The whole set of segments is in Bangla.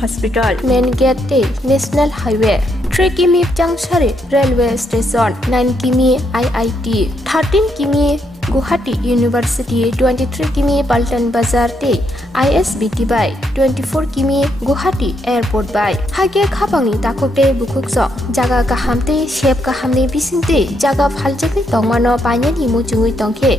हॉस्पिटल मेन गेट ते नेशनल हाईवे 3 किमी जंक्शन रेलवे स्टेशन 9 किमी IIT 13 किमी गुवाहाटी यूनिवर्सिटी 23 किमी पल्टन बाजार ते ISBT बाय 24 किमी गुवाहाटी एयरपोर्ट बाय हागे खाबांनि ताखोते बुकुकस जागा गाहामते शेप गाहामनि बिसिंते जागा फालजोगै तंमानो पायनानि मुचुङै तंखे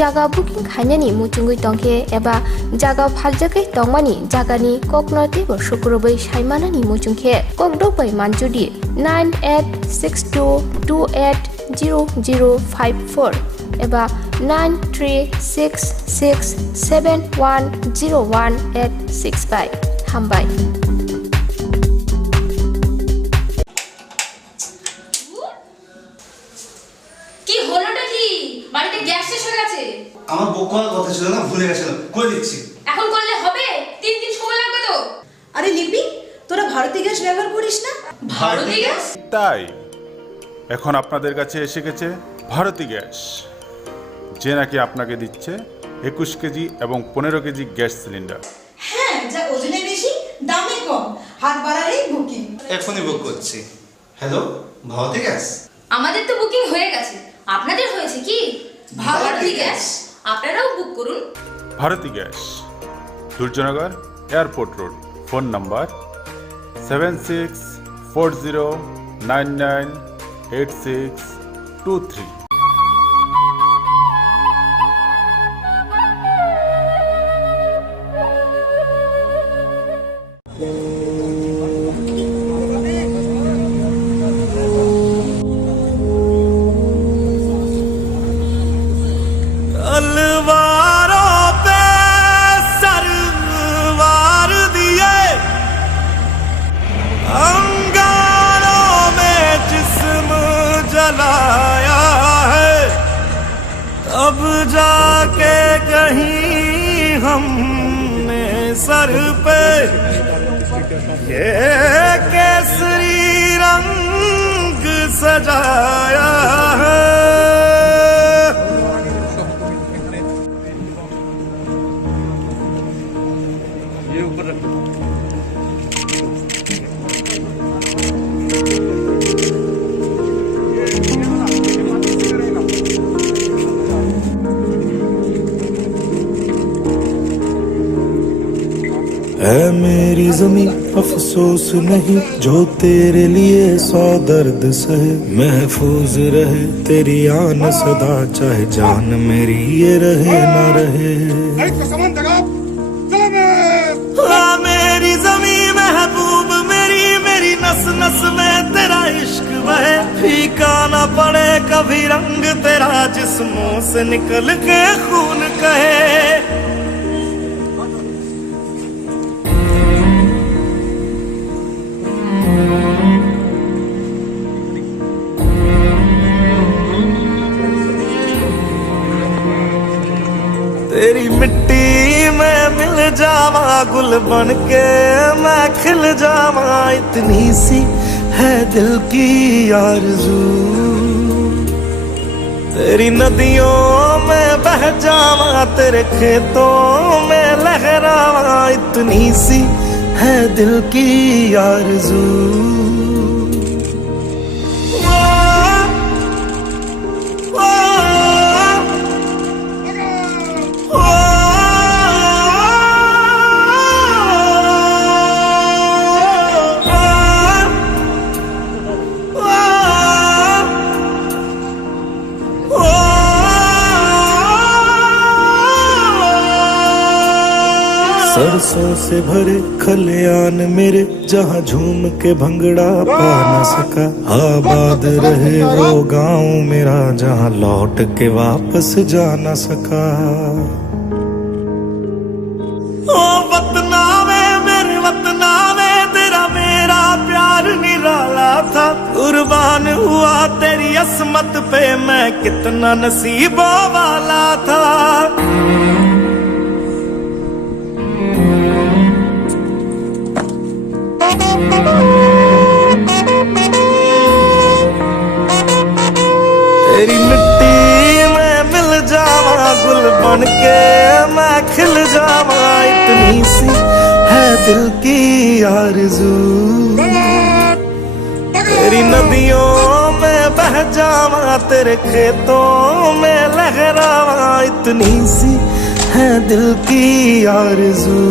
जागा बुकिं खायनानि मुचुङै तंखे एबा जागा फालजोगै तंमानि जागानि ककनते शुक्रबै सायमानानि मुचुंखे ककदोबै मानजुदि 9862280054 एबा 9366710186 हामबाय। কি হলোটা কি? বাড়িতে গ্যাস শেষ হয়ে গেছে। আমার বুক করার কথা ছিল না, ভুলে গেছিলাম। করে দিচ্ছি। এখন করলে হবে? 3 দিন সময় লাগবে তো। আরে লিপি, তোরা ভারতী গ্যাস ব্যবহার করিস না? ভারতী গ্যাস? তাই এখন আপনাদের কাছে এসে গেছে ভারতী গ্যাস, যে নাকি আপনাকে দিচ্ছে 21 কেজি এবং 15 কেজি গ্যাস সিলিন্ডার। হ্যাঁ, যা ওজনে বেশি, দামে কম, হাত বাড়ালেই বুকিং। এখনই বুক করছি। Hello, Bharati gas? আমাদের তো বুকিং হয়ে গেছে, আপনাদের হয়েছে কি? ভারতী গ্যাস, আপনারাও বুক করুন। Bharati gas, Durjanagar airport road, phone number 7640998623। अब जाके कहीं हमने सर पे ये केसरी रंग सजाया है। ये ऊपर है मेरी ज़मीं अफसोस नहीं जो तेरे लिए 100 दर्द सहे, महफूज रहे तेरी आन सदा, चाहे जान मेरी ये रहे ना रहे। मेरी ज़मीं महबूब मेरी, मेरी नस नस में तेरा इश्क बहे, फीका ना पड़े कभी रंग तेरा, जिस्मों से निकल के खून कहे। तेरी मिट्टी में मिल जावा, गुल बन के मैं खिल जावा, इतनी सी है दिल की आरज़ू। तेरी नदियों में बह जावा, तेरे खेतों में लहरावा, इतनी सी है दिल की आरज़ू। सरसों से भरे खलियान मेरे, जहाँ झूम के भंगड़ा पा न सका, आबाद रहे वो गांव मेरा, जहाँ लौट के वापस जा न सका। ओ वतना में मेरे वतना में तेरा मेरा प्यार निराला था, कुर्बान हुआ तेरी असमत पे मैं, कितना नसीबों वाला था। तेरी मिट्टी में मिल जावा, गुल बन के मैं खिल जावा, इतनी सी है दिल की आरज़ू। तेरी नदियों में बह जावा, तेरे खेतों में लहरावा, इतनी सी है दिल की आरज़ू।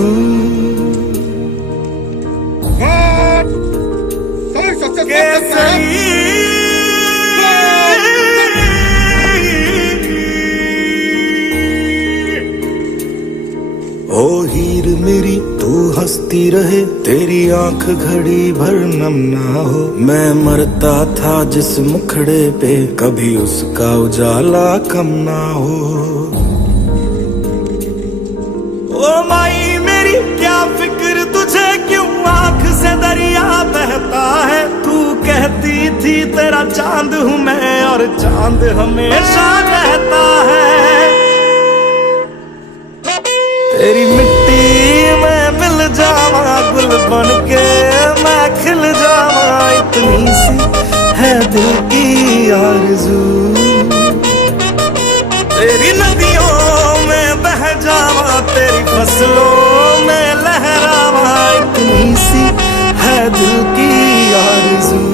ओ हीर मेरी तू हंसती रहे, तेरी आंख घड़ी भर नम ना हो। मैं मरता था जिस मुखड़े पे, कभी उसका उजाला कम ना हो। ओ माई मेरी क्या फिक्र तुझे, क्यों आंख से दरिया बहता है। तू कहती थी तेरा चांद हूँ मैं, और चांद हमेशा रहता है। तेरी मिट्टी में मिल जावा, गुल बन के मैं खिल जावा, इतनी सी है दिल की आरज़ू। तेरी नदियों में बह जावा, तेरी फसलों में लहरावा, इतनी सी है दिल की आरज़ू।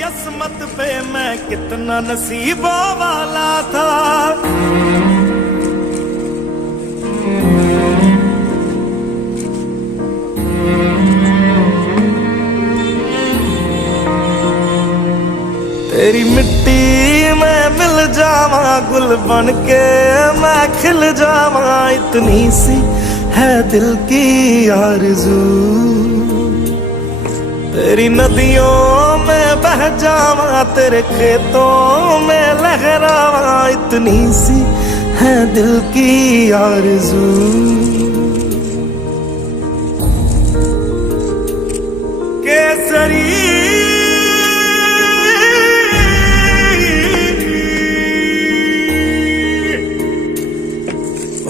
किस्मत पे मैं कितना नसीबों वाला था। तेरी मिट्टी में मिल जावा, गुल बन के मैं खिल जावा, इतनी सी है दिल की आरज़ू। तेरी नदियों में बह जावा, तेरे खेतों में लहरावा, इतनी सी है दिल की आरज़ू। केसरी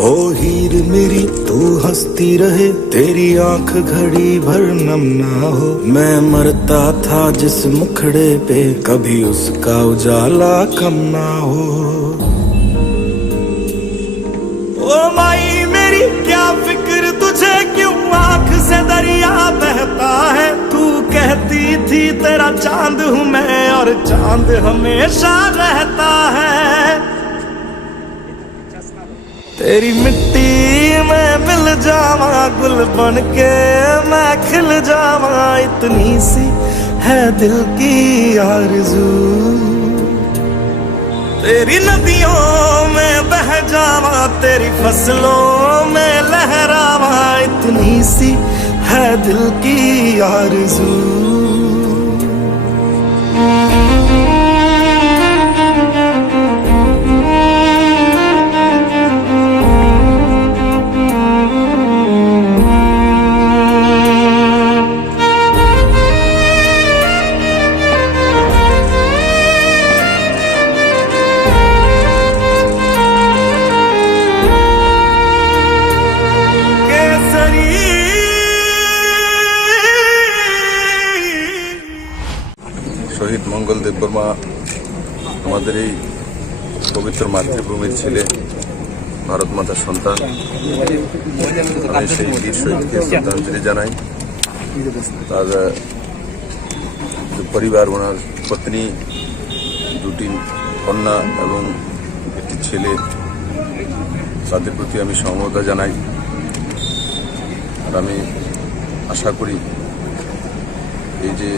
ओ हीर मेरी तू हंसती रहे, तेरी आंख घड़ी भर नम ना हो। मैं मरता था जिस मुखड़े पे, कभी उसका उजाला कम ना हो। ओ माई मेरी क्या फिक्र तुझे, क्यों आंख से दरिया बहता है। तू कहती थी तेरा चांद हूँ मैं, और चांद हमेशा रहता है। तेरी मिट्टी में मिल जावा, गुल बन के मैं खिल जावा, इतनी सी है दिल की आरज़ू। तेरी नदियों में बह जावा, तेरी फसलों में लहरावा, इतनी सी है दिल की आरज़ू। শহীদ মঙ্গল দেববর্মা আমাদের এই পবিত্র মাতৃভূমির ছেলে, ভারত মাতার সন্তান। আমি সেই বীর শহীদকে শ্রদ্ধাঞ্জলি জানাই। তার পরিবার, ওনার পত্নী, দুটি কন্যা এবং একটি ছেলে, তাদের প্রতি আমি সমবেদনা জানাই। আর আমি আশা করি এই যে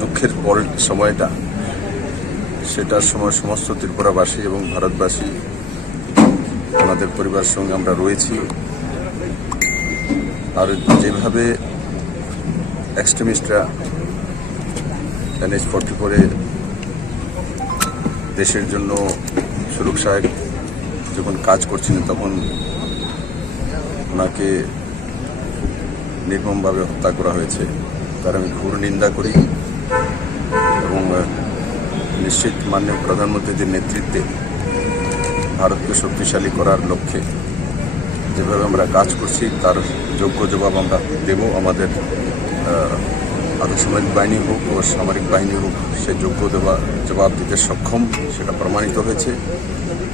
দুঃখের পর সময়টা, সেটার সময় সমস্ত ত্রিপুরাবাসী এবং ভারতবাসী আমাদের পরিবারের সঙ্গে আমরা রয়েছি। আর যেভাবে এক্সট্রিমিস্টরা NH-44 দেশের জন্য সুরক্ষায় যখন কাজ করছিলেন তখন ওনাকে নির্মমভাবে হত্যা করা হয়েছে, তার আমি ঘোর নিন্দা করি এবং নিশ্চিত মাননীয় প্রধানমন্ত্রীর নেতৃত্বে ভারতকে শক্তিশালী করার লক্ষ্যে যেভাবে আমরা কাজ করছি তার যোগ্য জবাব আমরা দেব। আমাদের আধসামরিক বাহিনী হোক ও সামরিক বাহিনী হোক, সে যোগ্য জবাব দিতে সক্ষম, সেটা প্রমাণিত হয়েছে।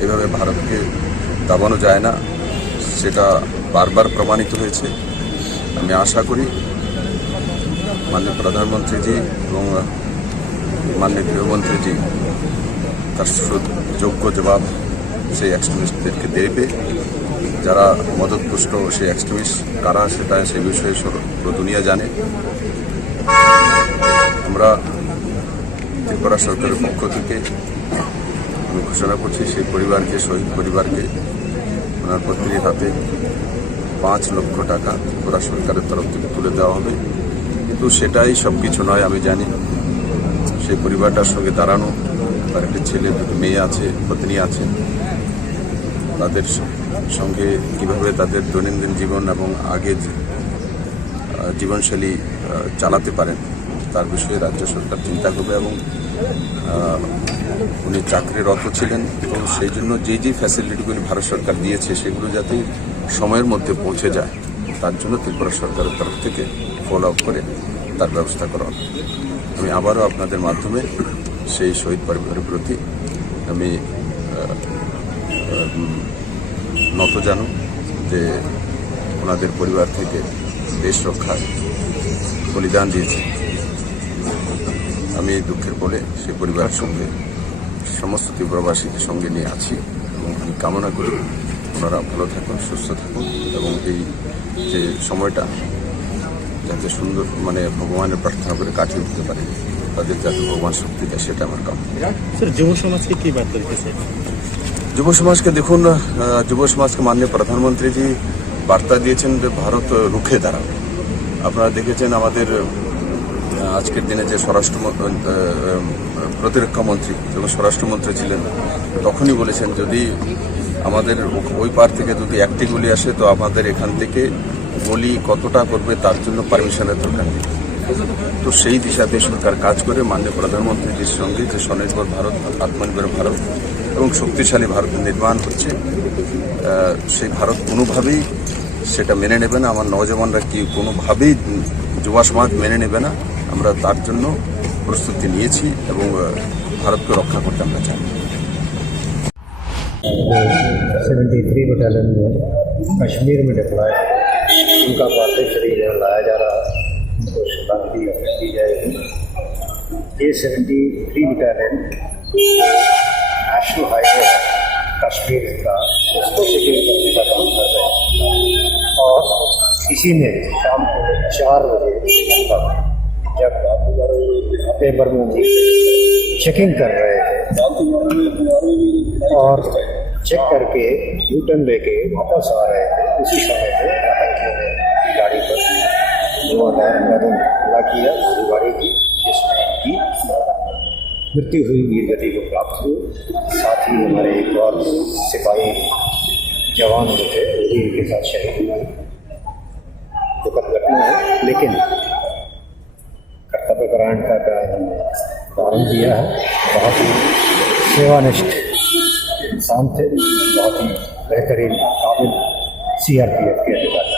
এভাবে ভারতকে দাবানো যায় না, সেটা বারবার প্রমাণিত হয়েছে। আমি আশা করি মাননীয় প্রধানমন্ত্রীজি এবং মাননীয় গৃহমন্ত্রীজি তার যোগ্য জবাব সেই এক্সট্রিমিস্টদেরকে দেবে। যারা মদতপুষ্ট সেই এক্সট্রিমিস্ট কারা, সেটা সেই বিষয়ে পুরো দুনিয়া জানে। আমরা ত্রিপুরা সরকারের পক্ষ থেকে আমি ঘোষণা করছি সেই পরিবারকে, শহীদ পরিবারকে ওনার পত্নীর হাতে 5 লক্ষ টাকা ত্রিপুরা সরকারের তরফ থেকে তুলে দেওয়া হবে। কিন্তু সেটাই সব কিছু নয়। আমি জানি সেই পরিবারটার সঙ্গে দাঁড়ানো, তার একটি ছেলে, দুটি মেয়ে আছে, পত্নী আছে, তাদের সঙ্গে কীভাবে তাদের দৈনন্দিন জীবন এবং আগের জীবনশৈলী চালাতে পারেন তার বিষয়ে রাজ্য সরকার চিন্তা করবে। এবং উনি চাকরিরত ছিলেন এবং সেই জন্য যে ফ্যাসিলিটিগুলি ভারত সরকার দিয়েছে সেগুলো যাতে সময়ের মধ্যে পৌঁছে যায় তার জন্য ত্রিপুরা সরকারের তরফ থেকে ফলো আপ করে তার ব্যবস্থা করা হবে। আমি আবারও আপনাদের মাধ্যমে সেই শহীদ পরিবারের প্রতি আমি নত জানো যে ওনাদের পরিবার থেকে দেশ রক্ষায় বলিদান দিয়েছে। আমি দুঃখের বলে সেই পরিবারের সঙ্গে সমস্ত ত্রিপুরাবাসীকে সঙ্গে নিয়ে আছি এবং আমি কামনা করি ওনারা ভালো থাকুন, সুস্থ থাকুন এবং এই যে সময়টা যাতে সুন্দর ভগবানের প্রার্থনা করে কাটিয়ে উঠতে পারে, তাদের যাতে ভগবান শক্তি দেয়, সেটা আমার কামনা। স্যার, যুব সমাজকে কি বার্তা দিতেছে? যুব সমাজকে দেখুন, যুব সমাজকে মাননীয় প্রধানমন্ত্রীজি বার্তা দিয়েছেন যে ভারত রুখে দাঁড়াবে। আপনারা দেখেছেন আমাদের আজকের দিনে যে প্রতিরক্ষা মন্ত্রী যখন স্বরাষ্ট্রমন্ত্রী ছিলেন তখনই বলেছেন যদি আমাদের ওই পার থেকে যদি একটি গুলি আসে তো আমাদের এখান থেকে গুলি কতটা করবে তার জন্য পারমিশনের দরকার নেই। তো সেই দিশাতে সরকার কাজ করে মাননীয় প্রধানমন্ত্রীজির সঙ্গে যে স্বনির্ভর ভারত, আত্মনির্ভর ভারত এবং শক্তিশালী ভারত নির্মাণ হচ্ছে, সেই ভারত কোনোভাবেই সেটা মেনে নেবে না। আমার নওজওয়ানরা কি কোনোভাবেই যুব সমাজ মেনে নেবে না। আমরা তার জন্য প্রস্তুতি নিয়েছি এবং ভারতকে রক্ষা করতে আমরা চাই। 73 बटालियन में कश्मीर में डिप्लॉय, उनका पार्थिव शरीर लाया जा रहा है, उनको श्रद्धांजलि दी जाएगी। ये 73 बटालियन नेशनल हाईवे कश्मीर का उसको सिक्योर करने का काम कर रहे हैं और इसी में शाम को 4 बजे तक जब पेपर में चेकिंग कर रहे थे और चेक करके यूटर्न लेके वापस आ रहे थे, उसी समय पे आतंकियों ने गाड़ी पर धुआंधार हमला किया, गोलीबारी की, जिसमें की मृत्यु हुई, वीर गति को प्राप्त हुई। साथ ही हमारे एक और सिपाही जवान जो थे वो भी इनके साथ शहीद हुए। दुखद घटना है, लेकिन कर्तव्य परायण का उदाहरण दिया है। बहुत ही सेवानिष्ठ इंसान थे, बहुत ही बेहतरीन काबिल CRPF के अधिकारी।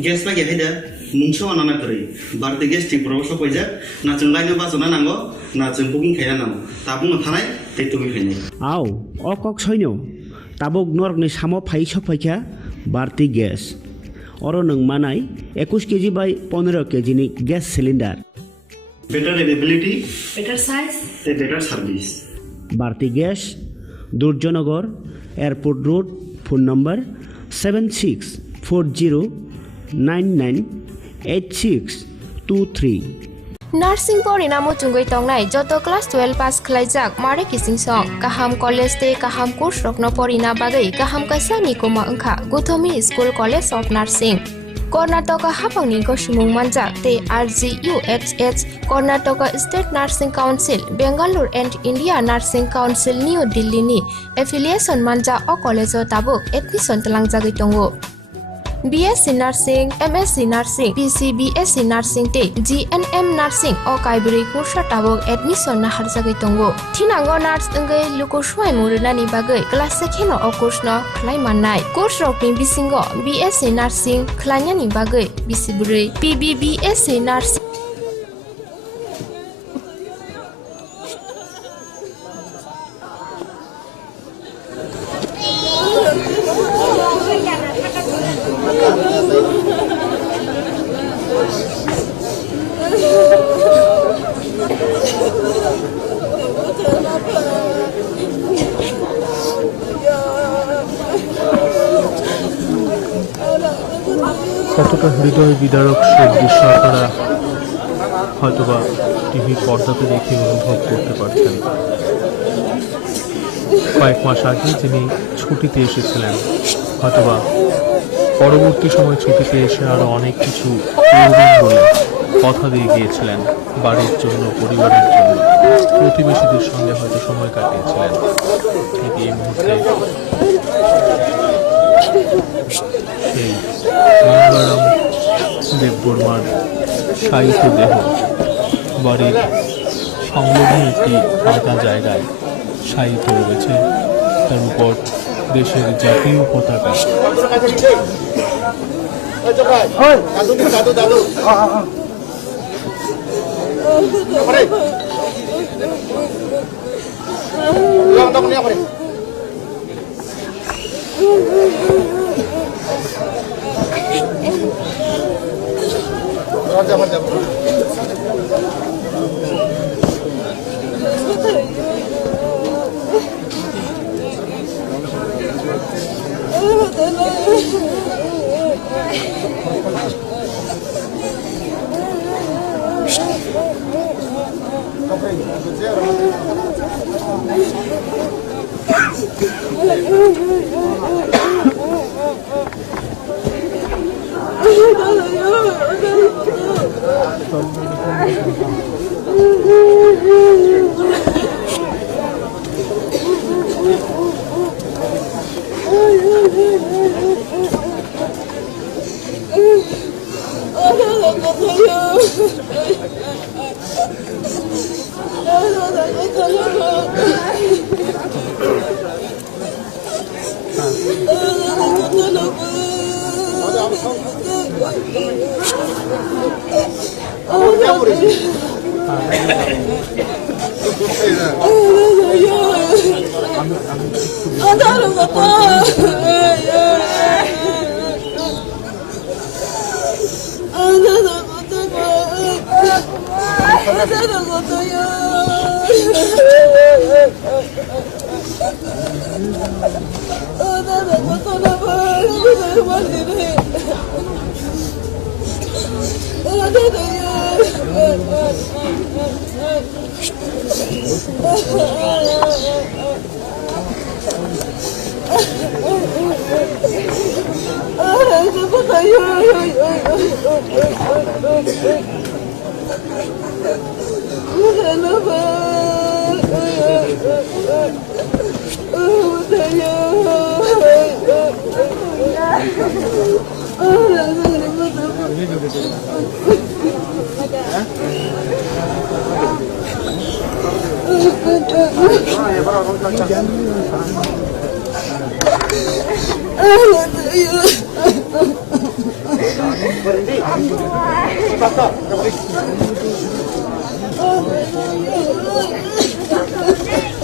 गेस बागे हायदा मुंसो आना करै बारदे गेस टिप्रो सफैजा ना जों लाइनो बाजना नांगो ना जों बुकिं खायना नांगो ताबुंनो थानाय दैतुबि खायनाय आव अकक सैन्य ताबुक नरकनि सामो फाइ सफाइखा बारती गेस अरो नों मानाय 21 केजि बाय 15 केजि नि gas cylinder better availability better size ते better service Bharati gas Durjanagar airport road phone number 76 40998623 nursing परिणामो चुंगै तंगनाय जत क्लास 12 पास खलाइजाक मारे किसिं सं काहाम कॉलेज ते काहाम कोर्स रखनो परिना बागै काहाम कासानि कोमा अंखा Gautami school college of nursing Karnataka हाफांनि गसुमुं मानजाक ते RGUHH Karnataka state nursing council Bengaluru and India nursing council new Delhi नि एफिलिएशन मानजा अ कॉलेज ताबुक एडमिशन तलांगजागै दंगो BSc Nursing, MSc Nursing, PCBSc Nursing te GNM Nursing o kaibri kursa tabok admission na harjagai tongo. Thinango nurse engai luko swai murunani bagai class sekheno o course no khlai mannai. Course rokni bisingo BSc Nursing khlainyani bagai bisiburi PBBSc Nursing কতটা হৃদয় বিদারক সে দৃশ্য আপনারা হয়তোবা টিভি পর্দাতে দেখে অনুভব করতে পারছেন। কয়েক মাস আগে যিনি ছুটিতে এসেছিলেন, হয়তোবা পরবর্তী সময় ছুটিতে এসে আরও অনেক কিছু করবেন বলে কথা দিয়ে গিয়েছিলেন বাড়ির জন্য, পরিবারের জন্য, প্রতিবেশীদের সঙ্গে হয়তো সময় কাটিয়েছিলেন। ঠিক এই মুহূর্তে সেই গঙ্গারাম দেববর্মার সাহিত্য দেহ বাড়ির সংলগ্ন একটি ফাঁকা জায়গায় সাহিত্য রয়েছে, তার উপর দেশের জাতীয় পতাকা।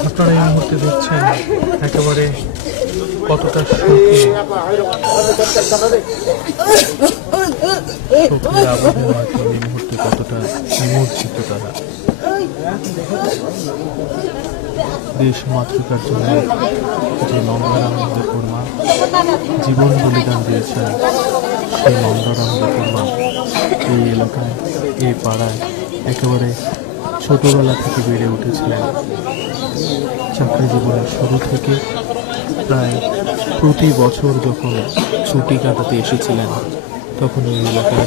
আপনারা এই মুহূর্তে দেখছেন একেবারে কতটা শোকের আবহাওয়া, এই মুহূর্তে কতটা নিমজ্জিত তারা। দেশ মাতৃকার জন্য যে গঙ্গারাম দেববর্মা জীবন বলিদান দিয়েছেন সেই নন্দরাম দেববর্মা এই এলাকায়, এই পাড়ায় একেবারে ছোটবেলা থেকে বেড়ে উঠেছিলেন। চাকরি জীবনের শুরু থেকে প্রায় প্রতি বছর যখন ছুটি কাটাতে এসেছিলেন তখন এই এলাকার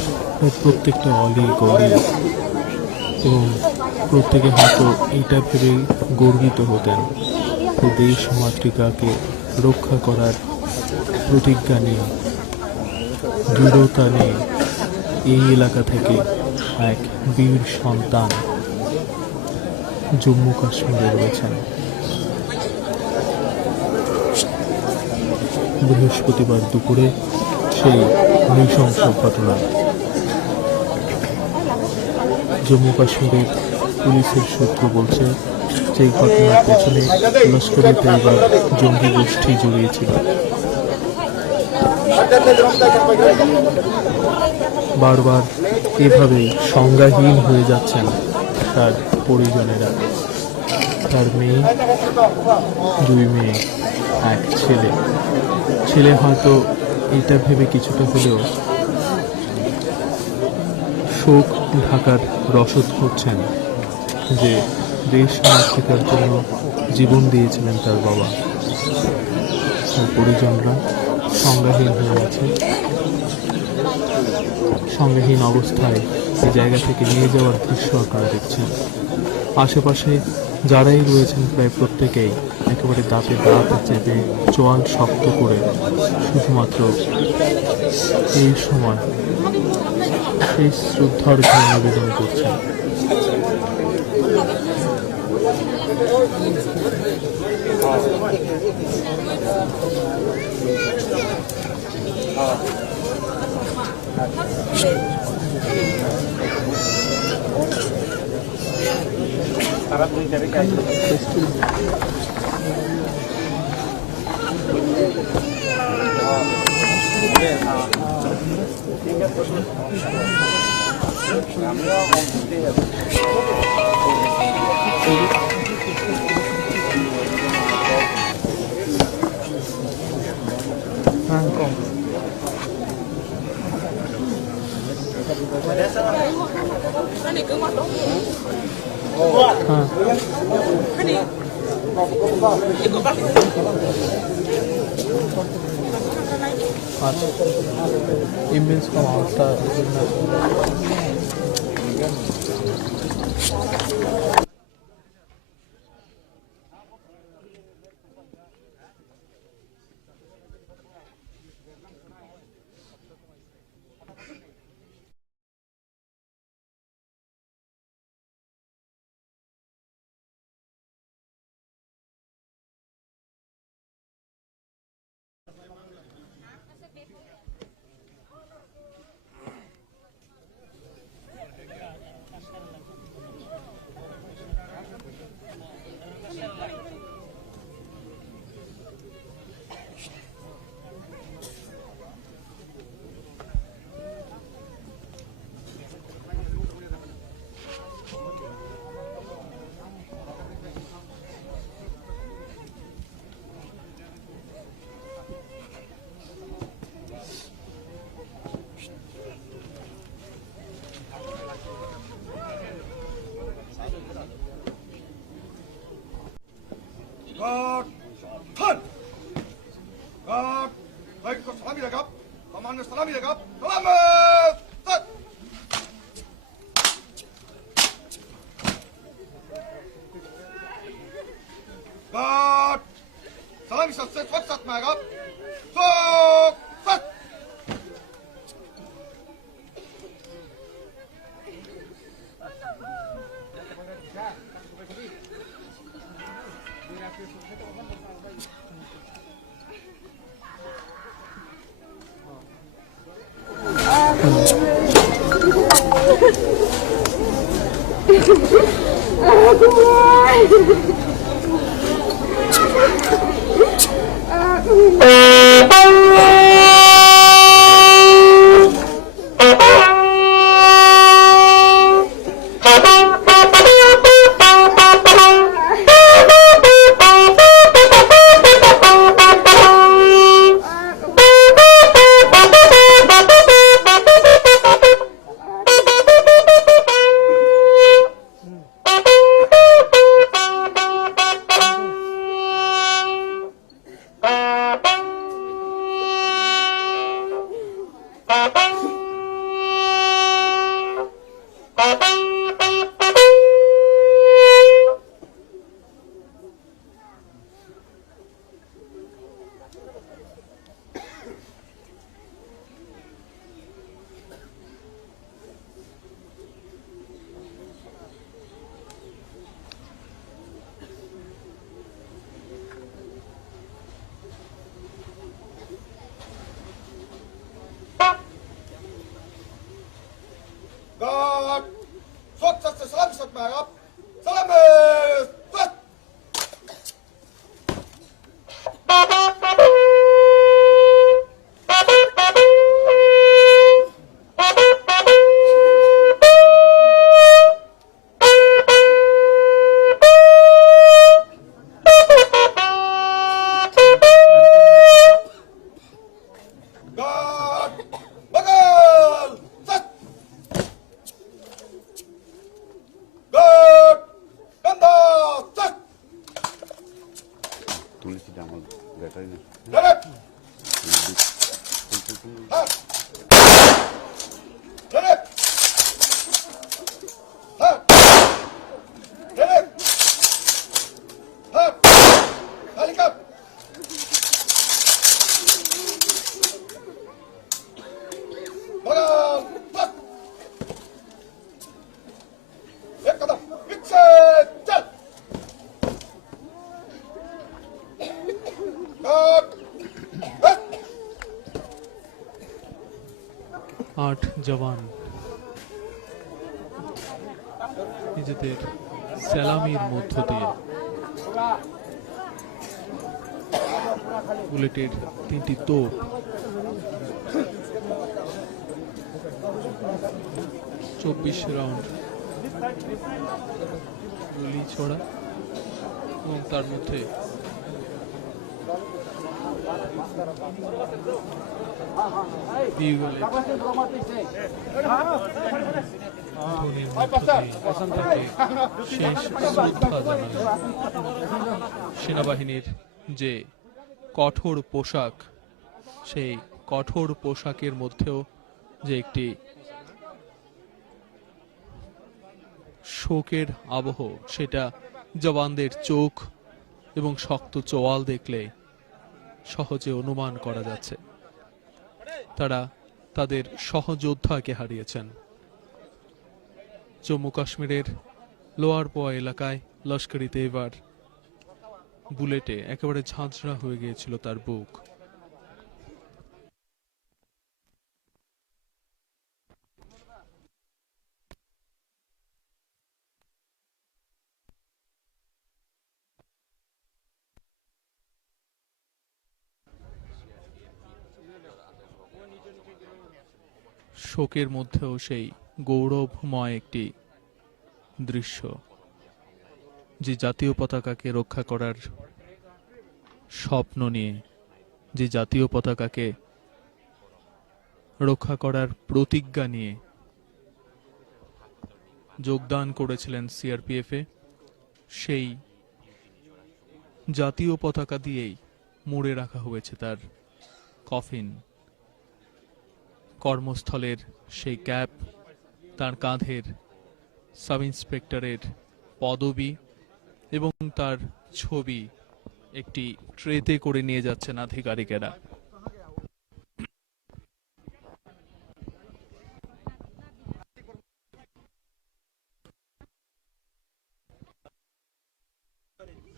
প্রত্যেকটা অলি গলি এবং প্রত্যেকে হয়তো এটা ভেবেই গর্বিত হতেন যে দেশ মাতৃকাকে রক্ষা করার প্রতিজ্ঞা নিয়ে, দৃঢ়তা নিয়ে এই এলাকা থেকে এক বীর সন্তান জম্মু কাশ্মীরে রয়েছেন। বৃহস্পতিবার দুপুরে সেই নৃশংস ঘটনা। জম্মু কাশ্মীরের পুলিশের সূত্র বলছে যে ঘটনার পেছনে লস্করে তৈবা জঙ্গি গোষ্ঠী জড়িয়েছিল। বারবার এভাবে সংজ্ঞাহীন হয়ে যাচ্ছেন তার পরিজনেরা। তার মেয়ে, 2 মেয়ে, 1 ছেলে। ছেলে হয়তো এটা ভেবে কিছুটা হলেও শোক ঢাকার রসদ করছেন যে দেশ মাতৃকার জন্য জীবন দিয়েছিলেন তার বাবা। তার পরিজনরা সংজ্ঞাহীন হয়ে আছে। সংজ্ঞাহীন অবস্থায় এই জায়গা থেকে নিয়ে যাওয়ার দৃশ্য আপনারা দেখছেন। আশেপাশে যারাই রয়েছেন প্রায় প্রত্যেকেই একেবারে দাঁতে দাঁত চেপে চোয়াল শক্ত করে শুধুমাত্র এই সময় সেই শ্রদ্ধার জন্য নিবেদন করছেন। Emails from outside. God, fortsätter slamsat med upp. Salamis! God, bagal! Set! God, ganda! Set! Direct! Ha! Direct! Ha! Direct! Ha! Helikop! Bagal! Set! एक कदम पीछे चल God! Set! 8 জওয়ান নিজেদের সালামির মধ্য দিয়ে বুলেটের 3টি তোপ 24 রাউন্ড গুলি ছোড়া এবং তার মধ্যে বিউগলের ধ্বনির মধ্য দিয়ে তাকে শেষ শ্রদ্ধা জানালেন। সেনাবাহিনীর যে কঠোর পোশাক, সেই কঠোর পোশাকের মধ্যেও যে একটি শোকের আবহ, সেটা জওয়ানদের চোখ এবং শক্ত চোয়াল দেখলে সহজে অনুমান করা যাচ্ছে। তারা তাদের সহযোদ্ধাকে হারিয়েছেন। জম্মু কাশ্মীরের লোয়ার পোয়া এলাকায় লস্করি তেইবার বুলেটে একেবারে ঝাঁঝরা হয়ে গিয়েছিল তার বুক। শোকের মধ্যেও সেই গৌরবময় একটি দৃশ্য, যে জাতীয় পতাকাকে রক্ষা করার স্বপ্ন নিয়ে, যে জাতীয় পতাকাকে রক্ষা করার প্রতিজ্ঞা নিয়ে যোগদান করেছিলেন সিআরপিএফে, সেই জাতীয় পতাকা দিয়েই মুড়ে রাখা হয়েছে তার কফিন। কর্মস্থলের সেই ক্যাপ, তার কাঁধের সাব ইন্সপেক্টরের পদবি এবং তার ছবি একটি ট্রেতে করে নিয়ে যাচ্ছেন আধিকারিকেরা।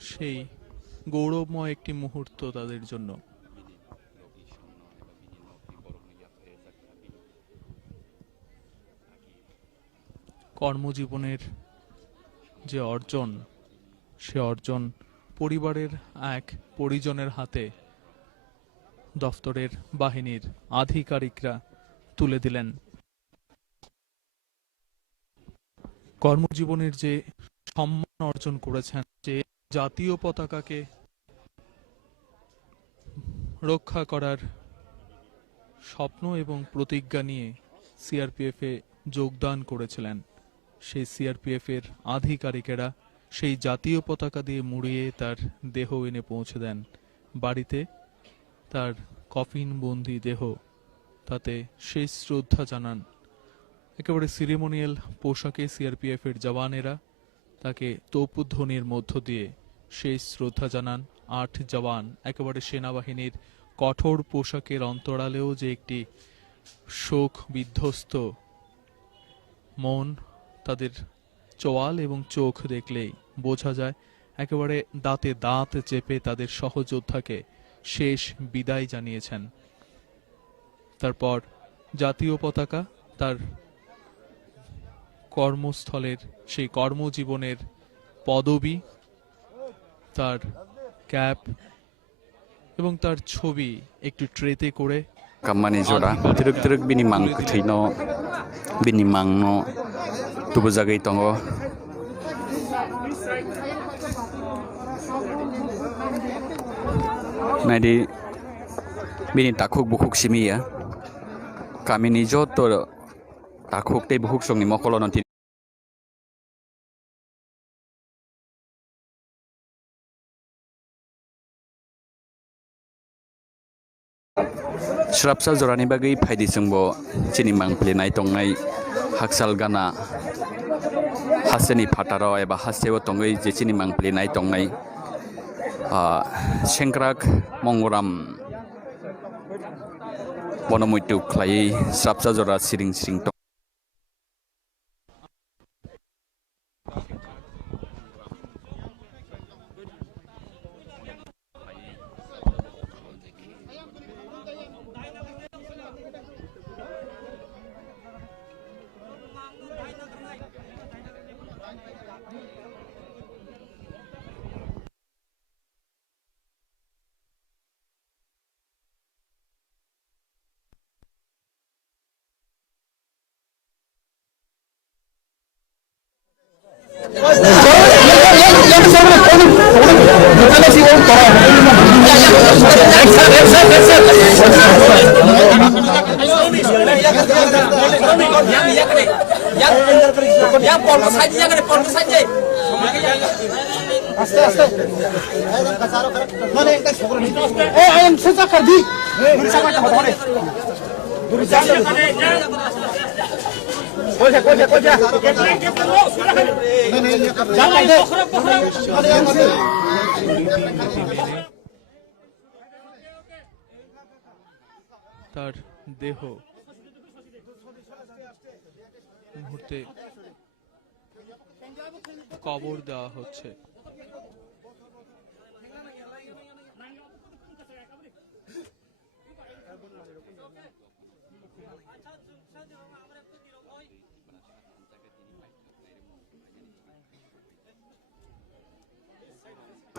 সেই গৌরবময় একটি মুহূর্ত তাদের জন্য। কর্মজীবনের যে অর্জন, সে অর্জন পরিবারের এক পরিজনের হাতে দফতরের বাহিনীর আধিকারিকরা তুলে দিলেন। কর্মজীবনের যে সম্মান অর্জন করেছেন, যে জাতীয় পতাকাকে রক্ষা করার স্বপ্ন এবং প্রতিজ্ঞা নিয়ে সিআরপিএফে যোগদান করেছিলেন, সেই সিআরপিএফ এর আধিকারিকেরা সেই জাতীয় পতাকা দিয়ে মুড়িয়ে তার দেহ এনে পৌঁছে দেন বাড়িতে। তার কফিন বন্দি দেহ তাতে শেষ শ্রদ্ধা জানান। একেবারে সিরিমোনিয়াল পোশাকে সিআরপিএফ এর জওয়ানেরা তাকে তোপধ্বনির মধ্য দিয়ে শেষ শ্রদ্ধা জানান। 8 জওয়ান একেবারে সেনাবাহিনীর কঠোর পোশাকের অন্তরালেও যে একটি শোক বিধ্বস্ত মন, তাদের চোয়াল এবং চোখ দেখলেই বোঝা যায়। একেবারে দাঁতে দাঁত চেপে তাদের সহযোদ্ধাকে শেষ বিদায় জানিয়েছেন। তারপর জাতীয় পতাকা, তার কর্মস্থলের সেই কর্মজীবনের পদবি, তার ক্যাপ এবং তার ছবি একটু ট্রেতে করে kamani jora truk truk bini mang kuthino bini mang no tubu jagai tongo nadi bini takhuk bukhuk simia kamini joto takhuk te bukhuk songni mokolono Shrapsa jorani bagai phaidi sungbo chini mangpli nai tongnai haksal gana haseni phataro eba haseo tongai je chini mangpli nai tongnai sengkrak mongoram bonomuitu khlai shrapsa jora siring siring তার দেহ মুহূর্তে কবর দেওয়া হচ্ছে।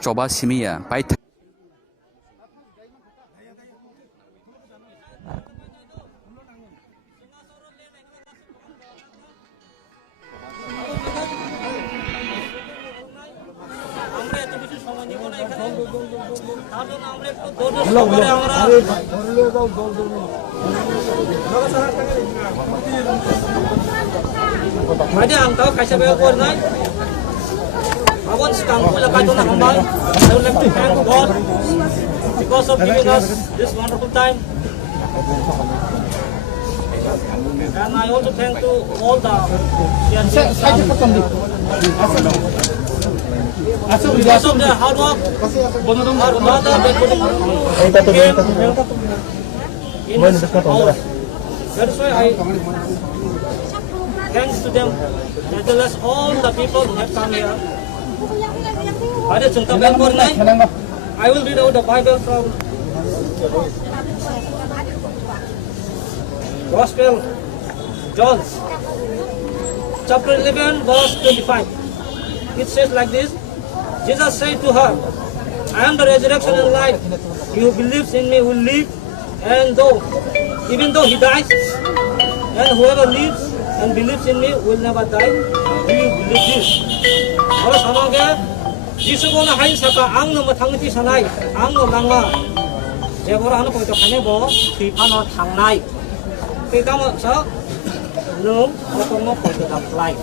coba simia pai I want to come to Hambai. I would like to thank God because of giving us this wonderful time. And I also thank to all the because of their hard work, our mother came in this house. That is why I thanks to them, as well as all the people who have come here. I will read out the Bible from Gospel John, chapter 11, verse 25. It says like this: Jesus said to her, I am the resurrection and life. He who believes in me will live, and even though he dies, and whoever lives and believes in me will never die. Do you believe this? 지수고는 하인사가 악놈의 당티 사나이 악놈 낭마 제보라 하는 거기도 하네보 뒤판으로 당나이 그다음서 놈 어떤 거 거기다 플라이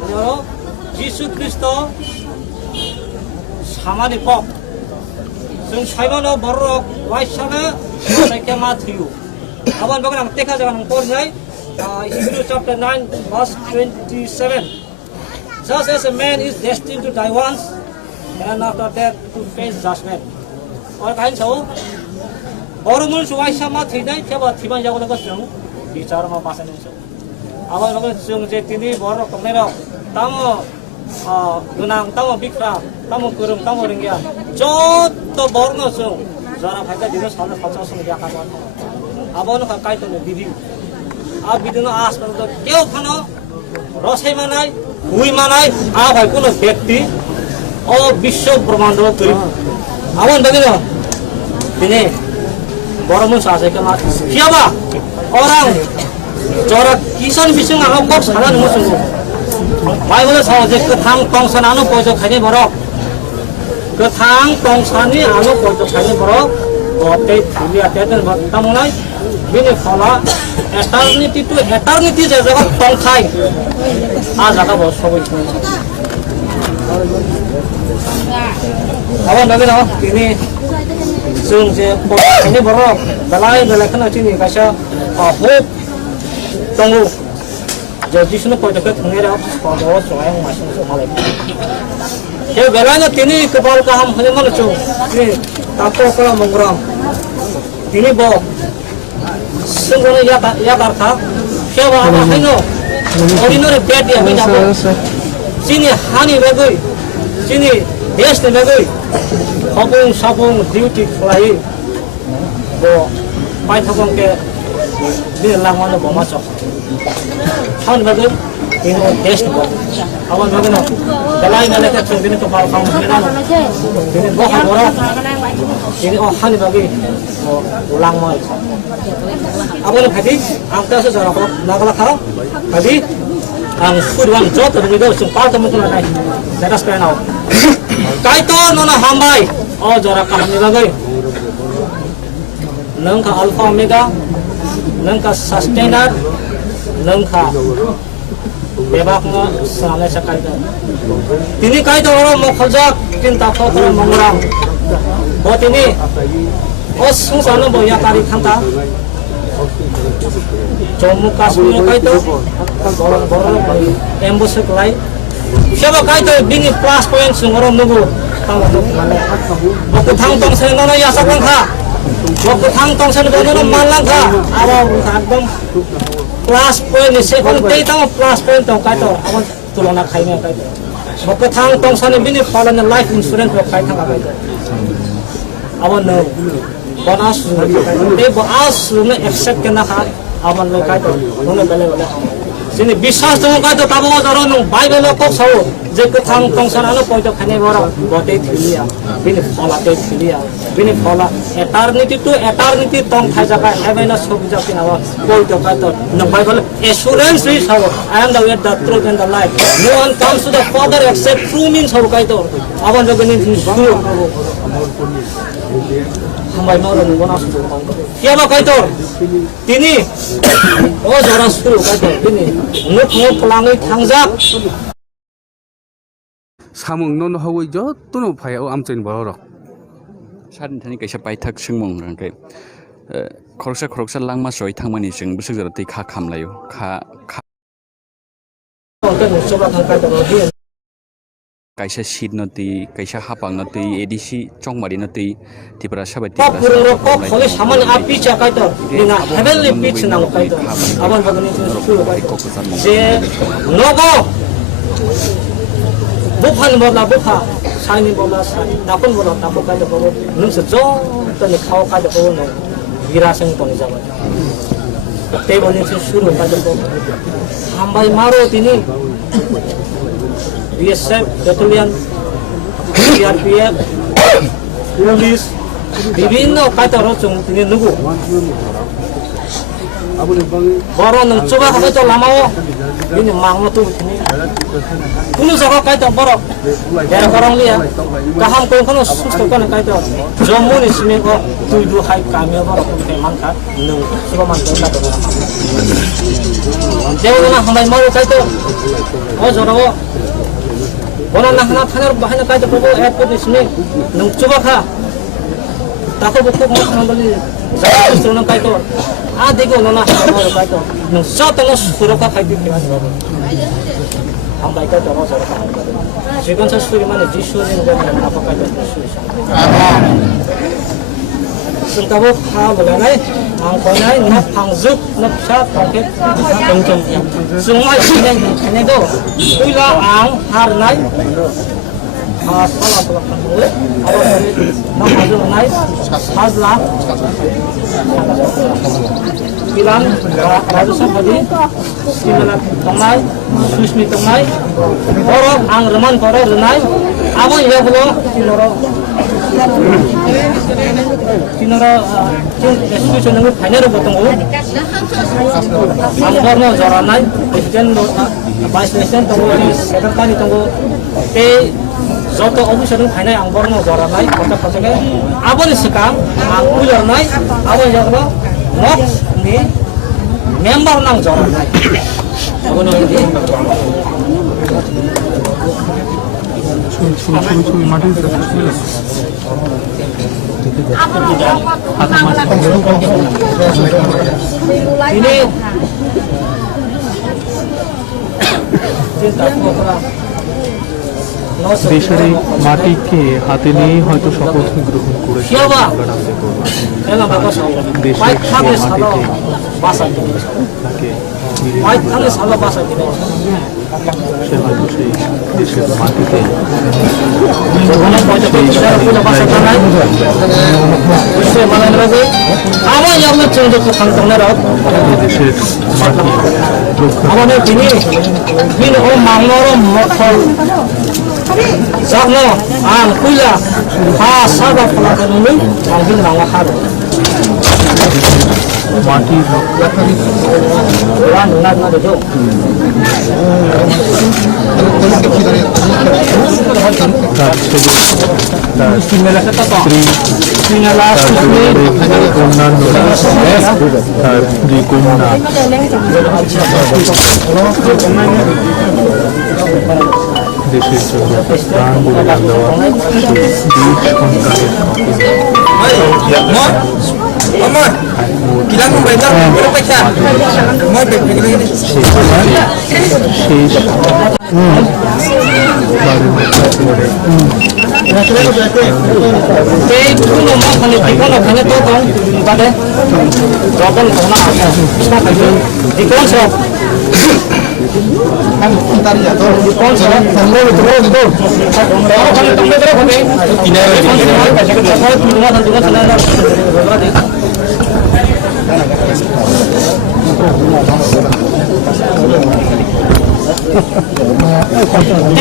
그리고 지수 그리스도 사마리법 ซึ่งใช้มาเราบรอกไว้ชนะในแกมาทิว Awan bagan ang teka jangan ngpor nai. Hebrews chapter 9 verse 27. Just as a man is destined to die once, and after that to face judgment. Or kain so. Orumul suai sama thidai theba thiban jago naga sung. Bicara ma pasan so. Awan bagan sung je tini bor komnero. Tamo gunang tamo bikra tamo kurum tamo ringya. Jot to bor no sung. Jara bhaita dino sala phacha sung ya ka ba. Awan ka kai to didi. Ab bidino as pa to keu khano রসাই মানায় হুই মানায় হয় কোনো ব্যক্তি ও বিশ্ব ব্রহ্মাণ্ড তৈরি আমার দেখি না তিনি বড় মানুষ আছে কেমন কিয়াবা orang jora kisan bisung ang kok salan mo sungo mai wala sa je kathang tongsan anu pojo khani borok kathang tongsani anu pojo khani borok bote thili aten tamunai bini phala eternity to eternity je jaga tongkhai a jaga bo sobai awan nabi na ini sung je khani borok balai balai kana chini kasha hope tunggu jadi sini pojo ke tengera pada soal masuk malai ke galanya tini kepala kaham hanya mana cung ini tato kalau menguram tini bo sungguh ya karta siapa apa hino ordinary bed dia menjadi sini hani bagui sini best bagui sabung duty fly bo pai thapong ke dia langon bo masuk han bagui ini test bo awan bagui no dalai ngale ka chung ini kepala kamu ini bo habora ini han bagui ulang mau awan phadi angta se jara ko nagala khao phadi ang foodwan jot ni go sung pa tamu tu nai dadas pe nau kai to nona hambai o jara ka ni bagui nang ka alpha omega nang ka sustainer nang ka bebak mo sale sa kai to tini kai to ro mo khojak tin ta ko ko mangrang bo tini o sung sa no bo ya kari khanta Jammu Kashmir kai to borong embassy lai siapa kai to bini plus point sungoro nugu tang mane bok thang tong se no ya sakang kha bok thang tong se no malang kha awa ekdom plus point ni se kon tei tang plus point to kai to awan tulona khai me kai to bok thang tong se bini falan life insurance to kai thang kai to awan no bonus they bonus me accept kena kha awan lo kai to no bele bele sini বিশ্বাস তো kai to tabo jaro no bible ko sau je ko thang tong san alo point khane boro bote thilia bini phala te thilia bini phala eternity to eternity tong khai jaka heaven of sob jaki awa koi to kai to no bible assurance is how I am the way the truth and the life no one comes to the father except through me sau kai to awan jogani suru hambai no ron bonus siapa kai to tini oh jara suru kai to tini nuk pelangi thangjak samung non hawai jo tuno phai o amchen borok san thani kaisa paithak singmong rangkai khoroksa langma soi thangmani sing busuk jara tei kha khamlayo kha kaisa sit noti kaisa hapang noti edc chongmari noti tipra sabati ko khole saman api cha kai to ina heavenly pitch na kai to aban bagani je nogo buphan bola bupha saini bola sai napun bola tapo kai to bola nung se jo to ni khao kai to bola no gira sang to ni jaba te boni se shuru kai to hambai maro tini BSF, Battalion, CRPF, Police, বিভিন্ন কাইতর chung tini nugu boro nang coba kai to lamao ini mangno tu tini kuno jaga kai to boro der korong lia kaham ko kono susto kono kai to Jammu ni sime ko tuju hai kamya boro ke mangka nung suba man to ta to deuna hamai maru kai to o joro bola nahna thanar bahana kai to probo airport ni sime nung coba kha tako bukko mo khan bali Jangan justru nang kaito. Adego nona nang kaito. Nang satu nang suruka kaito kira kira. Am kaito jama suruka. Sekarang saya suruh mana jisu ni nang apa kaito jisu. Sentabo ha boleh ang konai nak pangzuk nak sat paket tengtung. Semua ini do. Pula ang harnai. Salah salah pangzuk. Nak pangzuk nai. Hazlah. Bilang raju sabadi. Simalat tongai. Susmi tongai. Orang ang reman koro renai. Abang ya bolo. Tinora institusi nunggu hanya robot tunggu. Angkor no jaranai, presiden vice president tunggu, sekretari tunggu. Joto officer nunggu hanya angkor no jaranai, kota kota abon sekarang aku jaranai, abon jago nok ni member nang jaranai. Abon ini. Ini দেশের এই মাটিকে হাতে নিয়ে হয়তো শপথ গ্রহণ করেছে দেশের মাটিতে সে হয়তো সেই দেশের মাটিতে দেশের মাটি আমাদের তিনি ও মাংর মফল জানো আন কুইলা হা সাদা ফলাতে নুই আঙ্গিন রাঙা হারো মাটির রান না না দেও তার ছেলে তার স্ত্রী অন্যান্য তার যে কন্যা দেশের জন্য প্রাণ বলিদান দেওয়া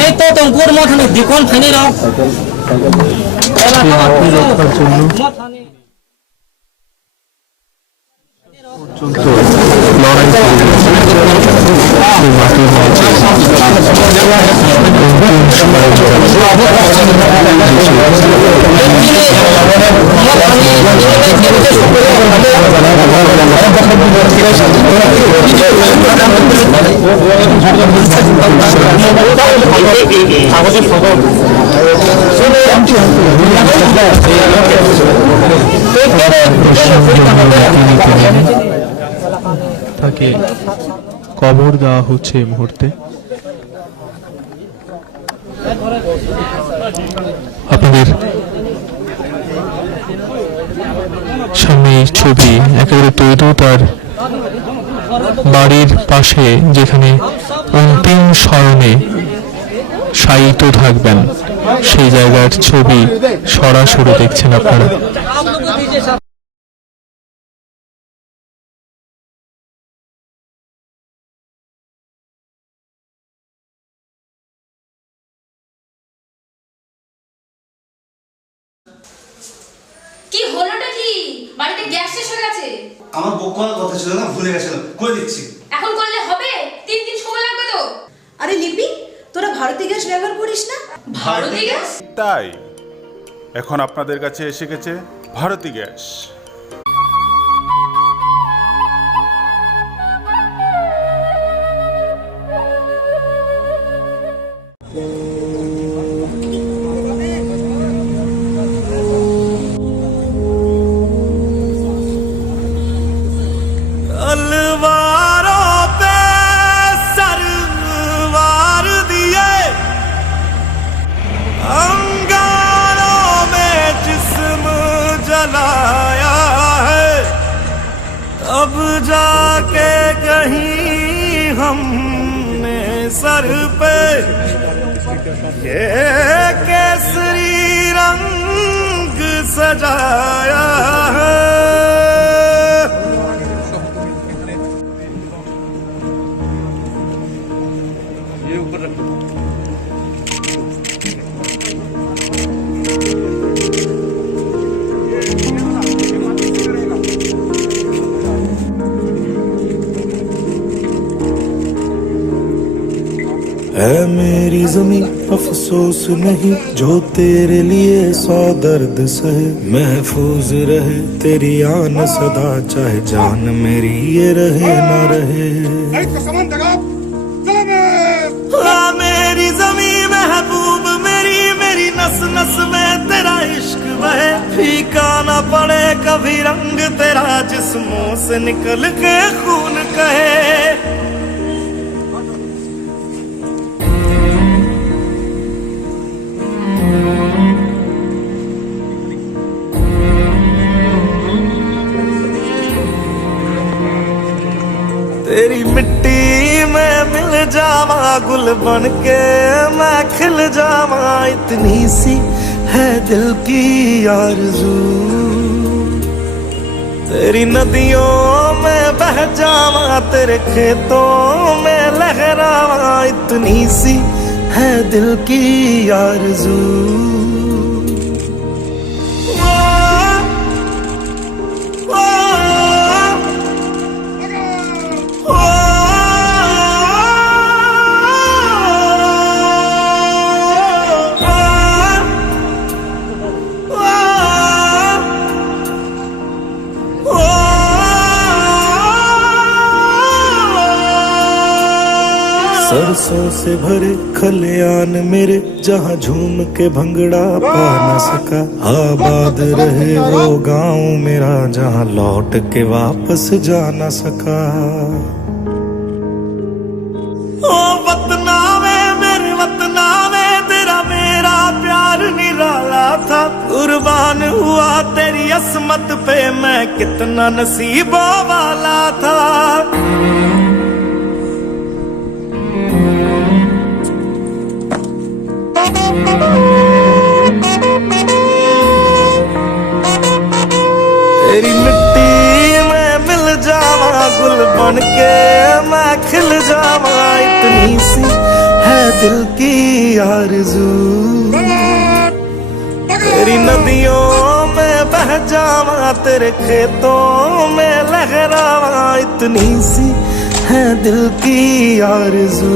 itu tungkur mau thani dikon thani ro মাটি রক্ষার জন্য লড়াই তাকে কবর দেওয়া হচ্ছে এই মুহূর্তে। আপনাদের সামনে এই ছবি একেবারে তৈরি তার বাড়ির পাশে, যেখানে অন্তিম শয়নে শায়িত থাকবেন সেই জায়গার ছবি সরাসরি দেখছেন আপনারা। কি হলোটা কি? বাড়িতে গ্যাস শেষ হয়ে গেছে। আমার বুক করার কথা ছিল না, ভুলে গেছিলাম, করে দিচ্ছি। এখন করলে হবে? 3 দিন সময় লাগবে তো। আরে লিপি, তোরা ভারতী গ্যাস ব্যবহার করিস না? ভারতী গ্যাস? তাই এখন আপনাদের কাছে এসে গেছে ভারতী গ্যাস। हमने सर पे ये केसरी रंग सजाया है। है मेरी जमीं अफसोस नहीं जो तेरे लिए सौ दर्द सहे, महफूज रहे तेरी आन सदा चाहे जान मेरी ये रहे ना रहे। मेरी जमीं महबूब मेरी, मेरी नस नस में तेरा इश्क बहे, फीका ना पड़े कभी रंग तेरा जिस्मों से निकल के खून कहे। तेरी मिट्टी में मिल जावा गुल बन के मैं खिल जावा, इतनी सी है दिल की आरज़ू। तेरी नदियों में बह जावा तेरे खेतों में लहरावा, इतनी सी है दिल की आरज़ू। सरसों से भरे खलियान मेरे, जहाँ झूम के भंगड़ा पा न सका, आबाद रहे वो गांव मेरा जहाँ लौट के वापस जा न सका। ओ वतना में मेरे वतना में तेरा मेरा प्यार निराला था, कुर्बान हुआ तेरी असमत पे मैं कितना नसीबों वाला था। तेरी मिट्टी में मिल जावा गुल बन के मैं खिल जावा, इतनी सी है दिल की आरज़ू। तेरी नदियों में बह जावा तेरे खेतों में लहरावा, इतनी सी है दिल की आरज़ू।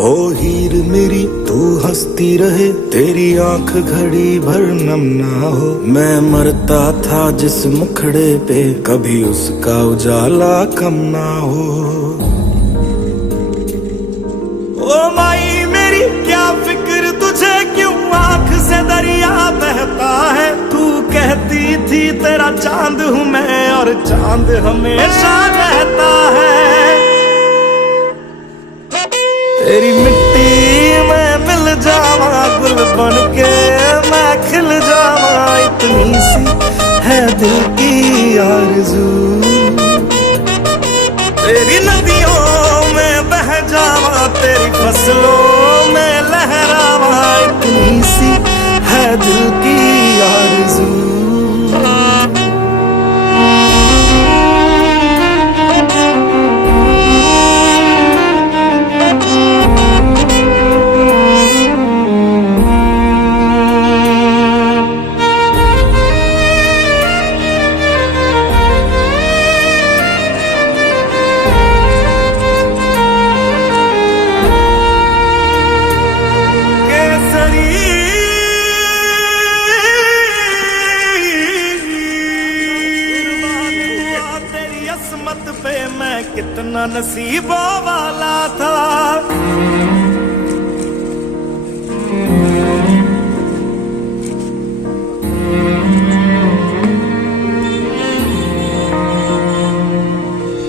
ओ हीर मेरी तू हंसती रहे, तेरी आंख घड़ी भर नम ना हो, मैं मरता था जिस मुखड़े पे कभी उसका उजाला कम ना हो। ओ माई मेरी क्या फिक्र तुझे क्यों आंख से दरिया बहता है, तू कहती थी तेरा चांद हूँ मैं और चांद हमेशा रहता है। तेरी मिट्टी में मिल जावा गुल बन के मैं खिल जावा, इतनी सी है दिल की आरज़ू। तेरी नदियों में बह जावा तेरी फसलों में लहरावा, इतनी सी है दिल की आरज़ू। कितना नसीबों वाला था।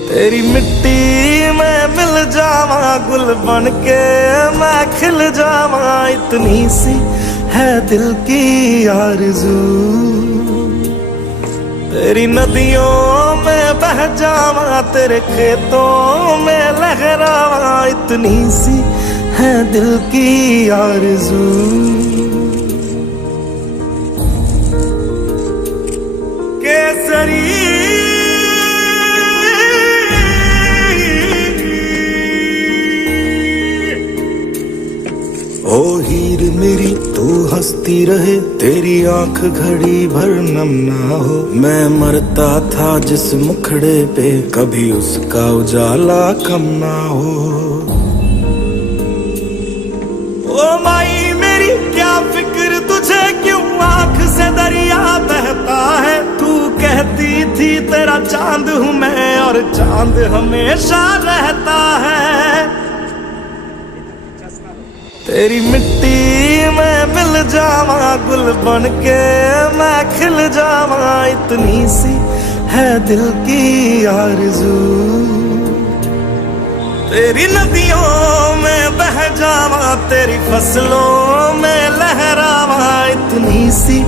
तेरी मिट्टी में मिल जावा गुल बन के मैं खिल जावा, इतनी सी है दिल की आरज़ू। तेरी नदियों में बह जावा, तेरे खेतों में लहरावा, इतनी सी है दिल की आरज़ू। केसरी ओ हीर मेरी तू हंसती रहे, तेरी आंख घड़ी भर नम ना हो। मैं मरता था जिस मुखड़े पे, कभी उसका उजाला कम ना हो। ओ माई मेरी क्या फिक्र तुझे, क्यों आंख से दरिया बहता है। तू कहती थी तेरा चांद हूँ मैं, और चांद हमेशा रहता है। तेरी मिट्टी में मिल जावा, गुल बन के मैं खिल जावा, इतनी सी है दिल की आरज़ू। तेरी नदियों में बह जावा, तेरी फसलों में लहरावा, इतनी सी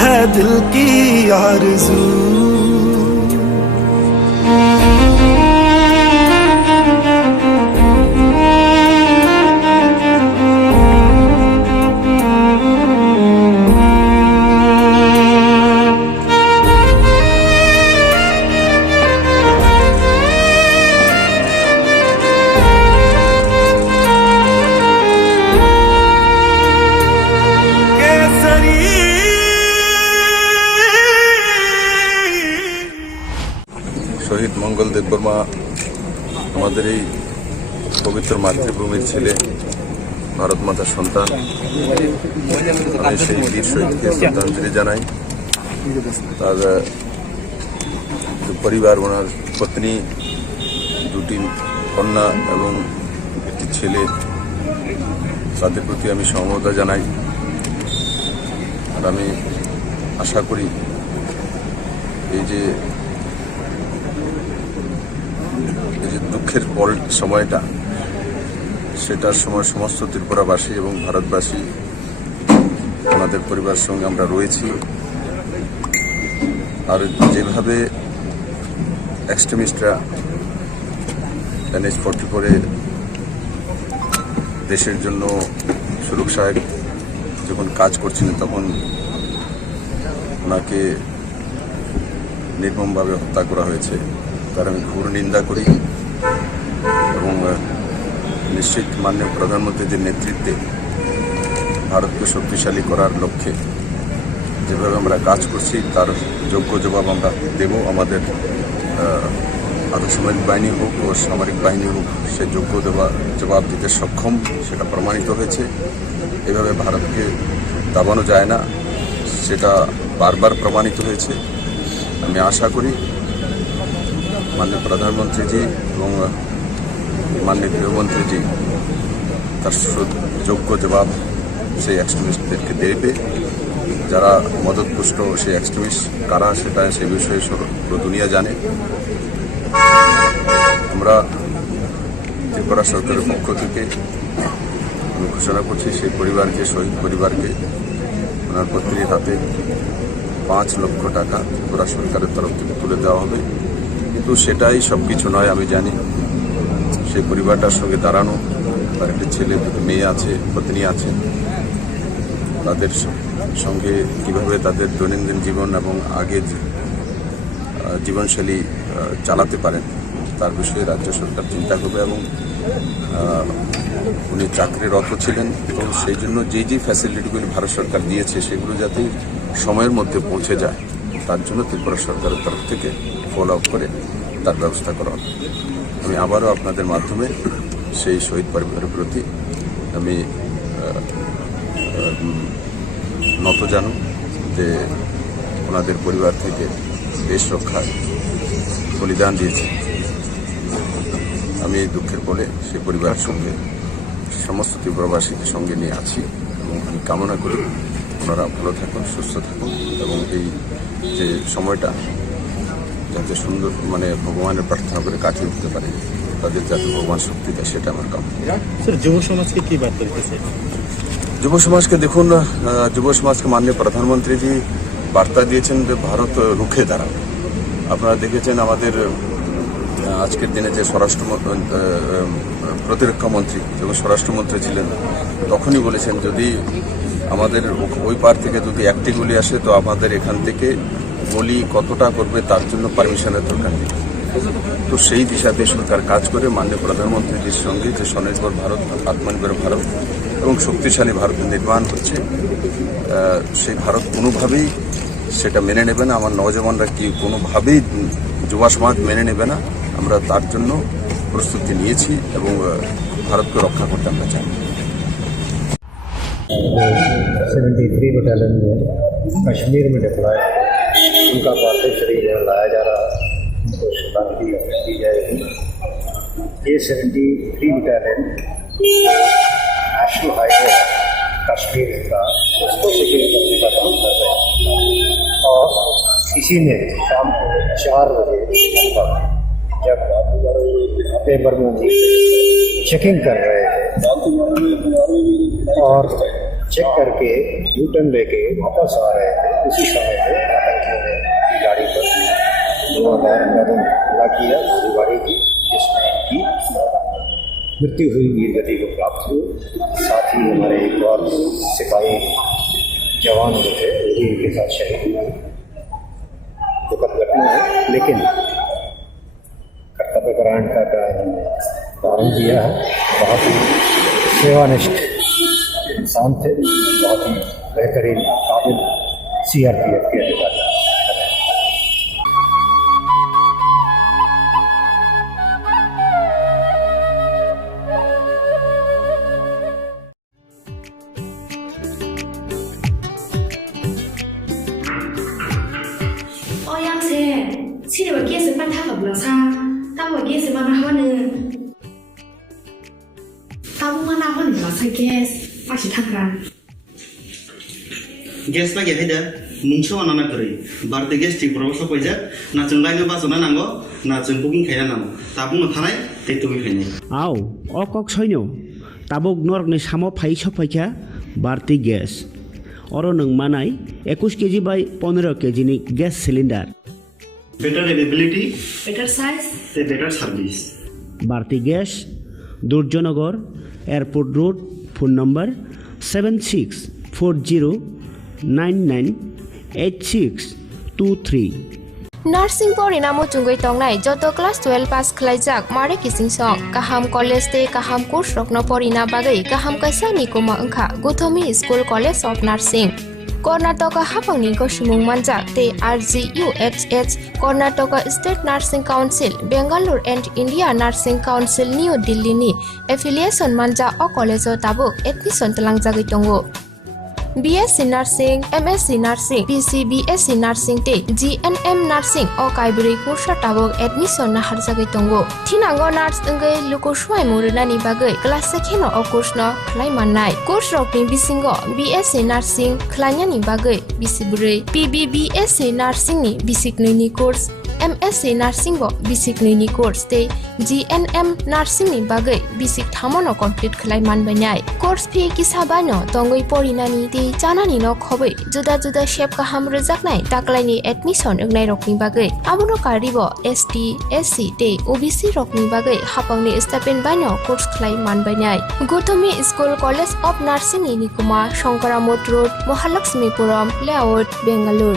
है दिल की आरज़ू। শহীদ মঙ্গল দেববর্মা আমাদের এই পবিত্র মাতৃভূমির ছেলে, ভারত মাতার সন্তান। আমি সেই বীর শহীদকে শ্রদ্ধাঞ্জলি জানাই। তার পরিবার, ওনার পত্নী, দুটি কন্যা এবং একটি ছেলে, তাদের প্রতি আমি সমবেদনা জানাই। আর আমি আশা করি এই যে দুঃখের সময়টা, সেটার সময় সমস্ত ত্রিপুরাবাসী এবং ভারতবাসী আমাদের পরিবারের সঙ্গে আমরা রয়েছি। আর যেভাবে এক্সট্রিমিস্টরা NH-44 দেশের জন্য সুরক্ষায় যখন কাজ করছিলেন, তখন ওনাকে নির্মমভাবে হত্যা করা হয়েছে, তার আমি ঘোর নিন্দা করি। এবং নিশ্চিত মাননীয় প্রধানমন্ত্রীর নেতৃত্বে ভারতকে শক্তিশালী করার লক্ষ্যে যেভাবে আমরা কাজ করছি, তার যোগ্য জবাব আমরা দেব। আমাদের আধসামরিক বাহিনী হোক ও সামরিক বাহিনী হোক, সে যোগ্য জবাব দিতে সক্ষম, সেটা প্রমাণিত হয়েছে। এভাবে ভারতকে দাবানো যায় না, সেটা বারবার প্রমাণিত হয়েছে। আমি আশা করি মাননীয় প্রধানমন্ত্রীজি এবং মাননীয় গৃহমন্ত্রীজি তার যোগ্য জবাব সেই এক্সট্রিমিস্টদেরকে দেবে। যারা মদতপুষ্ট সেই এক্সট্রিমিস্ট কারা, সেটা সেই বিষয়ে পুরো দুনিয়া জানে। আমরা ত্রিপুরা সরকারের পক্ষ থেকে আমি ঘোষণা করছি, সেই পরিবারকে, শহীদ পরিবারকে ওনার পত্নীর হাতে 5 লক্ষ টাকা ত্রিপুরা সরকারের তরফ থেকে তুলে দেওয়া হবে। কিন্তু সেটাই সব কিছু নয়। আমি জানি সেই পরিবারটার সঙ্গে দাঁড়ানো, তার একটি ছেলে, দুটি মেয়ে আছে, পত্নী আছে, তাদের সঙ্গে কিভাবে তাদের দৈনন্দিন জীবন এবং আগের জীবনশৈলী চালাতে পারেন, তার বিষয়ে রাজ্য সরকার চিন্তা করবে। এবং উনি চাকরিরত ছিলেন, এবং সেই জন্য যে ফ্যাসিলিটিগুলি ভারত সরকার দিয়েছে, সেগুলো যাতে সময়ের মধ্যে পৌঁছে যায়, তার জন্য ত্রিপুরা সরকারের তরফ থেকে ফলো আপ করে তার ব্যবস্থা করা হবে। আমি আবারও আপনাদের মাধ্যমে সেই শহীদ পরিবারের প্রতি আমি নত জানাই যে ওনাদের পরিবার থেকে দেশ রক্ষায় বলিদান দিয়েছে। আমি দুঃখের বলে সেই পরিবারের সঙ্গে সমস্ত ত্রিপুরাবাসীকে সঙ্গে নিয়ে আছি, এবং আমি কামনা করি ওনারা ভালো থাকুন, সুস্থ থাকুন, এবং এই যে সময়টা যাতে সুন্দর ভগবানের প্রার্থনা করে কাটিয়ে উঠতে পারে। তাদের যাতে ভগবান শক্তি দেয় সেটা আমার কামনা। স্যার যুব সমাজকে কি বার্তা দিতেছে? যুব সমাজকে দেখুন, যুব সমাজকে মাননীয় প্রধানমন্ত্রীজি বার্তা দিয়েছেন যে ভারত রুখে দাঁড়াবে। আপনারা দেখেছেন আমাদের আজকের দিনে যে প্রতিরক্ষা মন্ত্রী যখন স্বরাষ্ট্রমন্ত্রী ছিলেন তখনই বলেছেন যদি আমাদের ওই পার থেকে যদি একটি গুলি আসে তো আমাদের এখান থেকে গুলি কতটা করবে তার জন্য পারমিশনের দরকার নেই। তো সেই দিশাতে সরকার কাজ করে মাননীয় প্রধানমন্ত্রীর সঙ্গে যে স্বনির্ভর ভারত, আত্মনির্ভর ভারত এবং শক্তিশালী ভারত নির্মাণ হচ্ছে, সেই ভারত কোনোভাবেই সেটা মেনে নেবে না। আমার নওজওয়ানরা কি কোনোভাবেই যুব সমাজ মেনে নেবে না। আমরা তার জন্য প্রস্তুতি নিয়েছি এবং ভারতকে রক্ষা করতে আমরা চাই। 73 बटालियन में कश्मीर में डिप्लॉय उनका पार्थिव शरीर लाया जा रहा है, उनको श्रद्धांजलि दी जाएगी। ये 73 बटालियन नेशनल हाईवे कश्मीर का उसको सिक्योर करने का काम कर रहे हैं और इसी में शाम को 4 बजे जब पेपर में चेकिंग कर रहे थे और चेक करके यूटर्न लेके वापस आ रहे थे, उसी समय पे आतंकियों ने गाड़ी पर हमला किया, गोलीबारी की, जिसमें इनकी मृत्यु हुई, वीर गति को प्राप्त हुई। साथ ही हमारे एक और सिपाही जवान जो थे वो भी इनके साथ शहीद हुए। दुखद घटना है, लेकिन कर्तव्य परायण का कारण दिया है। बहुत ही सेवानिष्ठ इंसान थे, बहुत ही बेहतरीन काबिल CRPF के अधिकारी। गेस बागे हायदा मुंसो आना करै बारते गेस टिक प्रबस फैजा ना जों लाइनो बाजना नांगो ना जों बुकिं खायना नांगो ताबुनो थानाय तेतुबि खायनाय आव अकक सैन्य ताबुक नरकनि साम फाइ सफाइखा बारती गेस अर नों मानाय 21 केजि बाय 15 केजि नि gas cylinder better availability better size ते better service Bharati gas Durjanagar airport road phone number 7640998623 nursing परिणामो चुंगै तंगनाय जत क्लास 12 पास खलाइजाक मारे किसिं सं काहाम कलेज ते काहाम कोर्स रखनो परिना बागै काहाम काइसानि कोमा अंखा Gautami school college of nursing Karnataka हाफांनि गसुमुं मानजाक ते RGUHH Karnataka state nursing council Bengaluru and India nursing council new Delhi नि एफिलिएशन मानजा अ कलेज ताबुक एडमिशन तलांगजागै दंगो BSc nursing MSc nursing BSc nursing ते GNM नार्सिं अ काइब्रै कोर्स ताबुक एडमिशन नाहारजागै दंगो थिनांगो नार्स अंगै लुकुसुवाय मुरुनानि बागै क्लास सेकेन्ड अ कोर्स न खलाय माननाय कोर्स रकनि बिसिंगो BSc नार्सिं खलायनानि बागै बिसिब्रै BBBSc नार्सिं नि बिसिकनैनि कोर्स MSc नार्सिं बो बिसिकनैनि कोर्स ते GNM नार्सिं नि बागै बिसिक थामनो कमप्लीट खलाय मानबायनाय कोर्स फी किसाबानो तंगै परिनानि ते जानानि न खबै जुदा जुदा शेप काहाम रजाकनाय दाखलायनि एडमिशन ओंनाय रकनि बागै आबुनो कारिबो ST SC ते OBC रकनि बागै हापांनि स्टापेन बायनो कोर्स खलाय मानबायनाय Gautami school college of nursing नि निकुमा शंकरामठ रोड महालक्ष्मीपुरम लेआउट बेंगालुर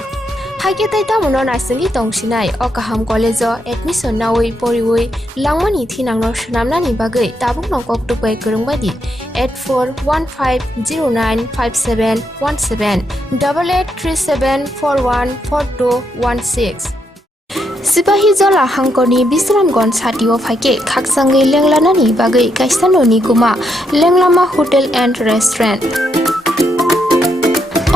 हाइके ताइता मनो नार्सिंनि तंसिनाय अकाहाम कलेज एडमिशन नावै परिवै लांमानि थिनांनो सुनामनानि बागै ताबुक नंकक टुपै गोरोंबादि 8415095717 8837414216 सिपाही जला हांकरनि बिश्रामगन साथियाव फाइके खाकसांगै लेंलानानि बागै काइसाननि गुमा लेंलामा होटेल एंड रेस्टुरेंट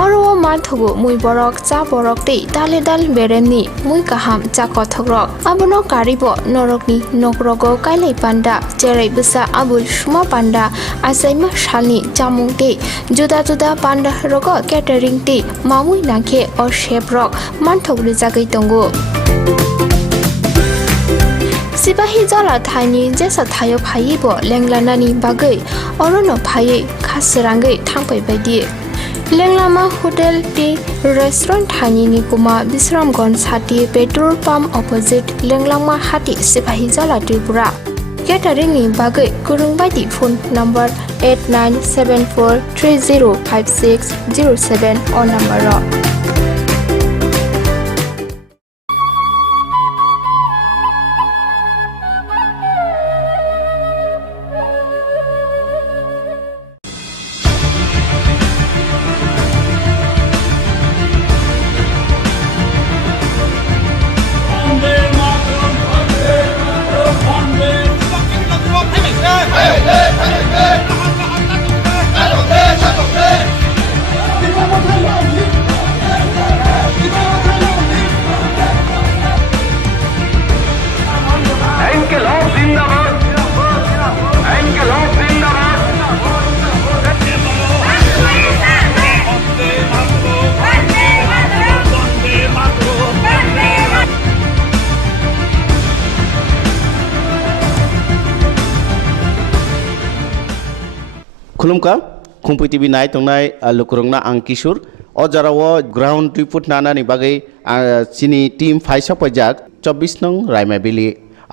अरो माथगु मुई बरक चा बरक ते दाले दाल बेरेमनि मुई काहाम चा कथग्रक आबनो कारिबो नरकनि नगरगो काइलै पान्डा जेरै बिसा आबुल सुमा पान्डा आसाइमा सालनि जामुं ते जुदा जुदा पान्डा रगो केटारिं ते मामुई नाखे अ शेफ रक मानथग्रि जागै दंगो Sipahi jala thani jesa thayo phayi bo lenglanani bagai orono phayi khasirangai thangpai baidi. Lenglama hotel ti restaurant thani ni kuma Bisramgon Sati petrol pump opposite Lenglama Hati Sipahi jala Tripura. Catering ni bagai kurung baidi phone number 8974305607 on number ro. खुलुमका खुंपै TV नाय तंनाय लुकुरंना आं किशोर ओ जारावो ग्राउंड रिपोर्ट नानानि बागै चिनि टीम फाइसा पजाक 24 नं रायमाबिलि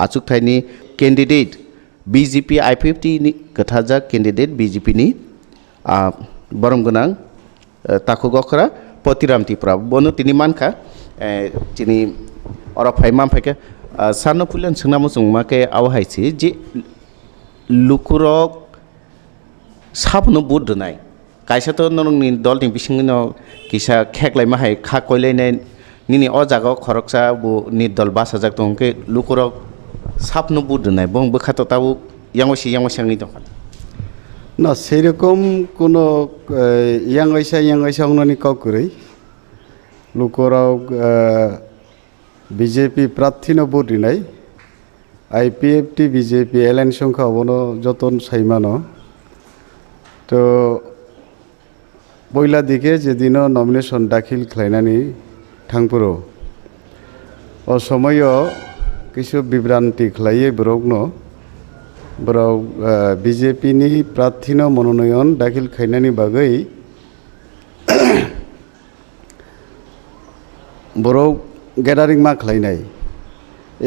आचुकथायनि कैंडिडेट बीजेपी I50 नि गथाजाक कैंडिडेट बीजेपी नि बरम गोनां ताखु गखरा पतिराम तिप्रा बनो तिनि मानखा चिनि अर फाइमाम फाइके सानो पुलन संनामो संमाके आवहायसि जे लुकुरक साबनो बुद नाय कायसा तो नोंनि दलनि बिसिङाव किसा खेकलाय माहाय खा कयलायनाय निनि अ जागाव खरकसा बु नि दल बासा जाक दंके लुकुरक साबनो बुद नाय बं बखातो ताबु यांगसि दं না সেরকম কোনো ইয়াংয়সা অংনানি কাউকুরই লুকরাও বিজেপি প্রার্থীনো ভোট নাই IPFT বিজেপি এলাইন সংখ্যা অবনো যতন সাইমানো তো পয়লা দিকে যেদিনও নমিনেশন দাখিল খাইনানি থাংপুরো ও সময় কিছু বিভ্রান্তি খাইয়ে ব্রগ্ন বরাव বিজেপি नि প্রার্থীনো মনোনয়ন দাখিল খাইনানি বাগৈ বরাव গ্যাদারিং मा খাইনাই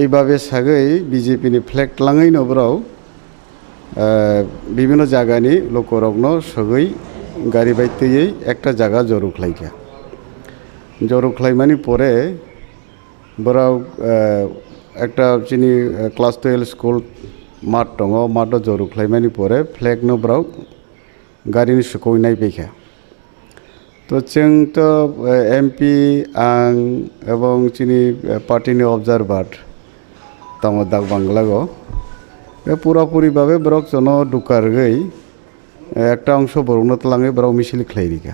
এইভাবে সাগৈ বিজেপি नि ফ্ল্যাগ লাঙै নবরাव বিভিন্ন জায়গানি লোকরগ্ন সগৈ গাড়ি বাইতেই একটা জায়গা জরুখলাইকা জরুখলাইমানি পরে বরাव একটা চিনি ক্লাস 12 স্কুল মাঠ दङ माठो जरुख्लायमानि परे फ्लेग नब्राव गारिनि सुखौनाय बेखा तो जों तो MP आं एवं चिनि पार्टीनि अबजारभार तामदाग बांगलागो बे पुरापुरि भाबे ब्रक जन दुकारगै একটা অংশ বরুণত লাঙে ব্রাও মিছিল খাইরিকা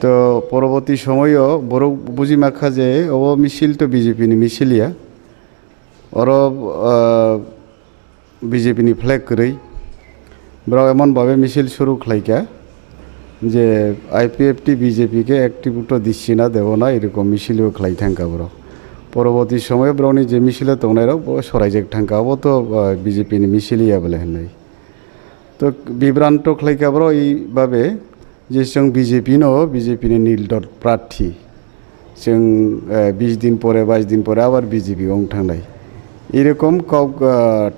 তো পরবর্তী সময়ও বড় বুঝি মাখা যে ও মিছিল তো বিজেপি नि মিছিলিয়া और बीजेपी नि फ्लैग करै ब्राव एमन भावे मिছিল शुरू खाइका जे IPFT बीजेपी के एक्टिव तो दिसिना देवना एरकम मिছিলও खाइ थांका ब्राव परवर्ती समय ब्रावनि जे मिছিল तंनायराव सरायजेक थांका अब तो बीजेपी नि मिছিलिया बले होननाय तो बिभ्रांत खाइका ब्राव ई भावे जे जों बीजेपी नि नीलदत प्रार्थी जों 20 दिन परे 22 दिन परे आबार बीजेपी ओं थांनाय এরকম কাউক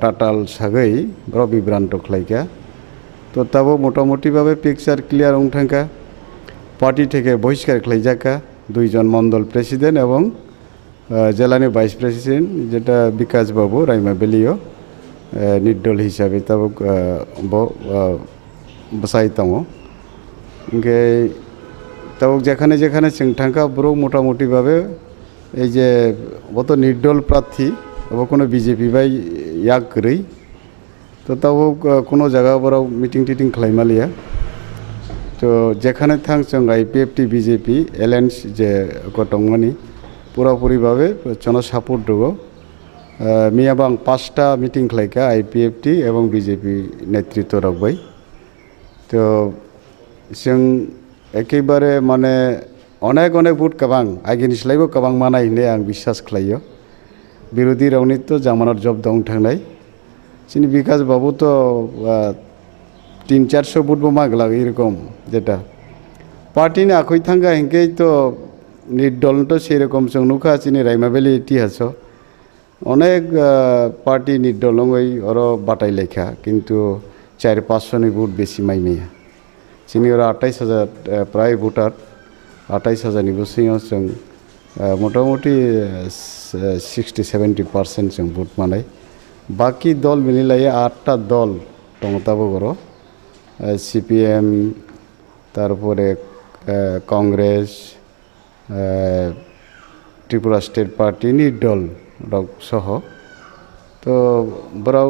টাটাল সাগৈ ব্র বিভ্রান্ত খাইকা তো তাবো মোটামুটিভাবে পিকচার ক্লিয়ার ওং থাকা পার্টি থেকে বহিষ্কার খাইজাকা দুইজন মন্ডল প্রেসিডেন্ট এবং জেলানি ভাইস প্রেসিডেন্ট যেটা বিকাশ বাবু রাইমাবেলিও নির্দল হিসাবে তাবো বসাইতাম ওকে তাবো যেখানে যেখানে जों থাকা ব্রো মোটামুটিভাবে এই যে অত নির্দল প্রার্থী अब कोनो बीजेपी बाय याग करै तो ताव कोनो जगह बराव मीटिंग टिटिंग खालायमालिया तो जेखाने थां जों IPFT बीजेपी एलायन्स जे गटंमानि पुरापुरि भावे जन सापोर्ट दङ मियाबा आं 5टा मीटिंग खालायका IPFT एवं बीजेपी नेतृत्व राखबाय तो जों एकेबारे माने अनेक भोट गोबां आगेनिस्लायबो गोबां मानाय होननाय आं बिश्वास खालायो বিরোধী রাউনিত জামানত জব দং থাंनाय চিনি বিকাশ বাবু তো 300-400 ভোট মাগলা এরকম যেটা পার্টি না আখই থাঙ্গা হিংকেই তো নির্দল তো সেরকম जों नुखा চিনি রাইমাবেলি ইতিহাস অনেক পার্টি নির্দল ওই ওরা বাটাই লেখা কিন্তু 400-500 ভোট বেশি মাইমেয়া চিনি ওরা 28,000 প্রায় ভোটার 28,000 नि বসিও जों মোটামুটি 60-70% जों ভোট মানাই বাকি দল মিলিয়ে 8টা দল টংতাবো গরো সিপিএম তারপরে কংগ্রেস ত্রিপুরা স্টেট পার্টি নির্দল সহ তো বড়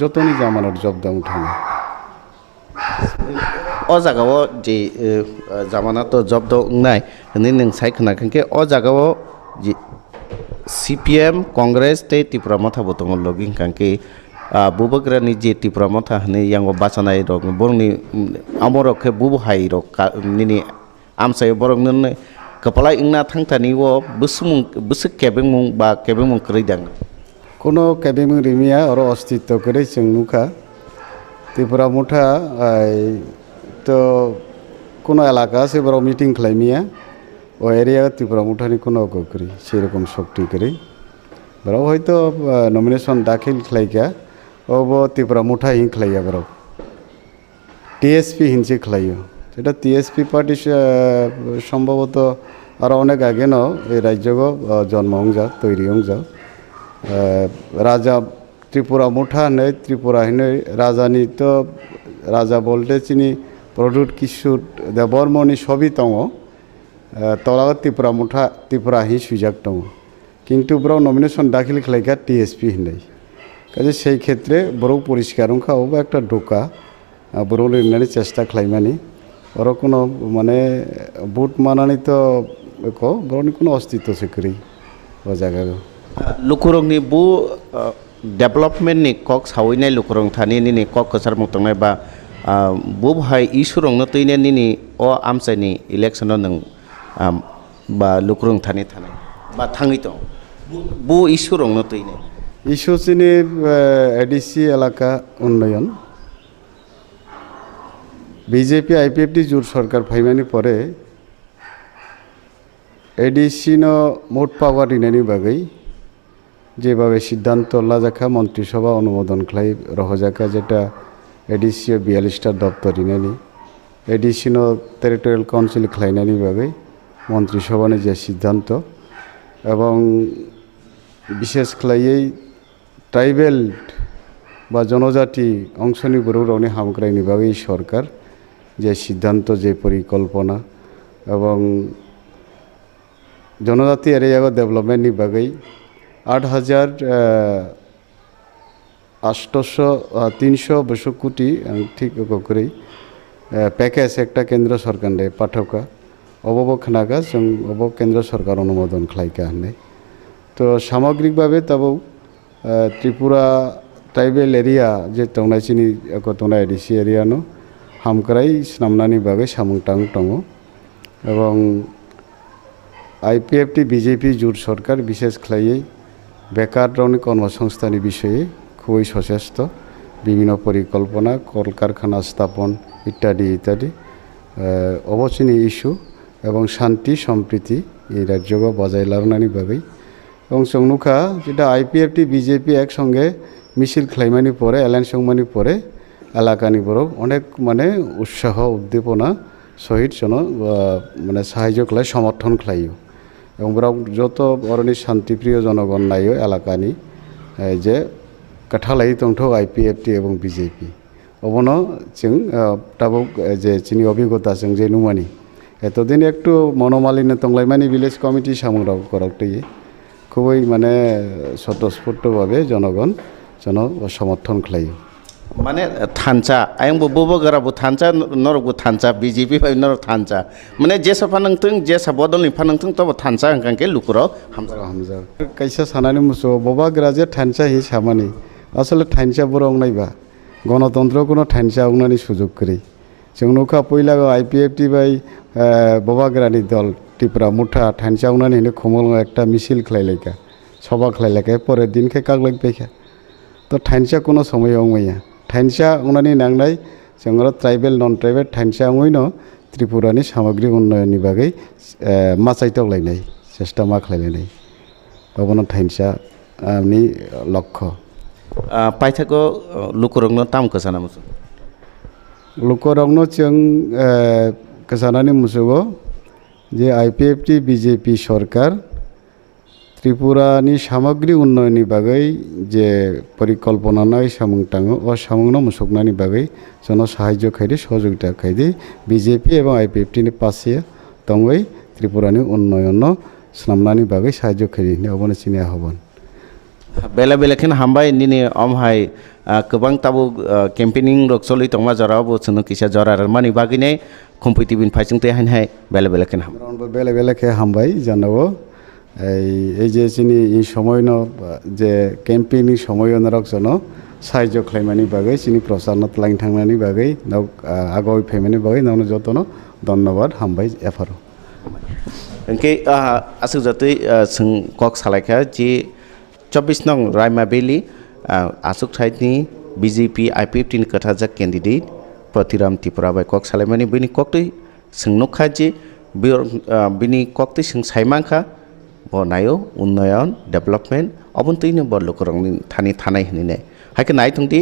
যতনি জামানত জবদাম উঠানো अ जागाव जे जामानात जब दंनाय हनै नों सायखना खंके अ जागाव जे CPM कांग्रेस ते त्रिपुरा माथा बतंग लगिं खंके बुबग्रानि जे त्रिपुरा माथा हनै यांगो बासानाय रग बरनि आमरखे बुब हाय रग निनि आमसाय बरंगन कपाला इंना थांथानि वो बुसुक केबेंमुं बा केबेंमुं करैदां কোনো কেবিং রিমিয়া আর অস্তিত্ব করে जों नुखा त्रिपुरा मुठा तो কোনো এলাকা আছে বড় মিটিং খাইমিয়া ও এরিয়া ত্রিপুরা মুঠানি কোনো করি সেরকম শক্তি করি বড় হয়তো নমিনেশন দাখিল খাইকা ও ত্রিপুরা মুঠা হিং খাইয়া বড় টিএসপি হিংসে খাইও সেটা টিএসপি পার্টি সম্ভবত আর অনেক আগে ন এই রাজ্য জন্ম যা তৈরি যা রাজা त्रिपुरा मुठा नै त्रिपुरा हिनै राजानि तो राजा बोलते चिनी प्रदुत किशोर देवबर्मनि सभी दङ तला त्रिपुरा मुठा त्रिपुरा हि सुजाक दङ किन्तु ब्राव नमिनेशन दाखिल खालायगा टीएसपी हिनै काजे সেই ক্ষেত্রে বড় পরিষ্কার খাওবা একটা ঢোকা বড় লিরনানি চেষ্টা খাইমানি ওর কোনো মানে ভোট মানানি তো কো বড়নি কোনো অস্তিত্ব সেকরি ও জায়গা लुकुरंनि बु डेभलपमेन्टनि कक सावैनाय लुकुरं थानि निनि कक कसार मुक्तंनाय बा बु भाई इसुरंनो तैने निनि अ आमसायनि इलेक्शनाव नों बा लुकुरं थानि थानाय बा थाङै दं बु इसुरंनो तैने इस्युसिनि एडिसि एलाका उन्नयन বিজেপি আইপিএফটি জোট সরকার ফাইমানি পরে এডিসিনো মোট পাওয়ার দিনানি বাগै যেভাবে সিদ্ধান্ত লাজাখা মন্ত্রিসভা অনুমোদন খাই রহজাখা যেটা এডিসিও 42টা দপ্তর দিনানি এডিসিনো টেরিটোরিয়াল কাউন্সিল খাইনানি বাগै মন্ত্রিসভানি যে সিদ্ধান্ত এবং বিশেষ খাইयै ট্রাইবেল বা জনজাতি অংশনি বড়রাवनि হামক্রাইনি বাগै সরকার যে সিদ্ধান্ত যে পরিকল্পনা এবং জনজাতি এরিয়া ডেভেলপমেন্টনি বাগै 8,300 কোটি ঠিক করে প্যাকেজ একটা কেন্দ্র সরকার দে পাঠকা অবব খানাকা जों অব কেন্দ্র সরকার অনুমোদন খাইকা হনে তো সামগ্রিকভাবে তব ত্রিপুরা ट्राइबल एरिया जे तंनाय चिनि तंनाय एडिसि एरिया नो हामक्राय स्नामनानि बागै सामुंटां दङ এবং आईपीएफटी बीजेपी জোট সরকার বিশেষ খাইयै বেকার কর্মসংস্থানি বিষয়ে খুবই সচেষ্ট বিভিন্ন পরিকল্পনা কলকারখানা স্থাপন ইত্যাদি ইত্যাদি অবচিনি ইস্যু এবং শান্তি সম্প্রীতি এই রাজ্যকে বজায় লাগানোনি বাগै এবং সংনুখা যেটা आईपीएफटी बीजेपी একসঙ্গে মিছিল খাইমানি পরে এলায়েন্স সংমানি পরে এলাকানি বড় অনেক মানে উৎসাহ উদ্দীপনা সহিত জন মানে সাহায্য খাই সমর্থন খাইও এবং যত বরনি শান্তিপ্রিয় জনগণ নাইও এলাকানি যে কাঠালাই দंथ आईपीएफटी এবং বিজেপি অবন जों তাবক যে চিনি অভিজ্ঞতা जों যে নুমানি এতদিন একটু মনোমালিন্য তংলাইমানি ভিলেজ কমিটি সামুরাও করতেই খুবই মানে স্বতঃস্ফূর্তভাবে জনগণ জন সমর্থন খাইও माने थानचा आयंबो बोबो गराबो थानचा नरगो थानचा बीजेपी फाय नर थानचा माने जेसा फानंथों जेसा बदलनि फानंथों तब थानचा अंकांके लुकुरो हामजा कैसा सानानि मुसो बबा गराजे थानचा हि सामानि আসলে थानचा बरं नायबा गणतंत्र কোনো थानचा उनानि सुजुग करि जों नुखा पहिला आईपीएफटी बाय बबा गरानि दल ত্রিপুরা मुठा थानचा उनानि खमल একটা মিছিল খাইलायका সবা খাইলাকে পরের দিনকে কাগলাক পেখা তো ঠাইনসা কোনো সময় অংমাইয়া ঠাইনসা অংনানি নাংনাই जों ट्राइबेल नन ट्राइबेल ठाइनसा अंगैनो त्रिपुरानि सामग्रिक उन्नयननि बागै माचाइतलायनाय चेष्टा मा खालायनाय बावनो ठाइनसा नि लक्ष्य पाइथाको लुकुरंनो ताम कसाना मुसु लुकुरंनो जों कसानानि मुसुगो जे आईपीएफटी बीजेपी सरकार त्रिपुरानि सामग्री उन्नयननि बागै जे परिकल्पना नाय सामुं ताङो अ सामुंनो मुसुकनानि बागै जोंनो साहाय्य खायदि सहयोगिता खायदि बीजेपी एवं आईपीएफटी नि पासे तंगै त्रिपुरानि उन्नयन स्नामनानि बागै साहाय्य खायदि ने अबनो सिनिया हबन बेला बेलाखिन हामबाय निने अमहाय गोबां ताबु केम्पेनिं रक्सलि तंमा जराबो सनो किसा जरार मानि बागैने कम्पिटिटिभ फाइसिंते हाय बेला बेलाखिन हाम बेला बेलाखे हामबाय जानावो এই যে চিনি এই সময় যে ক্যাম্পেইনি সময় রকজন সাহায্য খাইমানি বাগৈ চিনি প্রচারনত লাইন থাংনানি বাগৈ নাও আগয় ফেমানি বাগৈ নাও যতন ধন্যবাদ হামবাই এফারো ओंके आसु जतै जों कक सालायखा जे 24 नং रायमा बेली आसुक साइडनि बीजेपी आईपीएफटी नि कथाजाक कैंडिडेट प्रतिराम त्रिपुरा बाय कक सालायमानि बिनि कक्तै सोंनोखा जे बिनि कक्तै सों साइमांखा बनायो उन्नयन डेभलपमेंट अबन्तैनो बलुकरंनि थानि थानाय हनिने हायके नायथंदि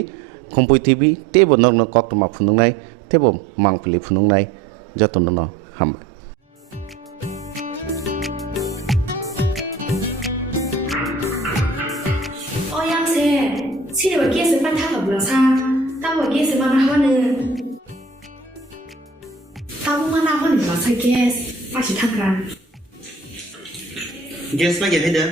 कम्पिटिटिभि तेबो नंनो कक्तमा फुनुंनाय तेबो मांफुलि फुनुंनाय जतन हाम 어양새 치료가 깨서 반타가 불러사 따고 깨서 만나 하는 따고만 하는 불러서 깨서 다시 타그라 गेस ना गेहाय दा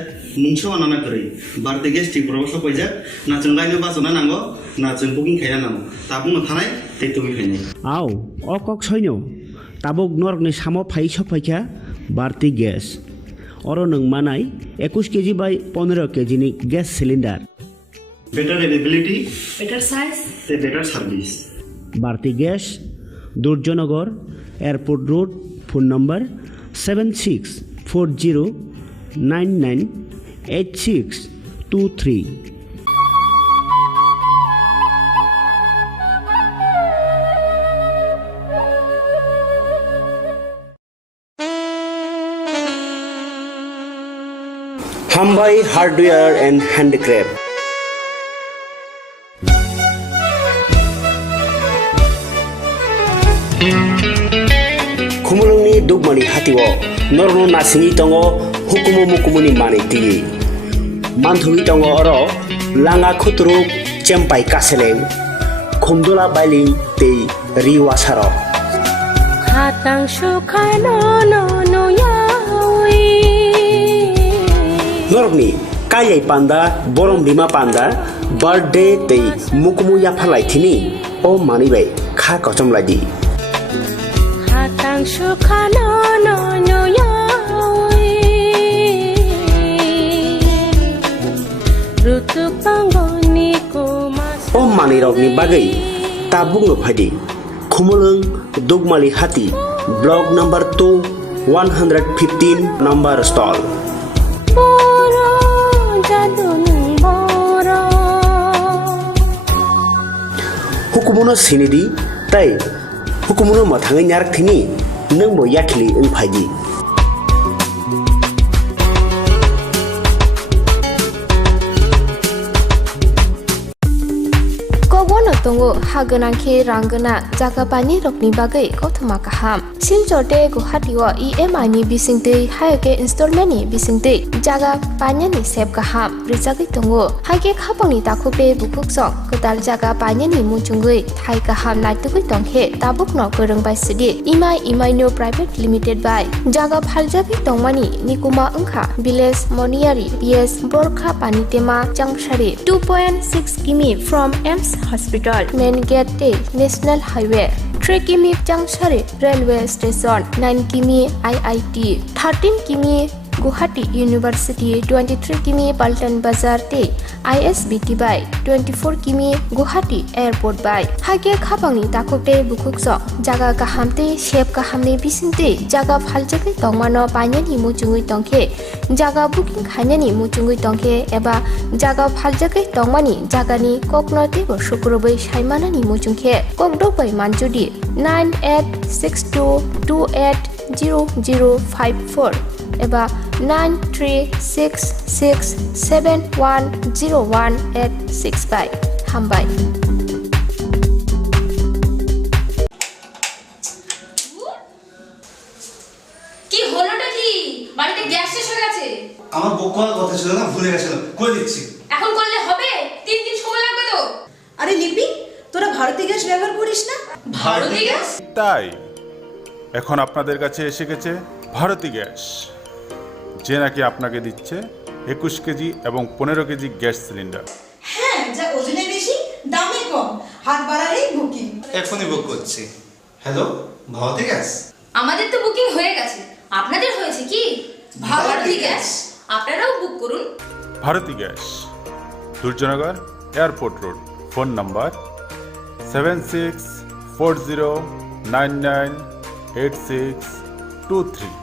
मुंसो आनाना करै बारदे गेस थि प्रबस पयजा ना जों लाइनो बासना नांगो ना जों बुकिं खाया नांगो ताबुनो थानाय तेतुबि फायनाय आव अकक सैनो ताबुक नरकनि सामो फाइ सफायखा बारति गेस अरो नों मानाय 21 केजि बाय 15 केजि नि gas cylinder better availability better size ते better service Bharati gas Durjanagar airport road phone number 7640998623 Hambai Hardware and Handicraft Khumulungni dugmani hatiwo norno nasingi tongo hukumu mukumuni mani tigi manthugi tongo oro langa khutruk chempai kaseleng khumdula baili te riwasaro khatang sukhano no no yawi norni kayai panda borom bima panda birthday te mukumu yaphalai thini o mani bai kha kochom ladi khatang sukhano no no yawi rutu pangoni kumas o mani rokni bagai tabung no phadi khumulung dugmali hati block number 2 115 number stall Hukumuno sinidi tai hukumuno mathangai nyarak thini nang bo yakhli ung phaidi Kogono tongo haganangke rangana jaga bani rokni bagai kothoma kaham Silchorte Guwahatiwa EMI ni bisingtei hayake installment ni bisingtei jaga banya ni sep kaham rijagi tongo hayake khapangni takhope bukuksok kotal jaga banya ni muchungui thai kaham naitugui tongkhe tabukno korongbai sidi EMI no private limited by jaga phaljabi tongmani nikuma ungkha village moniari PS Borkha Panitema Jangshari 2.6 km from EMS Hospital main gate National Highway 3 km Jangshari Railway Station 9 km IIT 13 km Guwahati university 23 किमी पल्टन बाजार ते ISBT बाय 24 किमी गुवाहाटी एयरपोर्ट बाय हागे खाबांनि ताखोते बुकुकसो जागा गाहामते शेप गाहामनि बिसिनते जागा फालजकै तंमानो पाइनानि मुचुङै तंखे जागा बुकिं खायनानि मुचुङै तंखे एबा जागा फालजकै तंमानि जागानि ककनते बसुकुरबै साइमानानि मुचुंखे ककदोबै मानजुदि 9862280054 एबा 9366710186 हामबाय। কি হলোটা কি? বাড়িতে গ্যাস শেষ হয়ে গেছে। আমার বুক করার কথা ছিল না, ভুলে গেছিলাম, করে দিচ্ছি। এখন করলে হবে? 3 দিন সময় লাগবে তো। আরে লিপি, তোরা ভারতী গ্যাস ব্যবহার করিস না? ভারতী গ্যাস? তাই এখন আপনাদের কাছে এসে গেছে ভারতী গ্যাস, যে নাকি আপনাকে দিচ্ছে 21 কেজি এবং 15 কেজি গ্যাস সিলিন্ডার। হ্যাঁ, যা ওজনে বেশি, দামে কম, হাত বাড়ালেই বুকিং। এখনই বুক করছি। Hello, Bharati gas? আমাদের তো বুকিং হয়ে গেছে, আপনাদের হয়েছে কি? ভারতী গ্যাস, আপনারাও বুক করুন। Bharati gas, Durjanagar airport road, phone number 7640998623।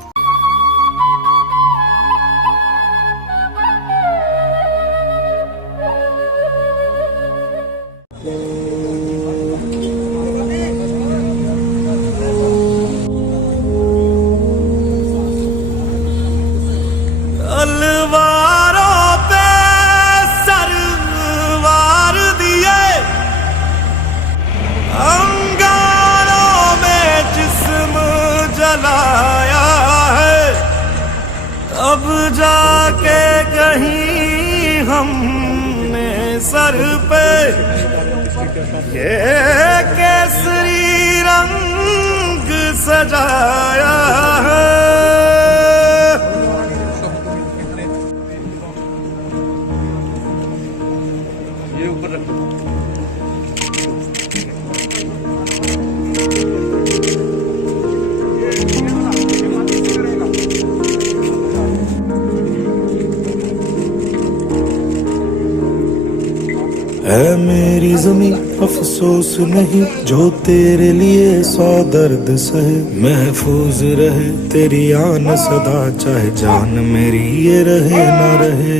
तलवारों पे सरवार दिए, अंगारों में जिस्म जलाया है, तब जाके कहीं हमने सर पे ये केसरी रंग सजाया है। है मेरी ज़मीं अफसोस नहीं जो तेरे लिए 100 दर्द सहे, महफूज रहे तेरी आन सदा चाहे जान मेरी ये रहे ना रहे।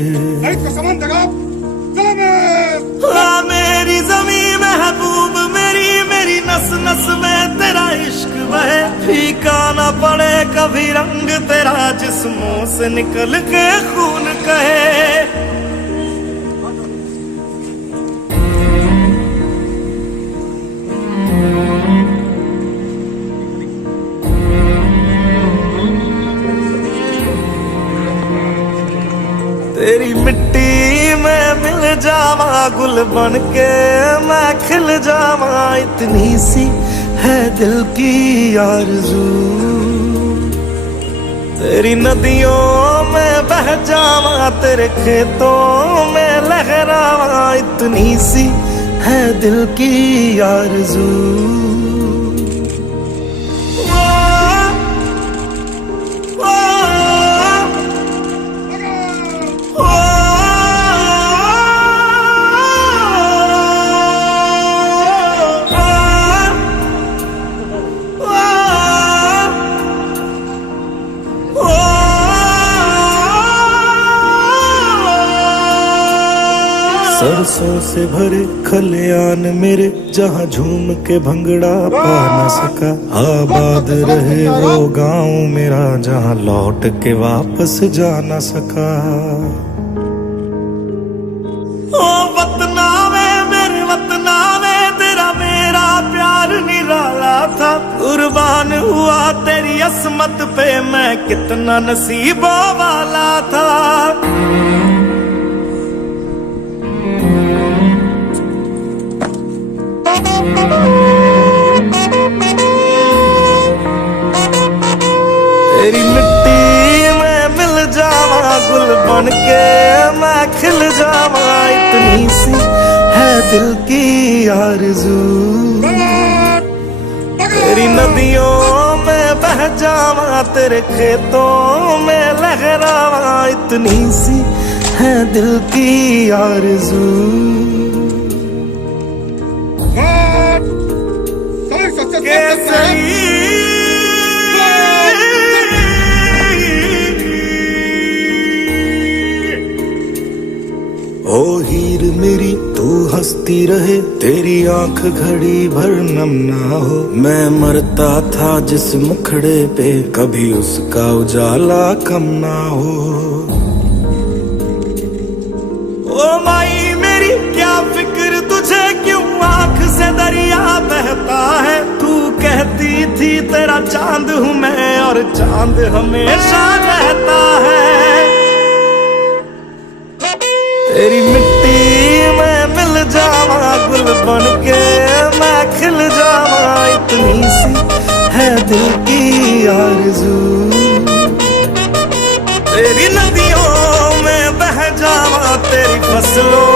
मेरी ज़मीं महबूब मेरी, मेरी नस नस में तेरा इश्क बहे, फीका ना पड़े कभी रंग तेरा जिस्मों से निकल के खून कहे। तेरी मिट्टी में मिल जावा गुल बन के मैं खिल जावा, इतनी सी है दिल की आरज़ू। तेरी नदियों में बह जावा तेरे खेतों में लहरावा, इतनी सी है दिल की आरज़ू। सरसों से भरे खलियान मेरे, जहाँ झूम के भंगड़ा पा न सका, आबाद रहे वो गांव मेरा जहाँ लौट के वापस जा न सका। ओ वतना में मेरे वतना में तेरा मेरा प्यार निराला था, कुर्बान हुआ तेरी असमत पे मैं कितना नसीबों वाला था। तेरी मिट्टी में मिल जावा गुल बन के मैं खिल जावा, इतनी सी है दिल की आरज़ू। तेरी नदियों में बह जावा तेरे खेतों में लहरावा इतनी सी है दिल की आरज़ू केसरी ओ हीर मेरी तू हंसती रहे तेरी आंख घड़ी भर नम ना हो मैं मरता था जिस मुखड़े पे कभी उसका उजाला कम ना हो ओ माई मेरी क्या फिक्र तुझे क्यों आंख से दरिया बहता है तू कहती थी तेरा चांद हूँ मैं और चांद हमेशा रहता है तेरी मिट्टी में मिल जावा गुल बन के मैं खिल जावा इतनी सी है दिल की आरज़ू तेरी नदियों में बह जावा तेरी फसलों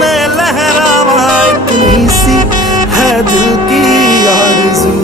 में लहरावा इतनी सी है दिल की आरज़ू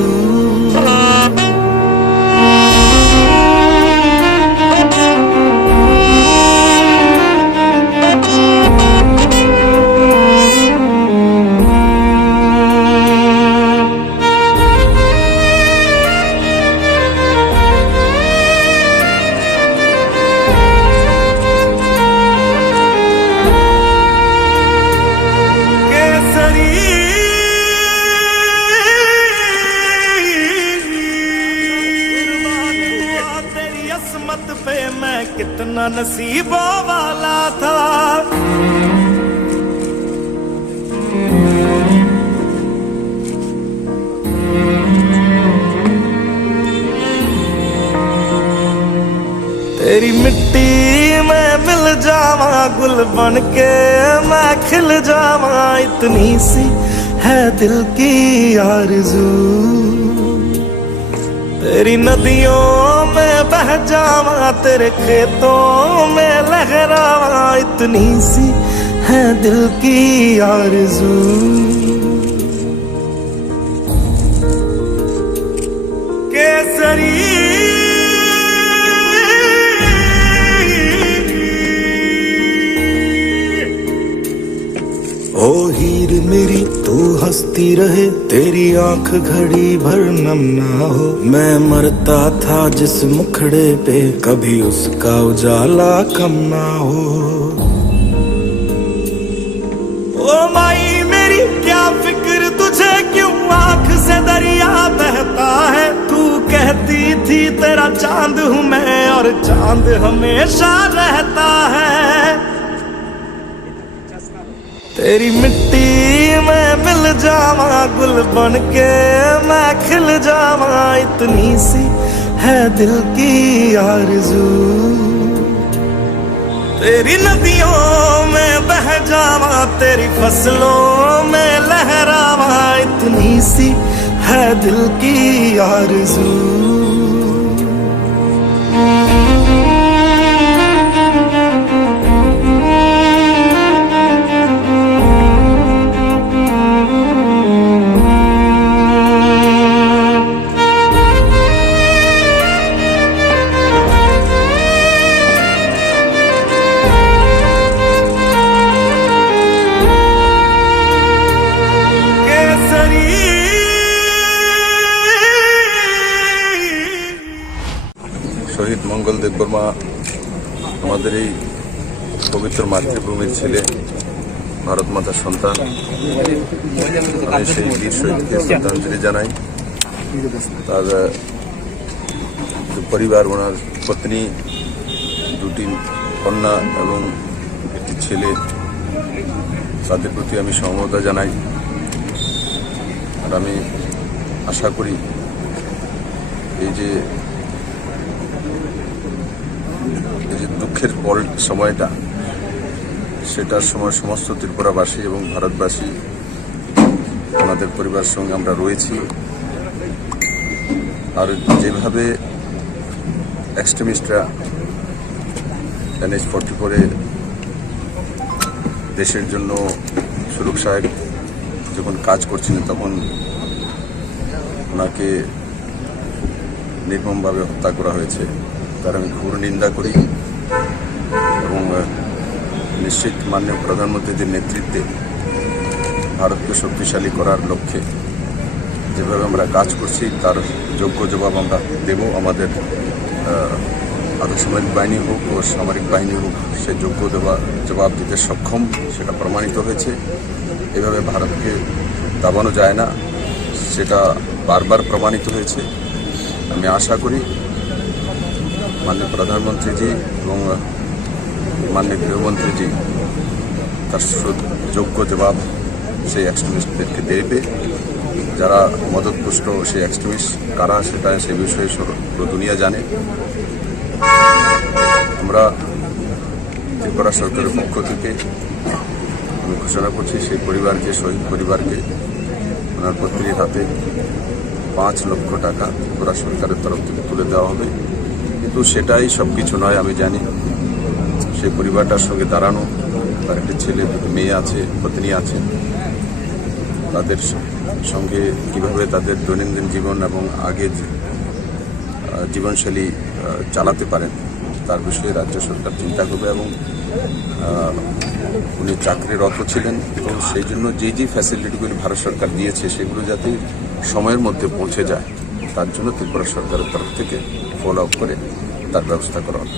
कितना नसीबों वाला था तेरी मिट्टी में मिल जावा गुल बन के मैं खिल जावा इतनी सी है दिल की आरज़ू तेरी नदियों में बह जावा तेरे खेतों में लहरावा इतनी सी है दिल की आरज़ू केसरी ओ हीर मेरी तू हंसती रहे तेरी आंख घड़ी भर नम ना हो मैं मरता था जिस मुखड़े पे कभी उसका उजाला कम ना हो ओ माई मेरी क्या फिक्र तुझे क्यों आंख से दरिया बहता है तू कहती थी तेरा चांद हूँ मैं और चांद हमेशा रहता है तेरी मिट्टी में मिल जावा गुल बन के मैं खिल जावा इतनी सी है दिल की आरज़ू तेरी नदियों में बह जावा तेरी फसलों में लहरावा इतनी सी है दिल की आरज़ू শহীদ মঙ্গল দেববর্মা আমাদের এই পবিত্র মাতৃভূমির ছেলে ভারত মাতার সন্তান আমি সেই বীর শহীদকে শ্রদ্ধাঞ্জলি জানাই তার পরিবার ওনার পত্নী দুটি কন্যা এবং একটি ছেলে তাদের প্রতি আমি সমবেদনা জানাই আর আমি আশা করি এই যে দুঃখের সময়টা সেটার সময় সমস্ত ত্রিপুরাবাসী এবং ভারতবাসী আমাদের পরিবারের সঙ্গে আমরা রয়েছি আর যেভাবে এক্সট্রিমিস্টরা NH-44 দেশের জন্য সুরক্ষায় যখন কাজ করছিলেন তখন ওনাকে নির্মমভাবে হত্যা করা হয়েছে তার আমি ঘোর নিন্দা করি এবং নিশ্চিত মাননীয় প্রধানমন্ত্রীর নেতৃত্বে ভারতকে শক্তিশালী করার লক্ষ্যে যেভাবে আমরা কাজ করছি তার যোগ্য জবাব আমরা দেব। আমাদের আধাসামরিক বাহিনী হোক ও সামরিক বাহিনী হোক সে যোগ্য জবাব দিতে সক্ষম, সেটা প্রমাণিত হয়েছে। এভাবে ভারতকে দাবানো যায় না, সেটা বারবার প্রমাণিত হয়েছে। আমি আশা করি মাননীয় প্রধানমন্ত্রীজি এবং মাননীয় গৃহমন্ত্রীজি তার যোগ্য জবাব সেই এক্সট্রিমিস্টদেরকে দেবে। যারা মদতপুষ্ট সেই এক্সট্রিমিস্ট কারা সেটা সে বিষয়ে পুরো দুনিয়া জানে। আমরা ত্রিপুরা সরকারের পক্ষ থেকে আমি ঘোষণা করছি সেই পরিবারকে, শহীদ পরিবারকে ওনার পত্নীর হাতে 5 লক্ষ টাকা ত্রিপুরা সরকারের তরফ থেকে তুলে দেওয়া হবে। কিন্তু সেটাই সব কিছু নয়। আমি জানি সেই পরিবারটার সঙ্গে দাঁড়ানো, তার একটি ছেলে, দুটি মেয়ে আছে, পত্নী আছে, তাদের সঙ্গে কীভাবে তাদের দৈনন্দিন জীবন এবং আগের জীবনশৈলী চালাতে পারেন তার বিষয়ে রাজ্য সরকার চিন্তা করবে। এবং উনি চাকরিরত ছিলেন এবং সেই জন্য যে ফ্যাসিলিটিগুলি ভারত সরকার দিয়েছে সেগুলো যাতে সময়ের মধ্যে পৌঁছে যায় তার জন্য ত্রিপুরা সরকারের তরফ থেকে ফলো আপ করে তার ব্যবস্থা করা হবে।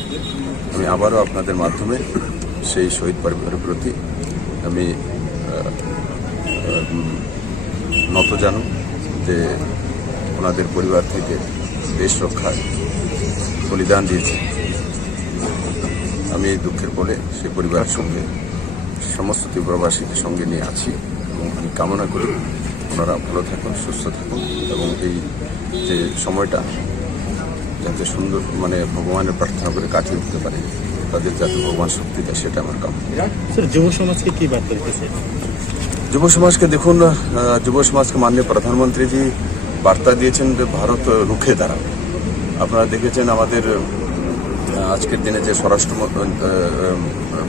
আমি আবারও আপনাদের মাধ্যমে সেই শহীদ পরিবারের প্রতি আমি নত জানু যে ওনাদের পরিবার থেকে দেশ রক্ষায় বলিদান দিয়েছে। আমি এই দুঃখের পরে সেই পরিবারের সঙ্গে সমস্ত ত্রিপুরাবাসীকে সঙ্গে নিয়ে আছি এবং আমি কামনা করি ওনারা ভালো থাকুন, সুস্থ থাকুন এবং এই যে সময়টা যাতে সুন্দর ভগবানের প্রার্থনা করে কাটিয়ে উঠতে পারে, তাদের যাতে ভগবান শক্তি দেয়, সেটা আমার কামনা। যুব সমাজকে কি বার্তা দিতেছে? যুব সমাজকে দেখুন, যুব সমাজকে মাননীয় প্রধানমন্ত্রীজি বার্তা দিয়েছেন যে ভারত রুখে দাঁড়াবে। আপনারা দেখেছেন আমাদের আজকের দিনে যে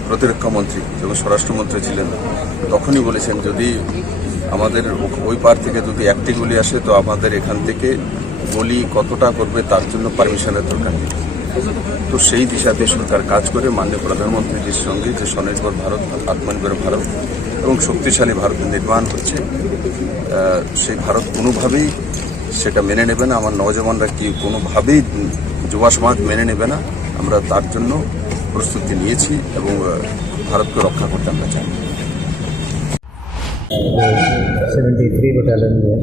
প্রতিরক্ষা মন্ত্রী যখন স্বরাষ্ট্রমন্ত্রী ছিলেন তখনই বলেছেন যদি আমাদের ওই পার থেকে যদি একটি গুলি আসে তো আমাদের এখান থেকে গুলি কতটা করবে তার জন্য পারমিশনের দরকার নেই। তো সেই দিশাতে সরকার কাজ করে মাননীয় প্রধানমন্ত্রীজির সঙ্গে যে স্বনির্ভর ভারত, আত্মনির্ভর ভারত এবং শক্তিশালী ভারত নির্মাণ হচ্ছে, সেই ভারত কোনোভাবেই সেটা মেনে নেবে না। আমার নওজওয়ানরা কি কোনোভাবেই যুব সমাজ মেনে নেবে না। আমরা তার জন্য প্রস্তুতি নিয়েছি এবং ভারতকে রক্ষা করতে আমরা চাই। 73 बटालियन में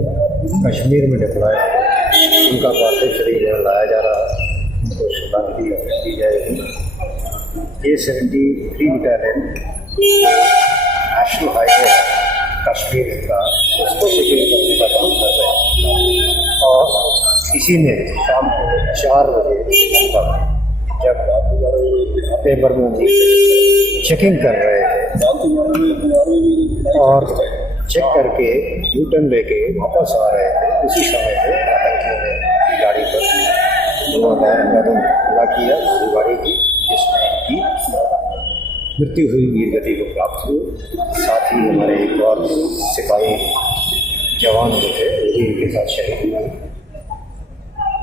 कश्मीर में डिप्लॉय है, उनका पार्थिव शरीर लाया जा रहा है, उनको श्रद्धांजलि दी जाएगी। ये 73 बटालियन नेशनल हाईवे कश्मीर का उसको सिक्योर करने का काम कर रहे हैं और इसी में शाम को 4 बजे तक जब पेपर में चेकिंग कर रहे थे और चेक करके यूटर्न लेके वापस आ रहे थे, उसी समय पे आतंकियों ने गाड़ी पर हमला किया, गोलीबारी की, जिसमें इनकी मृत्यु हुई, वीर गति को प्राप्त हुई। साथ ही हमारे एक और सिपाही जवान जो थे वो भी इनके साथ शहीद हुए।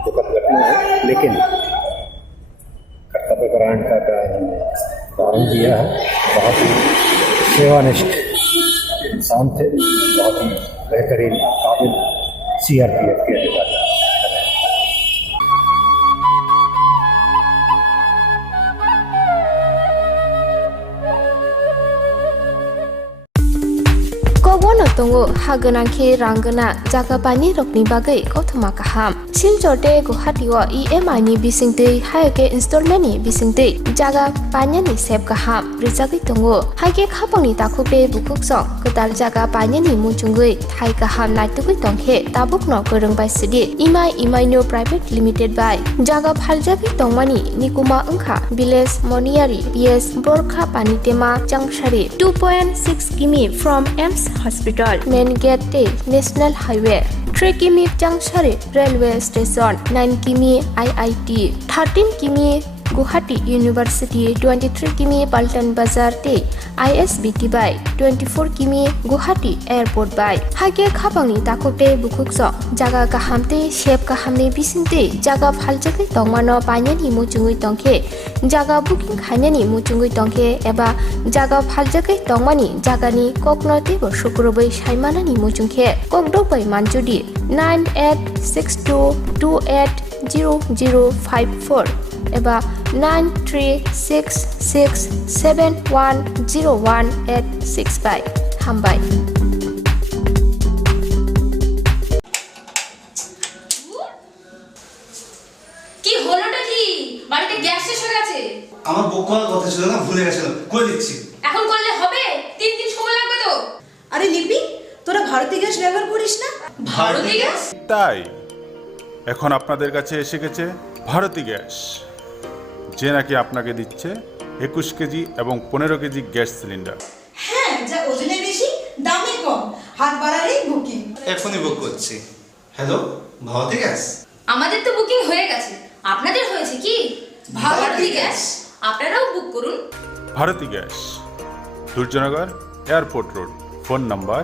दुखद घटना है, लेकिन कर्तव्य परायण का कारण दिया है। बहुत ही सेवानिष्ठ इंसान थे, बहुत ही बेहतरीन काबिल CRPF के अधिकारी। Kobono tongo haganangke ranggana jaga pani rokni bagai kothoma kaham. Silchorte Guwahati o EMI ni bisingtei haike installment ni bisingtei jaga panya ni sep kaham. Rijagi tongo haike khapangni takhupe bukuksong ketal jaga panya ni muchungui thai kaham naitugui tongkhe tabukno korongbai sidi EMI no private limited by jaga phaljagi tongmani nikuma ongkha village moniari PS Borkha Panitema Jangshari 2.6 km from EMS Hospital main gate National Highway 3 km Jangshari Railway Station 9 km IIT 13 km Guwahati university 23 किमी पल्टन बाजार ते ISBT बाय 24 किमी गुवाहाटी एयरपोर्ट बाय हागे खाबांनि ताकोटे बुकुकसो जागा काहामते शेप काहामनि बिसिनते जागा फालजकै तंमानो पाइनानि मुचुङै तंखे जागा बुकिं खाइनानि मुचुङै तंखे एबा जागा फालजकै तंमानि जागानि ककनते बसुकुरबै साइमानानि मुचुंखे ककदबै मानजुदि 9862280054 एबा 9366710186 बाय हामबाय। কি হলোটা কি? বাড়িতে গ্যাস শেষ হয়ে গেছে। আমার বুক করার কথা ছিল না, ভুলে গেছিলাম, করে দিচ্ছি। এখন করলে হবে? 3 দিন সময় লাগবে তো। আরে লিপি, তোরা ভারতী গ্যাস ব্যবহার করিস না? ভারতী গ্যাস? তাই এখন আপনাদের কাছে এসে গেছে ভারতী গ্যাস, যে নাকি আপনাকে দিচ্ছে 21 কেজি এবং 15 কেজি গ্যাস সিলিন্ডার। হ্যাঁ, যা ওজনে বেশি, দামে কম, হাত বাড়ালেই বুকিং। এখনই বুক করছি। Hello, Bharati gas? আমাদের তো বুকিং হয়ে গেছে, আপনাদের হয়েছে কি? ভারতী গ্যাস, আপনারাও বুক করুন। Bharati gas, Durjanagar airport road, phone number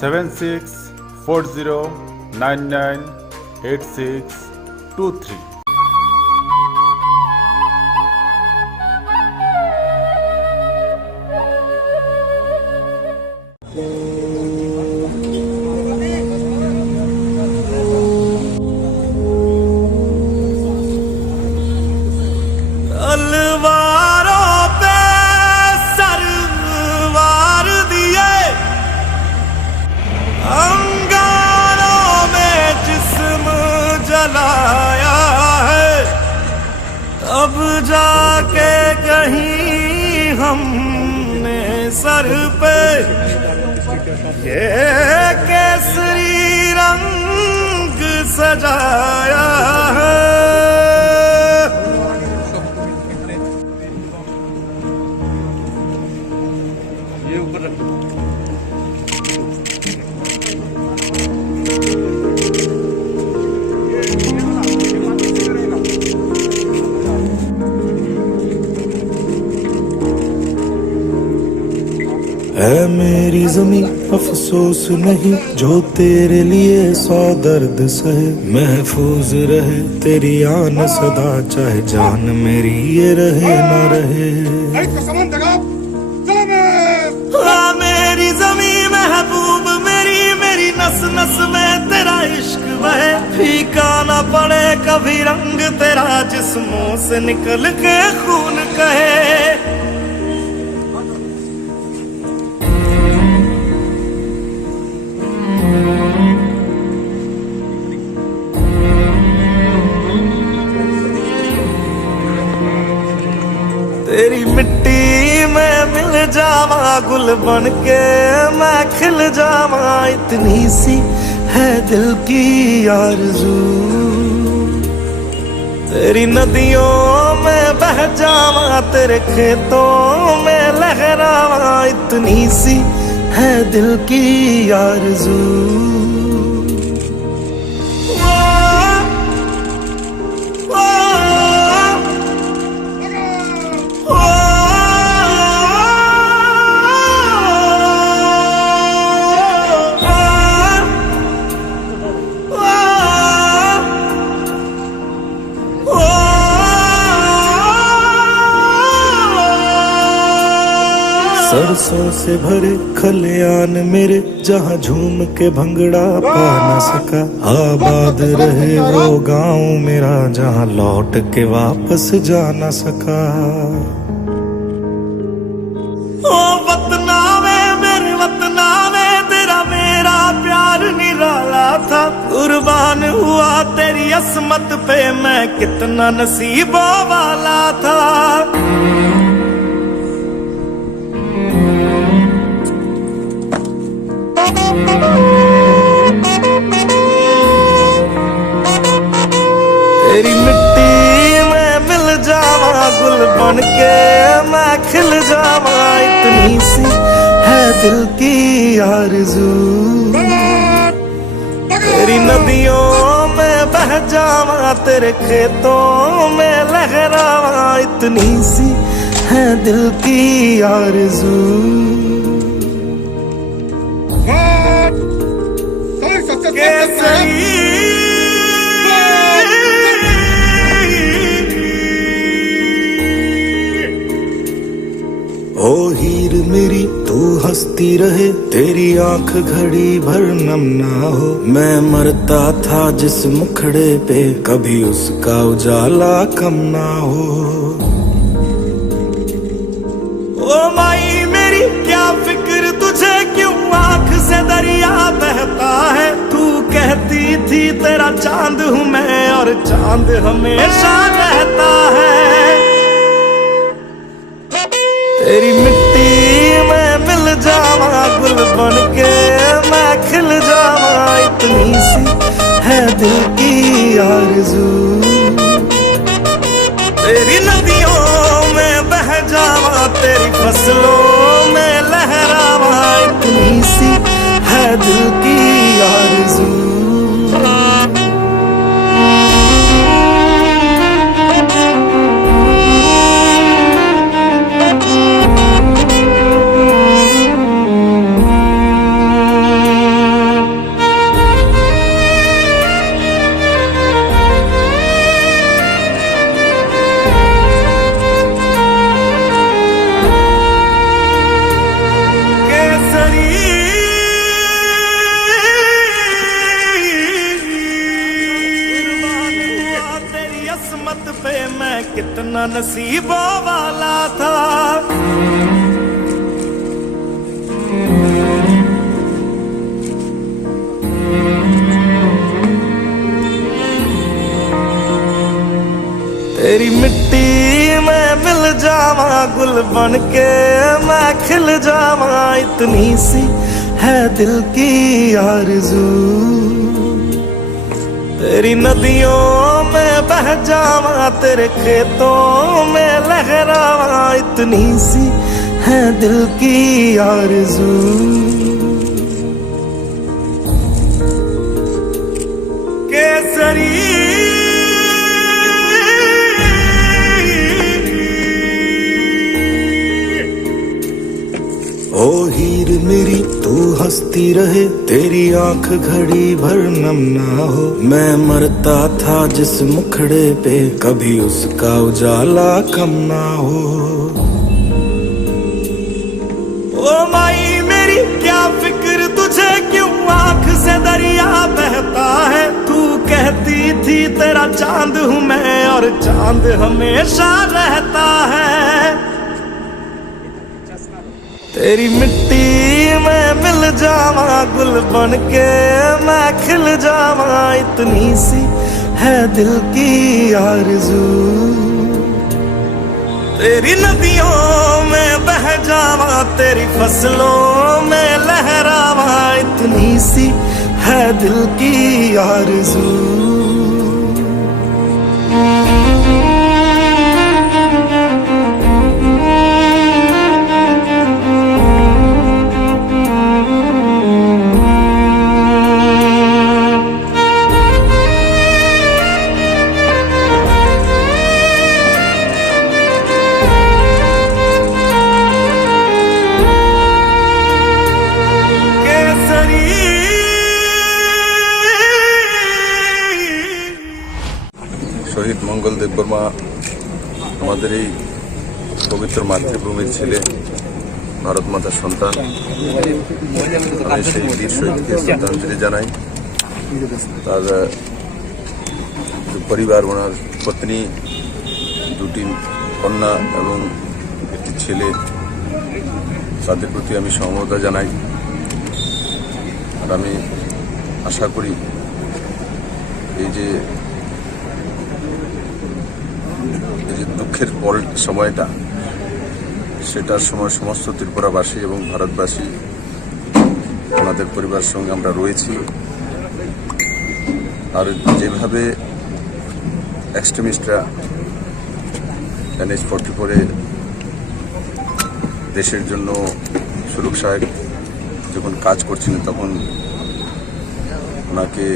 7640998623। तलवारों पे सरवार दिए, अंगारों में जिस्म जलाया है, तब जाके कहीं हमने सर पे ये केसरी रंग सजाया है। है मेरी ज़मीं अफसोस नहीं, जो तेरे लिए 100 दर्द सहे। महफूज रहे तेरी आन सदा, चाहे जान मेरी ये रहे ना रहे। मेरी ज़मीं महबूब मेरी, मेरी नस नस में तेरा इश्क बहे। फीका ना पड़े कभी रंग तेरा, जिस्मों से निकल के खून कहे। तेरी मिट्टी में मिल जावा, गुल बन के मैं खिल जावा। इतनी सी है दिल की आरज़ू, तेरी नदियों में बह जावा, तेरे खेतों में लहरावा। इतनी सी है दिल की आरज़ू। सरसों से भरे खलियान मेरे, जहाँ झूम के भंगड़ा पा न सका। आबाद रहे वो गांव मेरा, जहाँ लौट के वापस जा न सका। ओ वतना में मेरे वतना में, तेरा मेरा प्यार निराला था। कुर्बान हुआ तेरी असमत पे, मैं कितना नसीबों वाला था। तेरी मिट्टी में मिल जावा, गुल बन के मैं खिल जावा। इतनी सी है दिल की आरज़ू, तेरी नदियों में बह जावा, तेरे खेतों में लहरावा इतनी सी है दिल की आरज़ू केसरी ओ हीर मेरी तू हंसती रहे तेरी आंख घड़ी भर नम ना हो मैं मरता था जिस मुखड़े पे कभी उसका उजाला कम ना हो ओ माई मेरी क्या फिक्र तुझे क्यों आंख से दरिया बहता है तू कहती थी तेरा चांद हूँ मैं और चांद हमेशा रहता है तेरी मिट्टी में मिल जावा गुल बन के मैं खिल जावा इतनी सी है दिल की आरज़ू तेरी नदियों में बह जावा तेरी फसलों में लहरावा इतनी सी है दिल की आरज़ू कितना नसीबों वाला था तेरी मिट्टी में मिल जावा गुल बन के मैं खिल जावा इतनी सी है दिल की आरज़ू तेरी नदियों में बह जावा तेरे खेतों में लहरावा इतनी सी है दिल की आरज़ू केसरी ओ हीर मेरी तू हंसती रहे तेरी आंख घड़ी भर नम ना हो मैं मरता था जिस मुखड़े पे कभी उसका उजाला कम ना हो ओ माई मेरी क्या फिक्र तुझे क्यों आंख से दरिया बहता है तू कहती थी तेरा चांद हूँ मैं और चांद हमेशा रहता है तेरी मिट्टी में मिल जावा गुल बन के मैं खिल जावा इतनी सी है दिल की आरज़ू तेरी नदियों में बह जावा तेरी फसलों में लहरावा इतनी सी है दिल की आरज़ू শহীদ মঙ্গলদেব বর্মা আমাদের এই পবিত্র মাতৃভূমির ছেলে ভারত মাতার সন্তান আমি সেই বীর শহীদকে শ্রদ্ধাঞ্জলি জানাই তার পরিবার ওনার পত্নী দুটি কন্যা এবং একটি ছেলে তাদের প্রতি আমি সমবেদনা জানাই আর আমি আশা করি এই যে দুঃখের সময়টা সেটার সময় সমস্ত ত্রিপুরাবাসী এবং ভারতবাসী ওনাদের পরিবারের সঙ্গে আমরা রয়েছি আর যেভাবে এক্সট্রিমিস্টরা NH-44-এ দেশের জন্য সুরক্ষায় যখন কাজ করছিলেন তখন ওনাকে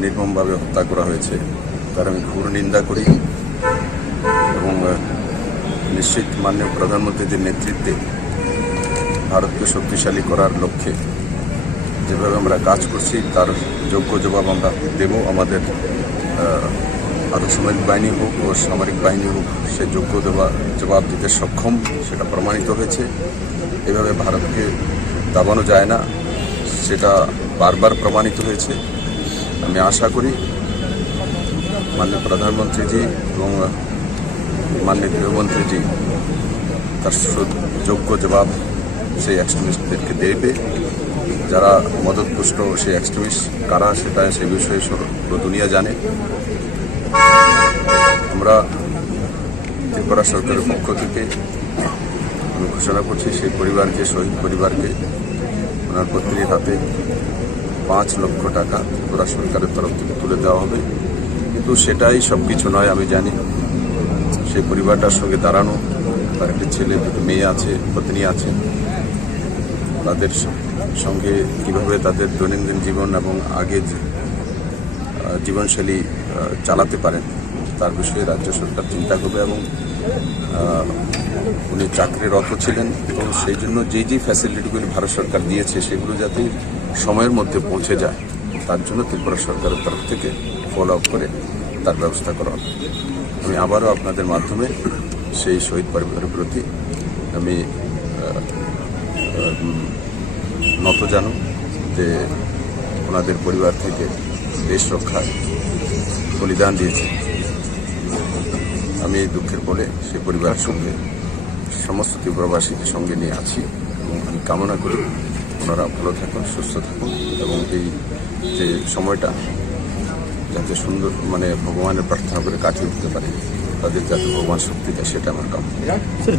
নির্মমভাবে হত্যা করা হয়েছে তার আমি ঘোর নিন্দা করি এবং নিশ্চিত মাননীয় প্রধানমন্ত্রীদের নেতৃত্বে ভারতকে শক্তিশালী করার লক্ষ্যে যেভাবে আমরা কাজ করছি তার যোগ্য জবাব আমরা দেব। আমাদের আধসামরিক বাহিনী হোক ও সামরিক বাহিনী হোক সে যোগ্য জবাব দিতে সক্ষম, সেটা প্রমাণিত হয়েছে। এভাবে ভারতকে দাবানো যায় না, সেটা বারবার প্রমাণিত হয়েছে। আমি আশা করি মাননীয় প্রধানমন্ত্রীজি এবং মাননীয় গৃহমন্ত্রীজি তার যোগ্য জবাব সেই এক্সট্রিমিস্টদেরকে দেবে। যারা মদতপুষ্ট সেই এক্সট্রিমিস্ট কারা সেটা সে বিষয়ে পুরো দুনিয়া জানে। আমরা ত্রিপুরা সরকারের পক্ষ থেকে আমি ঘোষণা করছি সেই পরিবারকে, শহীদ পরিবারকে ওনার পত্নীর হাতে 5 লক্ষ টাকা ত্রিপুরা সরকারের তরফ থেকে তুলে দেওয়া হবে। কিন্তু সেটাই সব কিছু নয়। আমি জানি সেই পরিবারটার সঙ্গে দাঁড়ানো, তার একটি ছেলে, দুটি মেয়ে আছে, পত্নী আছে, তাদের সঙ্গে কীভাবে তাদের দৈনন্দিন জীবন এবং আগে জীবনশৈলী চালাতে পারেন তার বিষয়ে রাজ্য সরকার চিন্তা করবে। এবং উনি চাকরিরত ছিলেন এবং সেই জন্য যে ফ্যাসিলিটিগুলি ভারত সরকার দিয়েছে সেগুলো যাতে সময়ের মধ্যে পৌঁছে যায় তার জন্য ত্রিপুরা সরকারের তরফ থেকে ফলো আপ করে তার ব্যবস্থা করা হবে। আমি আবারও আপনাদের মাধ্যমে সেই শহীদ পরিবারের প্রতি আমি নত জানো যে ওনাদের পরিবার থেকে দেশ রক্ষায় বলিদান দিয়েছে। আমি দুঃখের বলে সেই পরিবারের সঙ্গে সমস্ত ত্রিপুরাবাসীকে সঙ্গে নিয়ে আছি এবং আমি কামনা করি ওনারা ভালো থাকুন, সুস্থ থাকুন এবং এই যে সময়টা যাতে সুন্দর ভগবানের প্রার্থনা করে কাটিয়ে উঠতে পারে, তাদের যাতে ভগবান শক্তি দেয়, সেটা আমার কামনা।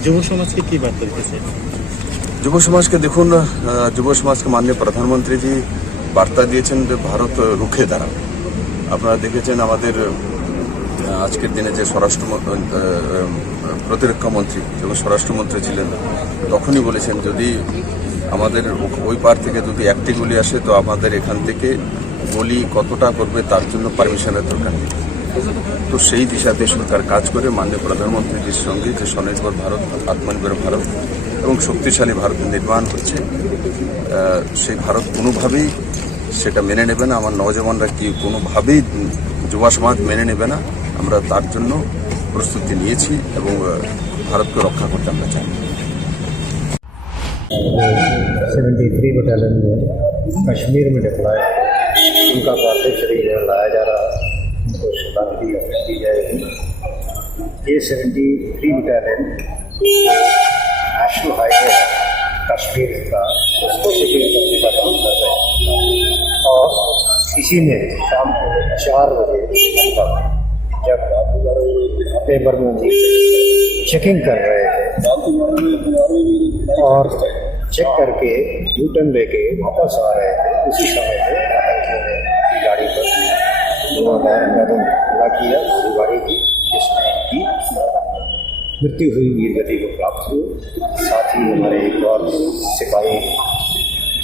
যুব সমাজকে কি বার্তা দিতেছে? যুব সমাজকে দেখুন, যুব সমাজকে মাননীয় প্রধানমন্ত্রীজি বার্তা দিয়েছেন যে ভারত রুখে দাঁড়াবে। আপনারা দেখেছেন আমাদের আজকের দিনে যে প্রতিরক্ষা মন্ত্রী এবং স্বরাষ্ট্রমন্ত্রী ছিলেন তখনই বলেছেন যদি আমাদের ওই পার থেকে যদি একটি গুলি আসে তো আমাদের এখান থেকে গুলি কতটা করবে তার জন্য পারমিশনের দরকার নেই। তো সেই দিশাতে সরকার কাজ করে মাননীয় প্রধানমন্ত্রীজির সঙ্গে যে স্বনির্ভর ভারত, আত্মনির্ভর ভারত এবং শক্তিশালী ভারত নির্মাণ হচ্ছে, সেই ভারত কোনোভাবেই সেটা মেনে নেবে না। আমার নওজওয়ানরা কি কোনোভাবেই যুব সমাজ মেনে নেবে না। আমরা তার জন্য প্রস্তুতি নিয়েছি এবং ভারতকে রক্ষা করতে আমরা চাই। 73 बटालियन में कश्मीर में डिप्लॉय उनका पार्थिव शरीर लाया जा रहा है, उनको श्रद्धांजलि दी जाएगी। ये 73 बटालियन नेशनल हाईवे कश्मीर का उसको सिक्योर करने का काम कर रहे हैं और इसी में शाम को 4 बजे जब पेपर में चेकिंग कर रहे थे और चेक करके यूटर्न लेके वापस आ रहे थे, उसी समय पे आतंकियों ने गाड़ी पर हमला किया, गोलीबारी की, जिसमें इनकी मृत्यु हुई, वीरगति को प्राप्त हुई। साथ ही हमारे एक और सिपाही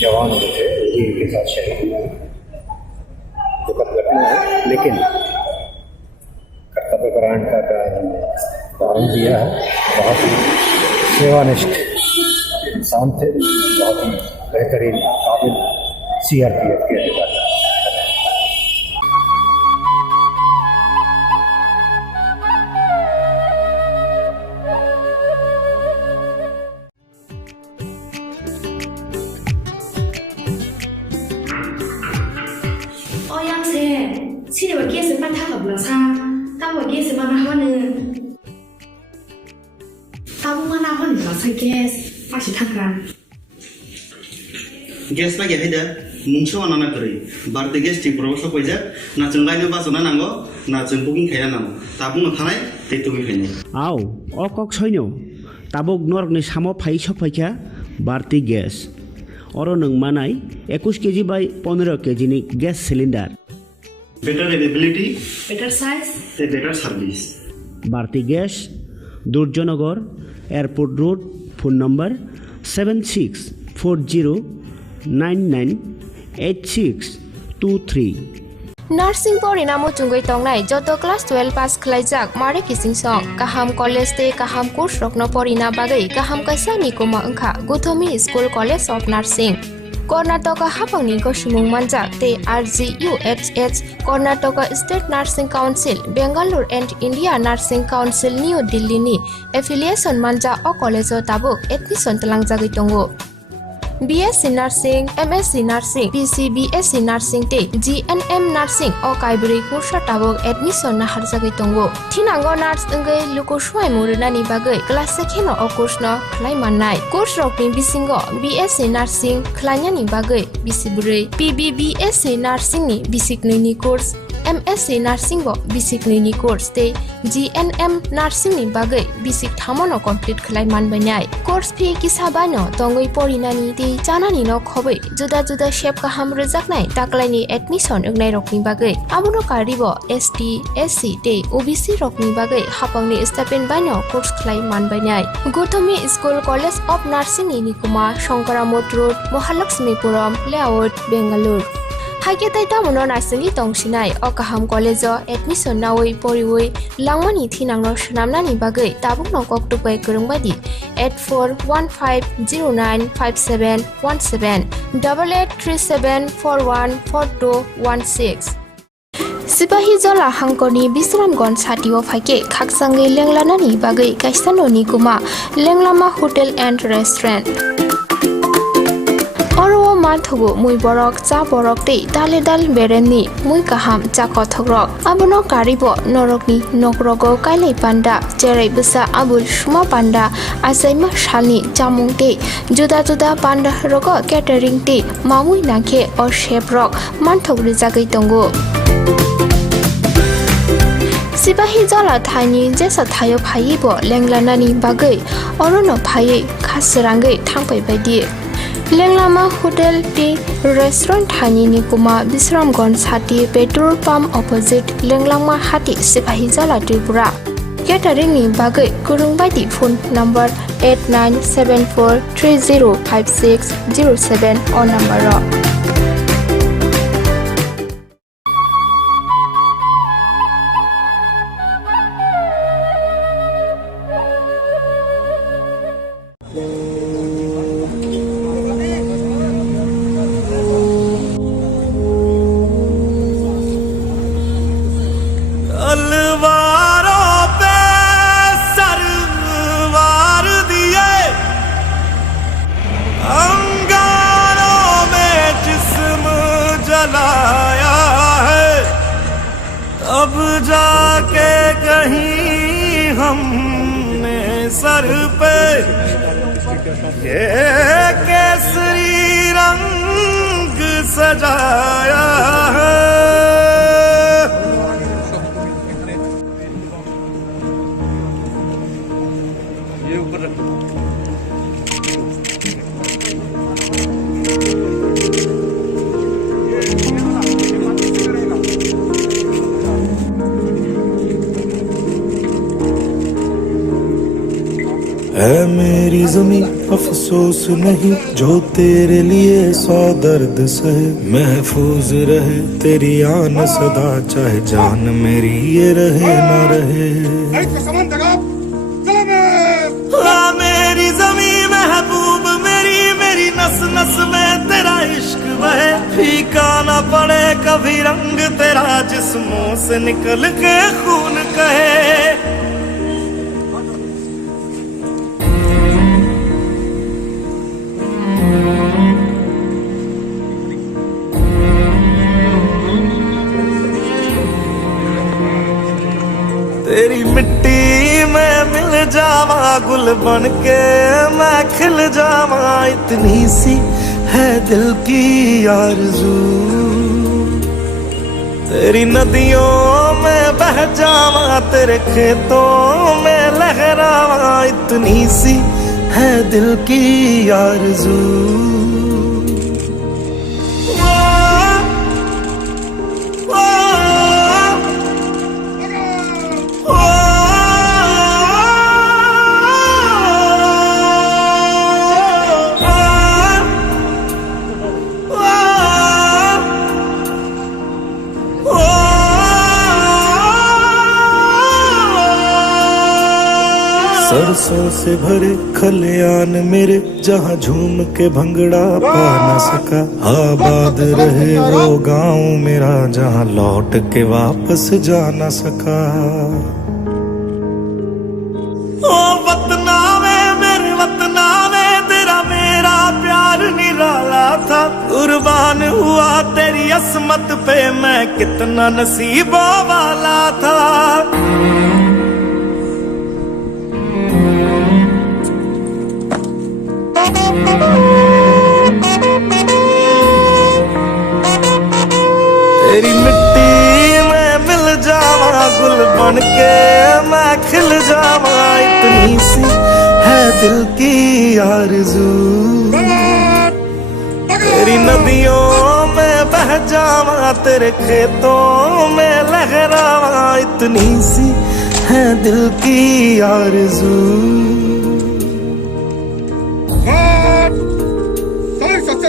जवान जो थे वो भी इनके साथ शहीद हुए। दुखद घटना है, लेकिन कर्तव्य परायण का कारण दिया है। बहुत ही सेवानिष्ठ इंसान थे, बहुत ही बेहतरीन काबिल CRPF के अधिकारी। Gas lagi ada, mungsu anak kiri. Berarti gas di Purwokerto saja. Nah cengkainya pasona nanggo, nah cengkuking kaya nanggo. Tabung ngantai, itu bikini. Aw, okok soinyo. Tabuk nork ni samo pai sopaika, berarti gas. Orang neng manai, 21 kg by 15 kg ni gas cylinder. Better availability, better size, better service. Berarti gas, Durjonagar, Airport Road, phone number 7640998623. Nursing परिणामो चुंगै तंगनाय जतो क्लास 12 पास खलाइजाक मारे किसिं सं काहाम कॉलेज ते काहाम कोर्स रखनो परिना बागै काहाम काisa निकुमा अंखा Gautami school college of nursing Karnataka हाफांनि गसुमुं मानजाक ते RGUHH Karnataka state nursing council Bengaluru and India nursing council new Delhi नि एफिलिएशन मानजा अ कॉलेज ताबुक एडमिशन तलांगजागै दंगो BSc Nursing, MSc Nursing, BSc Nursing te GNM Nursing o kaibri kursa tabok admission na harjagai tongo. Thinango nurse engai luko swai murunani bagai class sekheno o course no khlai mannai. Course rokni bisingo BSc Nursing khlainani bagai bisibrei. BSc Nursing ni bisiknui ni course MSc Nursing bo basic ni course te GNM Nursing ni bagai basic thamono complete khlai manbainai course fee kisabano tongoi porinani te janani no khobai juda juda shape ka ham rejaknai taklaini admission ugnai rokni bagai abuno karibo ST SC te OBC rokni bagai hapangni stipend bano course khlai manbainai Gothomi School College of Nursing ni Nikuma Shankaramot Road Mahalakshmipuram Layout Bengaluru Haiketai tamuno narsini tongsinai o kaham college admission nawai poriwai langmani thinangno shnamnani bagai tabukno koktupai kurungbadi 8415095717 8837414216 Sipahi Jola Hangkoni Bisramgon Satio Fake Kaksangi Lenglanani bagai kaisano nikuma Lenglama Hotel and Restaurant Oro mathugo mui borok cha borok te dale dal bereni mui kaham cha kothogrok abono karibo norokni nokrogo kailai panda cherai busa abul shuma panda asaima shalni chamung te juda juda panda rogo catering te mamui nakhe or chef rock manthogri jagai tongo Sipahi Jola Thani jesa thayo phaibo lenglanani bagai orono phai khasrangai thangpai baidi Lenglama Hotel T Restaurant Thani Nikuma Bisramgon Sati Petrol Pump opposite Lenglama Hati Sipahi Jola Tripura Catering ni bagai kurungbadi phone number 8974305607 or number अब जाके कहीं हमने सर पे ये केसरी रंग सजाया है ये ऊपर है मेरी ज़मीं अफसोस नहीं जो तेरे लिए 100 दर्द सहे महफूज रहे तेरी आन सदा चाहे जान मेरी ये रहे ना रहे मेरी ज़मीं महबूब मेरी मेरी नस नस में तेरा इश्क बहे फीका ना पड़े कभी रंग तेरा जिस्मों से निकल के खून कहे तेरी मिट्टी में मिल जावा गुल बन के मैं खिल जावा इतनी सी है दिल की आरज़ू तेरी नदियों में बह जावा तेरे खेतों में लहरावा इतनी सी है दिल की आरज़ू Oh सरसों से भरे खलियान मेरे जहाँ झूम के भंगड़ा पा न सका। आबाद रहे वो गांव मेरा जहाँ लौट के वापस जा न सका। ओ वतना में मेरे वतना में तेरा मेरा प्यार निराला था। कुर्बान हुआ तेरी असमत पे मैं कितना नसीबों वाला था। तेरी मिट्टी में मिल जावा गुल बन के मैं खिल जावा। इतनी सी है दिल की आरज़ू। तेरी नदियों में बह जावा तेरे खेतों में लहरावा। इतनी सी है दिल की आरज़ू।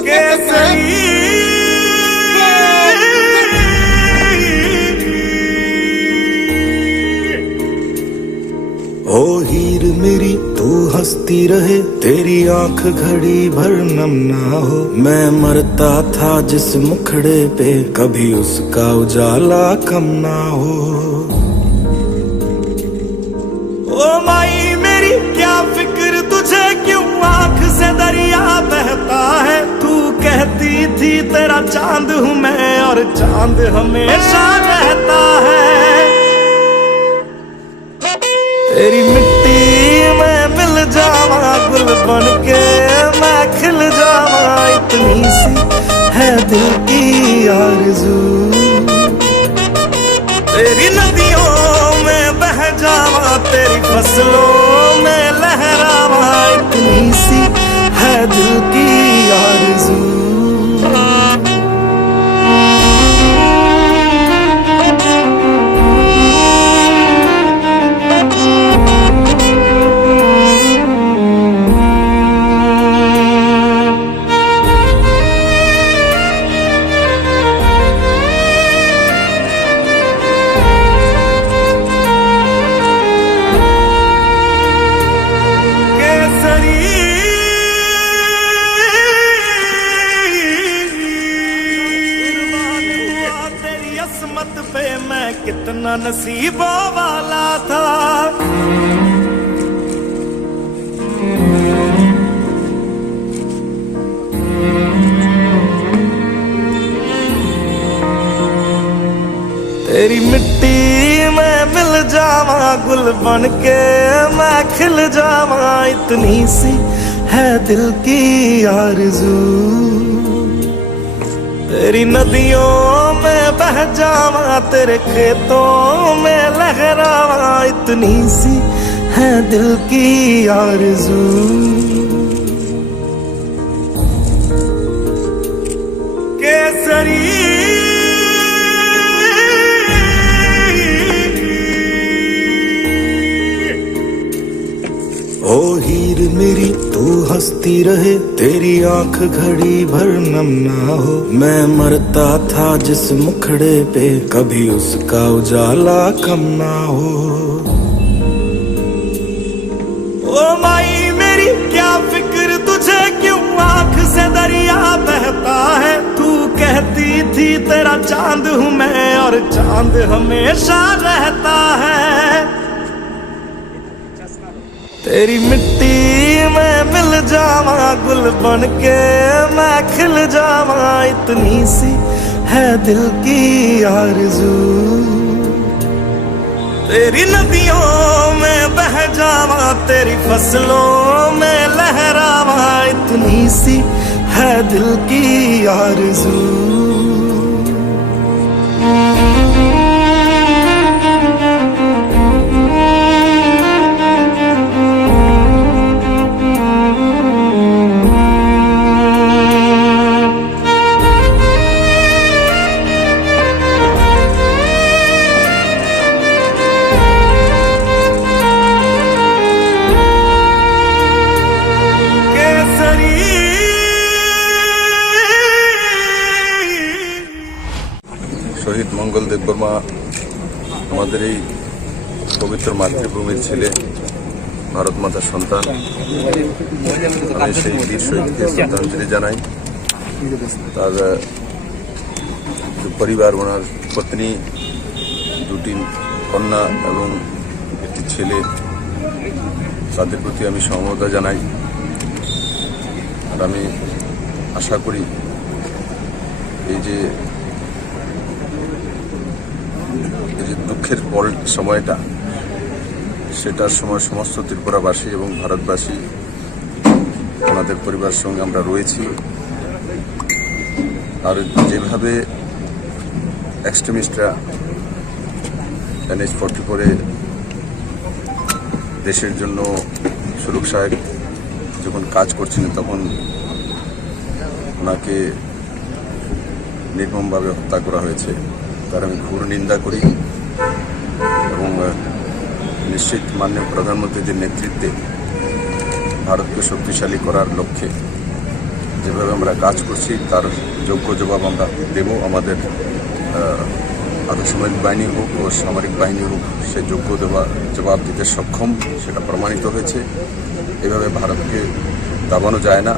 केसरी ओ हीर मेरी तू हंसती रहे तेरी आंख घड़ी भर नम ना हो। मैं मरता था जिस मुखड़े पे कभी उसका उजाला कम ना हो। ओ माई मेरी क्या फिक्र तुझे क्यों आंख से दरिया बहता है। तू कहती थी तेरा चांद हूँ मैं और चांद हमेशा रहता है। तेरी मिट्टी में मिल जावा गुल बन के मैं खिल जावा। इतनी सी है दिल की आरज़ू। तेरी नदियों में बह जावा तेरी फसलों में लहरावा। इतनी सी है दिल की आरज़ू। कितना नसीबों वाला था। तेरी मिट्टी में मिल जावा गुल बन के मैं खिल जावा। इतनी सी है दिल की आरज़ू। तेरी नदियों में बह जावा तेरे खेतों में लहरावा। इतनी सी है दिल की आरज़ू। केसरी ओ हीर मेरी तू हंसती रहे तेरी आंख घड़ी भर नम ना हो। मैं मरता था जिस मुखड़े पे कभी उसका उजाला कम ना हो। ओ माई मेरी क्या फिक्र तुझे क्यों आंख से दरिया बहता है। तू कहती थी तेरा चांद हूँ मैं और चांद हमेशा रहता है। तेरी मिट्टी में मिल जावा गुल बन के मैं खिल जावा। इतनी सी है दिल की आरज़ू। तेरी नदियों में बह जावा तेरी फसलों में लहरावा। इतनी सी है दिल की आरज़ू। শহীদ মঙ্গল দেববর্মা আমাদের এই পবিত্র মাতৃভূমির ছেলে ভারত মাতার সন্তান, আমি সেই বীর শহীদকে শ্রদ্ধাঞ্জলি জানাই। তার পরিবার, ওনার পত্নী, দুটি কন্যা এবং একটি ছেলে, তাদের প্রতি আমি সমবেদনা জানাই। আর আমি আশা করি এই যে দুঃখের সময়টা, সেটার সময় সমস্ত ত্রিপুরাবাসী এবং ভারতবাসী ওনাদের পরিবারের সঙ্গে আমরা রয়েছি। আর যেভাবে এক্সট্রিমিস্টরা NH-44 দেশের জন্য সুরক্ষায় যখন কাজ করছিলেন, তখন ওনাকে নির্মমভাবে হত্যা করা হয়েছে, তার আমি ঘোর নিন্দা করি। এবং নিশ্চিত মাননীয় প্রধানমন্ত্রীর নেতৃত্বে ভারতকে শক্তিশালী করার লক্ষ্যে যেভাবে আমরা কাজ করছি, তার যোগ্য জবাব আমরা দেব। আমাদের আধাসামরিক বাহিনী হোক ও সামরিক বাহিনী হোক, সে যোগ্য জবাব দিতে সক্ষম, সেটা প্রমাণিত হয়েছে। এভাবে ভারতকে দাবানো যায় না,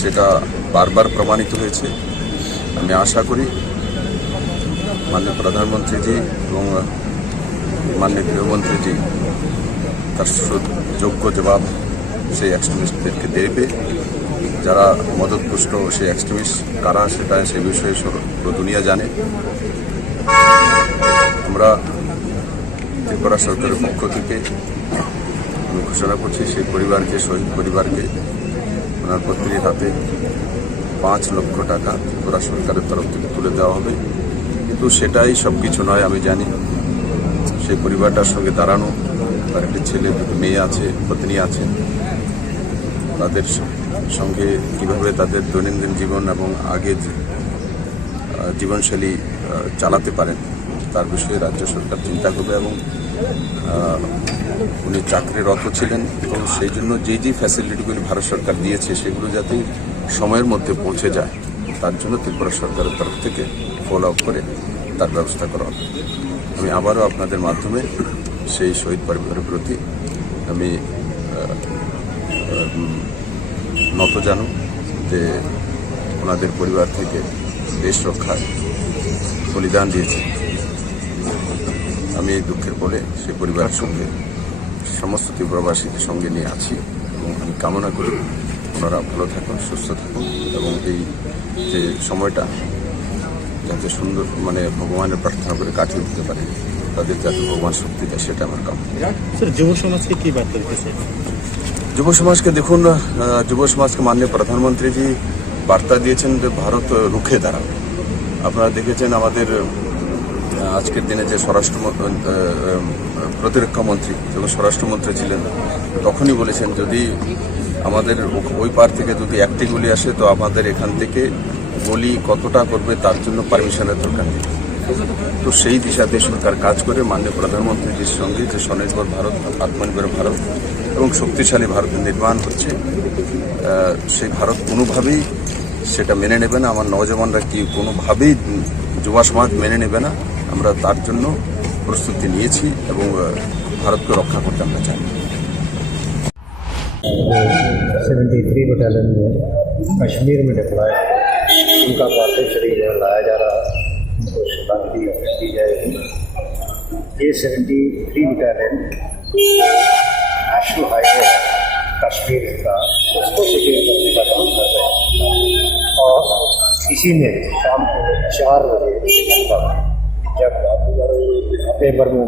সেটা বারবার প্রমাণিত হয়েছে। আমি আশা করি মাননীয় প্রধানমন্ত্রীজি এবং মাননীয় গৃহমন্ত্রীজি তার যোগ্য জবাব সেই এক্সট্রিমিস্টদেরকে দেবে। যারা মদতপুষ্ট সেই এক্সট্রিমিস্ট কারা, সেটা সে বিষয়ে পুরো দুনিয়া জানে। আমরা ত্রিপুরা সরকারের পক্ষ থেকে আমি ঘোষণা করছি, সেই পরিবারকে, শহীদ পরিবারকে ওনার পত্নীর হাতে 5 লক্ষ টাকা ত্রিপুরা সরকারের তরফ থেকে তুলে দেওয়া হবে। কিন্তু সেটাই সব কিছু নয়। আমি জানি সেই পরিবারটার সঙ্গে দাঁড়ানো, তার একটি ছেলে, দুটি মেয়ে আছে, পত্নী আছে, তাদের সঙ্গে কীভাবে তাদের দৈনন্দিন জীবন এবং আগে জীবনশৈলী চালাতে পারেন, তার বিষয়ে রাজ্য সরকার চিন্তা করবে। এবং উনি চাকরিরত ছিলেন, এবং সেই জন্য যে ফ্যাসিলিটিগুলি ভারত সরকার দিয়েছে, সেগুলো যাতে সময়ের মধ্যে পৌঁছে যায়, তার জন্য ত্রিপুরা সরকারের তরফ থেকে ফলো আপ করে তার ব্যবস্থা করা হবে। আমি আবারও আপনাদের মাধ্যমে সেই শহীদ পরিবারের প্রতি আমি নত জানো যে ওনাদের পরিবার থেকে দেশ রক্ষায় বলিদান দিয়েছে। আমি এই দুঃখের বলে সেই পরিবারের সঙ্গে সমস্ত ত্রিপুরাবাসীকে সঙ্গে নিয়ে আছি, এবং আমি কামনা করি ওনারা ভালো থাকুন, সুস্থ থাকুন, এবং এই যে সময়টা যাতে সুন্দর ভগবানের প্রার্থনা করে কাটিয়ে উঠতে পারে, তাদের যাতে ভগবান শক্তি দেয়, সেটা আমার কামনা। যুব সমাজকে কি বার্তা দিতেছে? যুব সমাজকে দেখুন, যুব সমাজকে মাননীয় প্রধানমন্ত্রীজি বার্তা দিয়েছেন যে ভারত রুখে দাঁড়াবে। আপনারা দেখেছেন আমাদের আজকের দিনে যে প্রতিরক্ষা মন্ত্রী যখন স্বরাষ্ট্রমন্ত্রী ছিলেন, তখনই বলেছেন যদি আমাদের ওই পার থেকে যদি একটি গুলি আসে, তো আমাদের এখান থেকে গুলি কতটা করবে তার জন্য পারমিশনের দরকার নেই। তো সেই দিশাতে সরকার কাজ করে মাননীয় প্রধানমন্ত্রীজির সঙ্গে যে স্বনির্ভর ভারত, আত্মনির্ভর ভারত এবং শক্তিশালী ভারতের নির্মাণ হচ্ছে, সেই ভারত কোনোভাবেই সেটা মেনে নেবে না। আমার নওজওয়ানরা কি কোনোভাবেই যুব সমাজ মেনে নেবে না। আমরা তার জন্য প্রস্তুতি নিয়েছি এবং ভারতকে রক্ষা করতে আমরা চাই। 73 बटालियन में कश्मीर में डिप्लॉय, उनका पार्थिव शरीर लाया जा रहा है, उनको श्रद्धांजलि दी जाएगी। ये 73 बटालियन नेशनल हाईवे कश्मीर का, उसको सिक्योर करने का काम कर रहे हैं। और इसी में शाम को 4 बजे जब पेपर में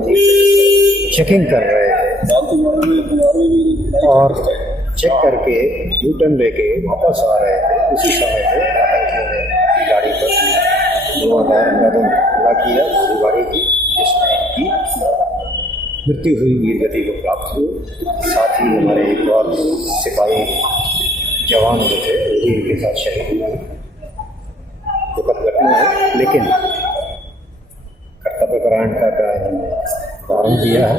चेकिंग कर रहे थे और चेक करके यूटर्न लेके वापस आ रहे थे, उसी समय पे आतंकियों ने गाड़ी पर हमला किया, गोलीबारी की, जिसमें इनकी मृत्यु हुई, वीर गति को प्राप्त हुई। साथ ही हमारे एक और सिपाही जवान जो थे, वो भी इनके साथ शहीद हुए। दुखद घटना है, लेकिन कर्तव्यपरायण का कारण दिया है।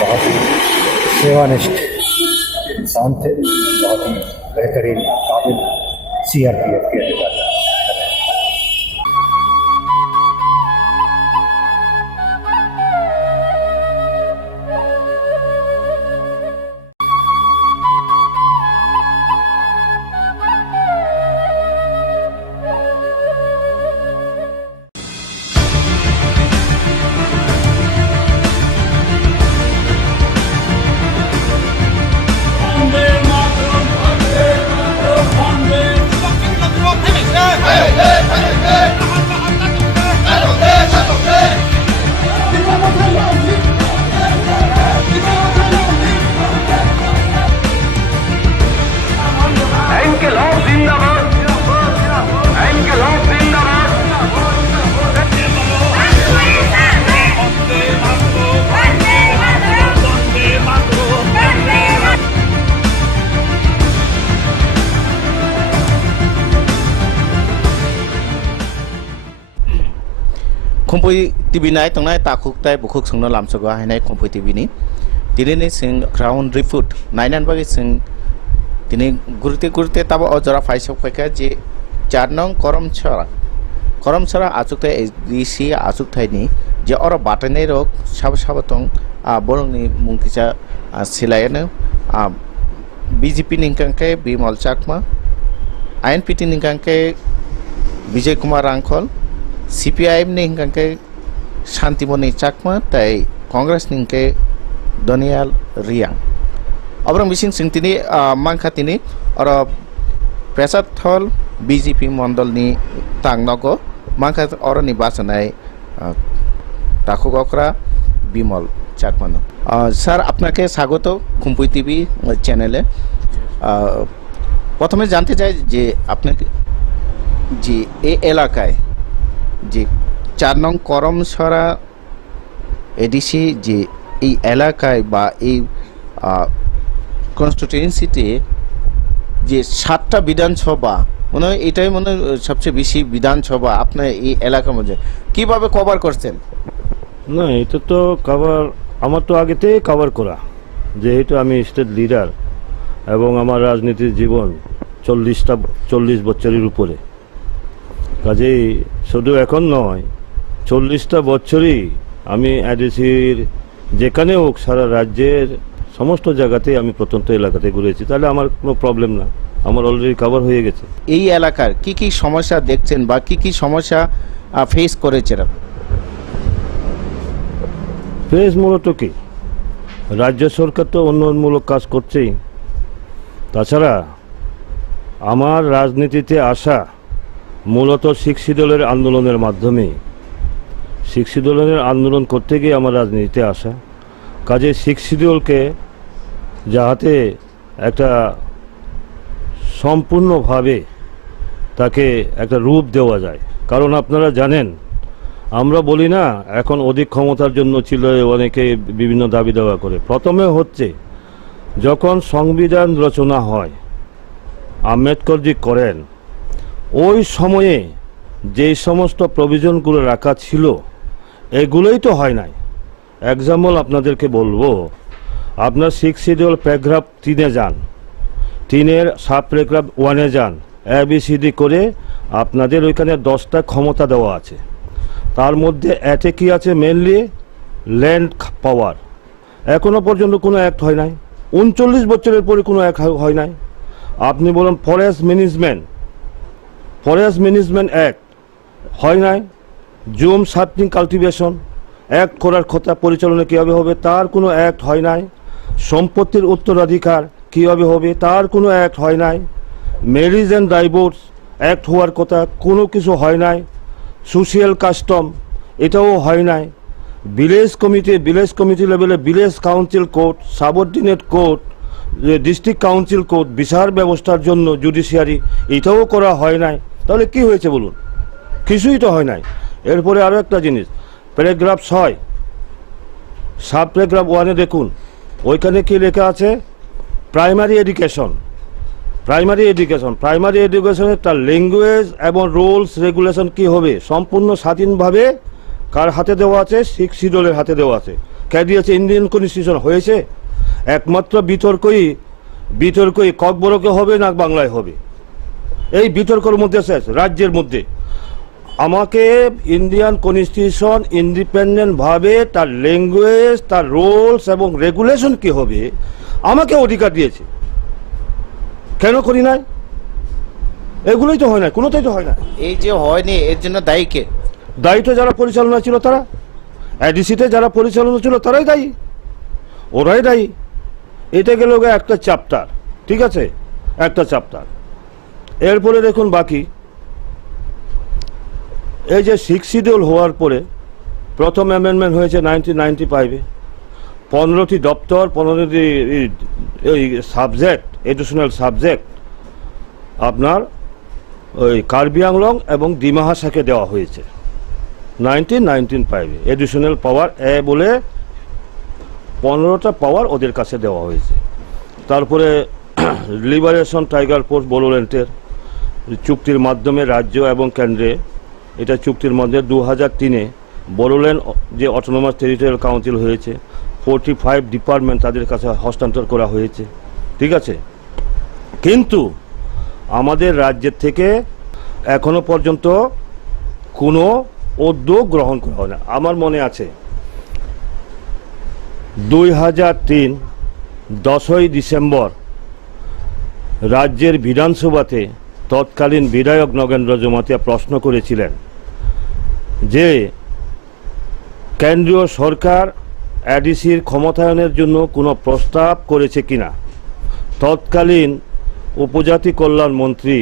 बहुत ही सेवानिष्ठ इंसान थे, बहुत ही बेहतरीन काबिल CRPF के अधिकारी। खुम्पुई टिभि नाय तंनाय ताखुकताय बुखुक संनो लामसगो हायनाय खुम्पुई टिभि नि दिनै जों ग्राउन्ड रिपोर्ट नायनानै बागै जों दिनै गुरुते गुरुते ताबो अजरा फाइसक फायका जे 4 नং करमसरा आचुकताय एसडिसि आचुकतायनि जे अर बाटायनाय रक साबतं बरंनि मुंकिसा सिलायनो बीजेपी निंकांके बिमल चाकमा आईएनपीटी निंकांके विजय कुमार रांखल सीपीआईएम निंकांके शांतिमणि चाकमा तै कांग्रेस निंके दनियाल रियांग अब्रं मिसिं सिंतिनि मांखातिनि और प्रसाद थल बीजेपी मंडलनि तांगनगो मांखा और निवासनाय ताखुगकरा बिमल चाकमानो सर আপনাকে স্বাগত খুম্পুই টিভি চ্যানেলে প্রথমে জানতে চাই যে আপনাকে যে এই এলাকায় যে 4 নং করমসরা এডিসি যে এই এলাকায় বা এই কনস্টিটিউয়েন্সিতে যে 7টা বিধানসভা মনে হয় এটাই মনে সবচেয়ে বেশি বিধানসভা আপনার এই এলাকার মধ্যে কিভাবে কভার করছেন? না এটা তো কভার আমার তো আগেতেই কভার করা, যেহেতু আমি স্টেট লিডার এবং আমার রাজনীতির জীবন 40 বছরের উপরে, কাজেই শুধু এখন নয় 40টা বছরই আমি এডিসির যেখানে হোক সারা রাজ্যের সমস্ত জায়গাতেই আমি প্রত্যন্ত এলাকাতে ঘুরেছি, তাহলে আমার কোনো প্রবলেম না, আমার অলরেডি কভার হয়ে গেছে। এই এলাকার কি কি সমস্যা দেখছেন বা কি কি সমস্যা ফেস করেছেন? ফেস মূলত কি, রাজ্য সরকার তো উন্নয়নমূলক কাজ করছেই, তাছাড়া আমার রাজনীতিতে আসা মূলত শিক্ষি দলের আন্দোলনের মাধ্যমে, শিক্ষি দলের আন্দোলন করতে গিয়ে আমার রাজনীতিতে আসা, কাজে শিক্ষি দলকে যাতে একটা সম্পূর্ণভাবে তাকে একটা রূপ দেওয়া যায়, কারণ আপনারা জানেন আমরা বলি না এখন অধিক ক্ষমতার জন্য ছিল অনেকে বিভিন্ন দাবি দেওয়া করে। প্রথমে হচ্ছে যখন সংবিধান রচনা হয় আম্বেদকরজি করেন, ওই সময়ে যে সমস্ত প্রভিশনগুলো রাখা ছিল এগুলোই তো হয় নাই। এক্সাম্পল আপনাদেরকে বলবো, আপনার 6 শিডিউল প্যারাগ্রাফ 3-এ যান, 3-এর সাব প্যারাগ্রাফ 1-এ যান, ABCD করে আপনাদের ওইখানে 10টা ক্ষমতা দেওয়া আছে, তার মধ্যে এতে কি আছে মেনলি ল্যান্ড পাওয়ার, এখনো পর্যন্ত কোনো অ্যাক্ট হয় নাই, 39 বছরের পরে কোনো অ্যাক্ট হয় নাই। আপনি বলুন ফরেস্ট ম্যানেজমেন্ট অ্যাক্ট হয় নাই, জুম সাপ্টিং কাল্টিভেশন অ্যাক্ট করার কথা পরিচালনা কীভাবে হবে তার কোনো অ্যাক্ট হয় নাই, সম্পত্তির উত্তরাধিকার কীভাবে হবে তার কোনো অ্যাক্ট হয় নাই, ম্যারেজ অ্যান্ড ডাইভোর্স অ্যাক্ট হওয়ার কথা কোনো কিছু হয় নাই, সোশিয়াল কাস্টম এটাও হয় নাই, ভিলেজ কমিটি লেভেলে village council court, subordinate court, district council court, বিচার ব্যবস্থার জন্য জুডিশিয়ারি এটাও করা হয় নাই। তাহলে কি হয়েছে বলুন? কিছুই তো হয় নাই। এরপরে আরও একটা জিনিস, প্যারাগ্রাফ 6 সাব প্যারাগ্রাফ 1-এ দেখুন, ওইখানে কি লেখা আছে প্রাইমারি এডুকেশনের তার ল্যাঙ্গুয়েজ এবং রুলস রেগুলেশন কি হবে সম্পূর্ণ স্বাধীনভাবে কার হাতে দেওয়া আছে? শিক্ষি দলের হাতে দেওয়া আছে। কে দিয়েছে? ইন্ডিয়ান কনস্টিটিউশন হয়েছে। একমাত্র বিতর্কই ককবরকে হবে না বাংলায় হবে, এই বিতর্কের মধ্যে শেষ। রাজ্যের মধ্যে আমাকে ইন্ডিয়ান কনস্টিটিউশন ইন্ডিপেন্ডেন্টভাবে তার ল্যাঙ্গুয়েজ, তার রুলস এবং রেগুলেশন কি হবে আমাকে অধিকার দিয়েছে, কেন করি নাই? এগুলোই তো হয় না, কোনোটাই তো হয় না। এই যে হয়নি এর জন্য দায়ী কে? দায়ী তো যারা পরিচালনা ছিল, তারা এডিসিতে যারা পরিচালনা ছিল তারাই দায়ী, ওরাই দায়ী। এটা গেল একটা চ্যাপ্টার, ঠিক আছে, একটা চ্যাপ্টার। এরপরে দেখুন বাকি, এই যে 6 শিডিউল হওয়ার পরে প্রথম অ্যামেন্ডমেন্ট হয়েছে 1995-এ, 15টি দপ্তর, 15টি সাবজেক্ট, এডুকেশনাল সাবজেক্ট আপনার ওই কার্বি আংলং এবং ডিমা হাসাকে দেওয়া হয়েছে 1995-এ। এডিশনাল পাওয়ার বলে 15টা পাওয়ার ওদের কাছে দেওয়া হয়েছে। তারপরে লিবারেশন টাইগার ফোর্স বোডোল্যান্ডের চুক্তির মাধ্যমে রাজ্য এবং কেন্দ্রে, এটা চুক্তির মধ্যে 2003-এ বড়োল্যান্ড যে অটোনোমাস টেরিটোরিয়াল কাউন্সিল হয়েছে 45 ডিপার্টমেন্ট তাদের কাছে হস্তান্তর করা হয়েছে, ঠিক আছে। কিন্তু আমাদের রাজ্যের থেকে এখনো পর্যন্ত কোনো উদ্যোগ গ্রহণ করা হয় না। আমার মনে আছে 2003 10ই ডিসেম্বর রাজ্যের বিধানসভাতে তৎকালীন বিধায়ক নগেন্দ্র জমাতিয়া প্রশ্ন করেছিলেন যে কেন্দ্রীয় সরকার এডিসির ক্ষমতায়নের জন্য কোনো প্রস্তাব করেছে কিনা। তৎকালীন উপজাতি কল্যাণ মন্ত্রী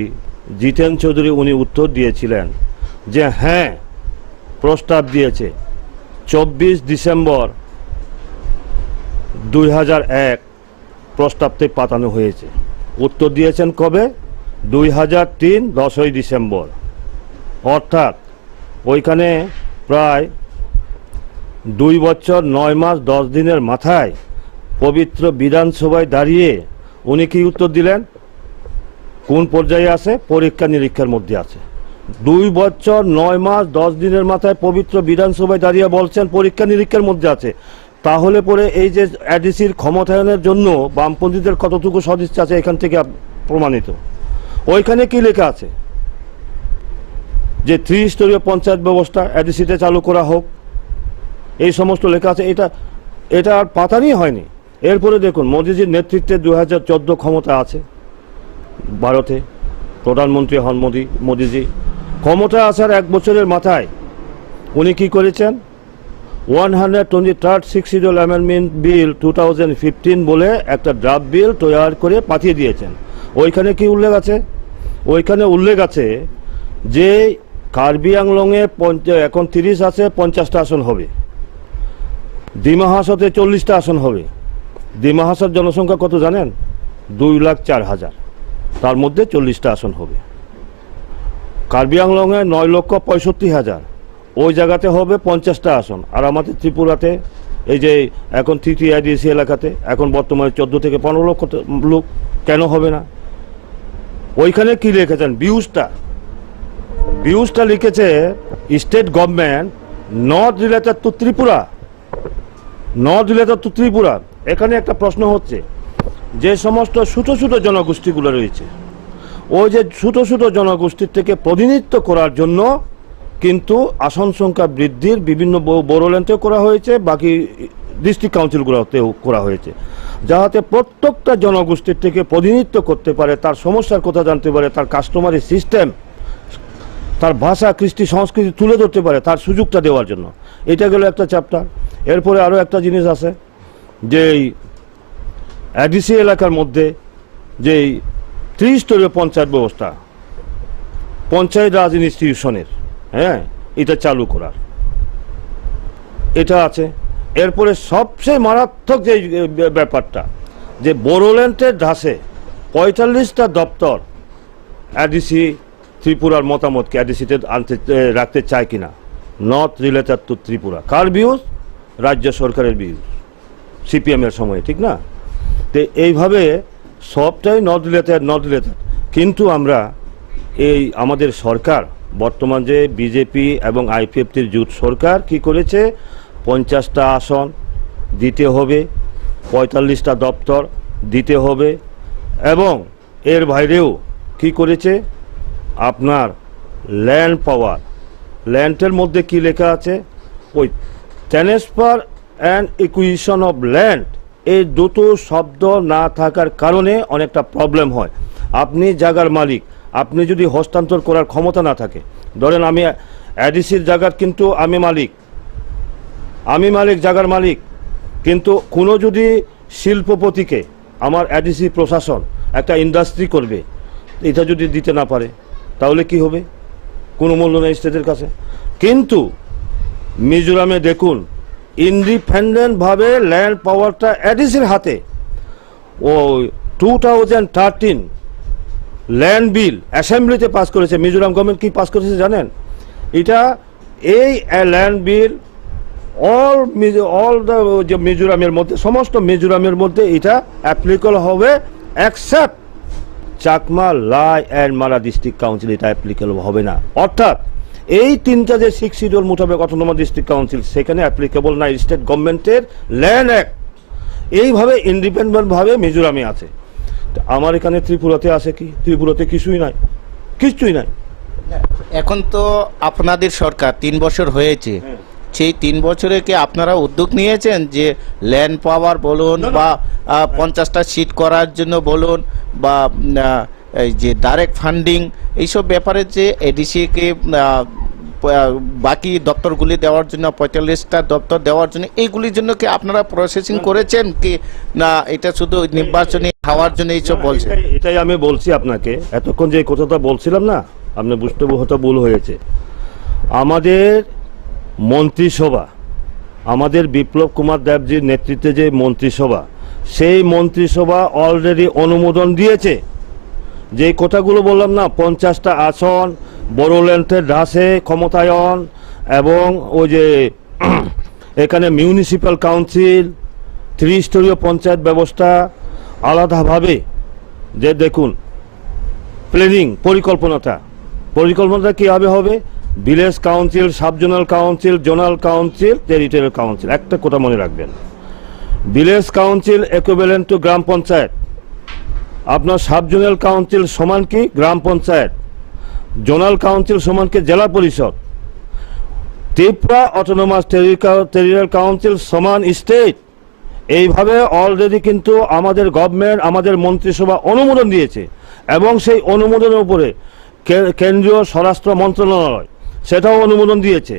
জিতেন চৌধুরী উনি উত্তর দিয়েছিলেন যে হ্যাঁ প্রস্তাব দিয়েছে। 24 ডিসেম্বর 2001 প্রস্তাবটি পাঠানো হয়েছে। উত্তর দিয়েছেন কবে? 2003 10ই ডিসেম্বর। অর্থাৎ ওইখানে প্রায় 2 বছর 9 মাস 10 দিনের মাথায় পবিত্র বিধানসভায় দাঁড়িয়ে উনি কি উত্তর দিলেন? কোন পর্যায়ে আছে? পরীক্ষা নিরীক্ষার মধ্যে আছে। 2 বছর 9 মাস 10 দিনের মাথায় পবিত্র বিধানসভায় দাঁড়িয়ে বলছেন পরীক্ষা নিরীক্ষার মধ্যে আছে। তাহলে পরে এই যে এডিসির ক্ষমতায়নের জন্য বামপন্থীদের কতটুকু সদিচ্ছা আছে এখান থেকে প্রমাণিত। ওইখানে কি লেখা আছে যে ত্রিস্তরীয় পঞ্চায়েত ব্যবস্থা এডিসিতে চালু করা হোক, এই সমস্ত লেখা আছে। এটা আর পাতারই হয়নি। এরপরে দেখুন মোদিজির নেতৃত্বে 2014 ক্ষমতা আছে ভারতে, প্রধানমন্ত্রী হন মোদিজি। ক্ষমতা আসার 1 বছরের মাথায় উনি কি করেছেন? 123rd Successional Amendment Bill 2015 বলে একটা ড্রাফট বিল তৈরি করে পাঠিয়ে দিয়েছেন। ওইখানে কি উল্লেখ আছে? ওইখানে উল্লেখ আছে যে কার্বি আংলংয়ে এখন 30 আছে, 50টা আসন হবে। ডিমা হাসাওতে 40টা আসন হবে। ডিমা হাসার জনসংখ্যা কত জানেন? 2,04,000, তার মধ্যে 40টা আসন হবে। কার্বি আংলংয়ে 9,65,000, ওই জায়গাতে হবে 50টা আসন। আর আমাদের ত্রিপুরাতে এই যে এখন তৃতীয় আইডিসি এলাকাতে এখন বর্তমানে 14 থেকে 15 লক্ষ লোক, কেন হবে না? ওইখানে কি লিখেছেন? ভিউজটা লিখেছে state government not related to Tripura, not related to Tripura. এখানে একটা প্রশ্ন হচ্ছে যে সমস্ত ছোট ছোট জনগোষ্ঠীগুলো রয়েছে, ওই যে ছোট ছোট জনগোষ্ঠীর থেকে প্রতিনিধিত্ব করার জন্য কিন্তু আসন সংখ্যা বৃদ্ধির বিভিন্ন বড়োল্যান্ডেও করা হয়েছে, বাকি ডিস্ট্রিক্ট কাউন্সিলগুলোতেও করা হয়েছে, যাতে প্রত্যেকটা জনগোষ্ঠীর থেকে প্রতিনিধিত্ব করতে পারে, তার সমস্যার কথা জানতে পারে, তার কাস্টমারি সিস্টেম, তার ভাষা, কৃষ্টি, সংস্কৃতি তুলে ধরতে পারে, তার সুযোগটা দেওয়ার জন্য। এটা গেল একটা চ্যাপ্টার। এরপরে আরও একটা জিনিস আছে যে এডিসি এলাকার মধ্যে যে ত্রিস্তরীয় পঞ্চায়েত ব্যবস্থা, পঞ্চায়েত রাজ ইনস্টিটিউশনের, হ্যাঁ, এটা চালু করার এটা আছে। এরপরে সবচেয়ে মারাত্মক যে ব্যাপারটা যে বড়োল্যান্ডের ধাসে 45টা দপ্তর এডিসি ত্রিপুরার মতামতকে এডিসিতে রাখতে চায় কিনা। Not related to Tripura. Car views? রাজ্য সরকারের ভিউজ, সিপিএমের সময়ে, ঠিক না? তো এইভাবে সবটাই নট রিলেটেড। কিন্তু আমরা এই আমাদের সরকার বর্তমান যে বিজেপি এবং আইপিএফটির জোট সরকার কি করেছে? 50টা আসন দিতে হবে, 45টা দপ্তর দিতে হবে, এবং এর বাইরেও কি করেছে? আপনার ল্যান্ড পাওয়ার, ল্যান্ডের মধ্যে কি লেখা আছে? ওই ট্রান্সফার অ্যান্ড ইকুইশন অফ ল্যান্ড, এই দুটো শব্দ না থাকার কারণে অনেকটা প্রবলেম হয়। আপনি জায়গার মালিক, আপনি যদি হস্তান্তর করার ক্ষমতা না থাকে, ধরেন আমি এডিসির জায়গার কিন্তু আমি মালিক, জায়গার মালিক, কিন্তু কোনো যদি শিল্পপতিকে আমার এডিসি প্রশাসন একটা ইন্ডাস্ট্রি করবে, এটা যদি দিতে না পারে তাহলে কি হবে? কোনো মূল্য নেই স্টেটের কাছে। কিন্তু মিজোরামে দেখুন ইন্ডিপেন্ডেন্টভাবে ল্যান্ড পাওয়ারটা এডিসির হাতে। ও 2013 ল্যান্ড বিল অ্যাসেম্বলিতে পাস করেছে মিজোরাম গভর্নমেন্ট। কি পাস করেছে জানেন? এটা এই ল্যান্ড বিল অল যে মিজোরামের মধ্যে, সমস্ত মিজোরামের মধ্যে এটা অ্যাপ্লিকেবল হবে, এক্সেপ্ট চাকমা, লাই অ্যান্ড মারা ডিস্ট্রিক্ট কাউন্সিল এটা অ্যাপ্লিকেবল হবে না। অর্থাৎ এই তিনটা যে 6 শিডিউল মোতাবেক অটোনমাস ডিস্ট্রিক্ট কাউন্সিল সেখানে অ্যাপ্লিকেবল না স্টেট গভর্নমেন্টের ল্যান্ড অ্যাক্ট, এইভাবে ইন্ডিপেন্ডেন্টভাবে মিজোরামে আছে। আমার এখানে ত্রিপুরাতে আছে কি? ত্রিপুরাতে কিছুই নাই, কিছুই নাই। এখন তো আপনাদের সরকার 3 বছর হয়েছে, সেই 3 বছরে কি আপনারা উদ্যোগ নিয়েছেন যে ল্যান্ড পাওয়ার বলুন বা 50টা সিট করার জন্য বলুন বা এই যে ডাইরেক্ট ফান্ডিং এইসব ব্যাপারে যে এডিসিকে বাকি দপ্তরগুলি দেওয়ার জন্য 45টা দপ্তর দেওয়ার জন্য এইগুলির জন্য কি আপনারা প্রসেসিং করেছেন কি না এটা শুধু নির্বাচনী হওয়ার জন্য এইসব বলছেন? এটাই আমি বলছি আপনাকে, এতক্ষণ যে কথাটা বলছিলাম না, আপনি বুঝতে হয়তো ভুল হয়েছে। আমাদের মন্ত্রিসভা, আমাদের বিপ্লব কুমার দেবজির নেতৃত্বে যে মন্ত্রিসভা, সেই মন্ত্রিসভা অলরেডি অনুমোদন দিয়েছে। যে কথাগুলো বললাম না, 50টা আসন, বড়োল্যান্ডের হ্রাসে ক্ষমতায়ন, এবং ওই যে এখানে মিউনিসিপ্যাল কাউন্সিল, ত্রিস্তরীয় পঞ্চায়েত ব্যবস্থা আলাদাভাবে, যে দেখুন প্ল্যানিং পরিকল্পনাটা কীভাবে হবে, village council, sub zonal council, zonal council, territorial council. একটা কথা মনে রাখবেন, ভিলেজ কাউন্সিল ইকুইভ্যালেন্ট টু গ্রাম পঞ্চায়েত, আপনার সাব জোনাল কাউন্সিল সমান কি গ্রাম পঞ্চায়েত, জোনাল কাউন্সিল সমান কি জেলা পরিষদ, ত্রিপুরা অটোনমাস টেরিটোরিয়াল কাউন্সিল সমান স্টেট। এইভাবে অলরেডি কিন্তু আমাদের গভর্নমেন্ট, আমাদের মন্ত্রিসভা অনুমোদন দিয়েছে, এবং সেই অনুমোদনের উপরে কেন্দ্রীয় স্বরাষ্ট্র মন্ত্রণালয় সেটাও অনুমোদন দিয়েছে,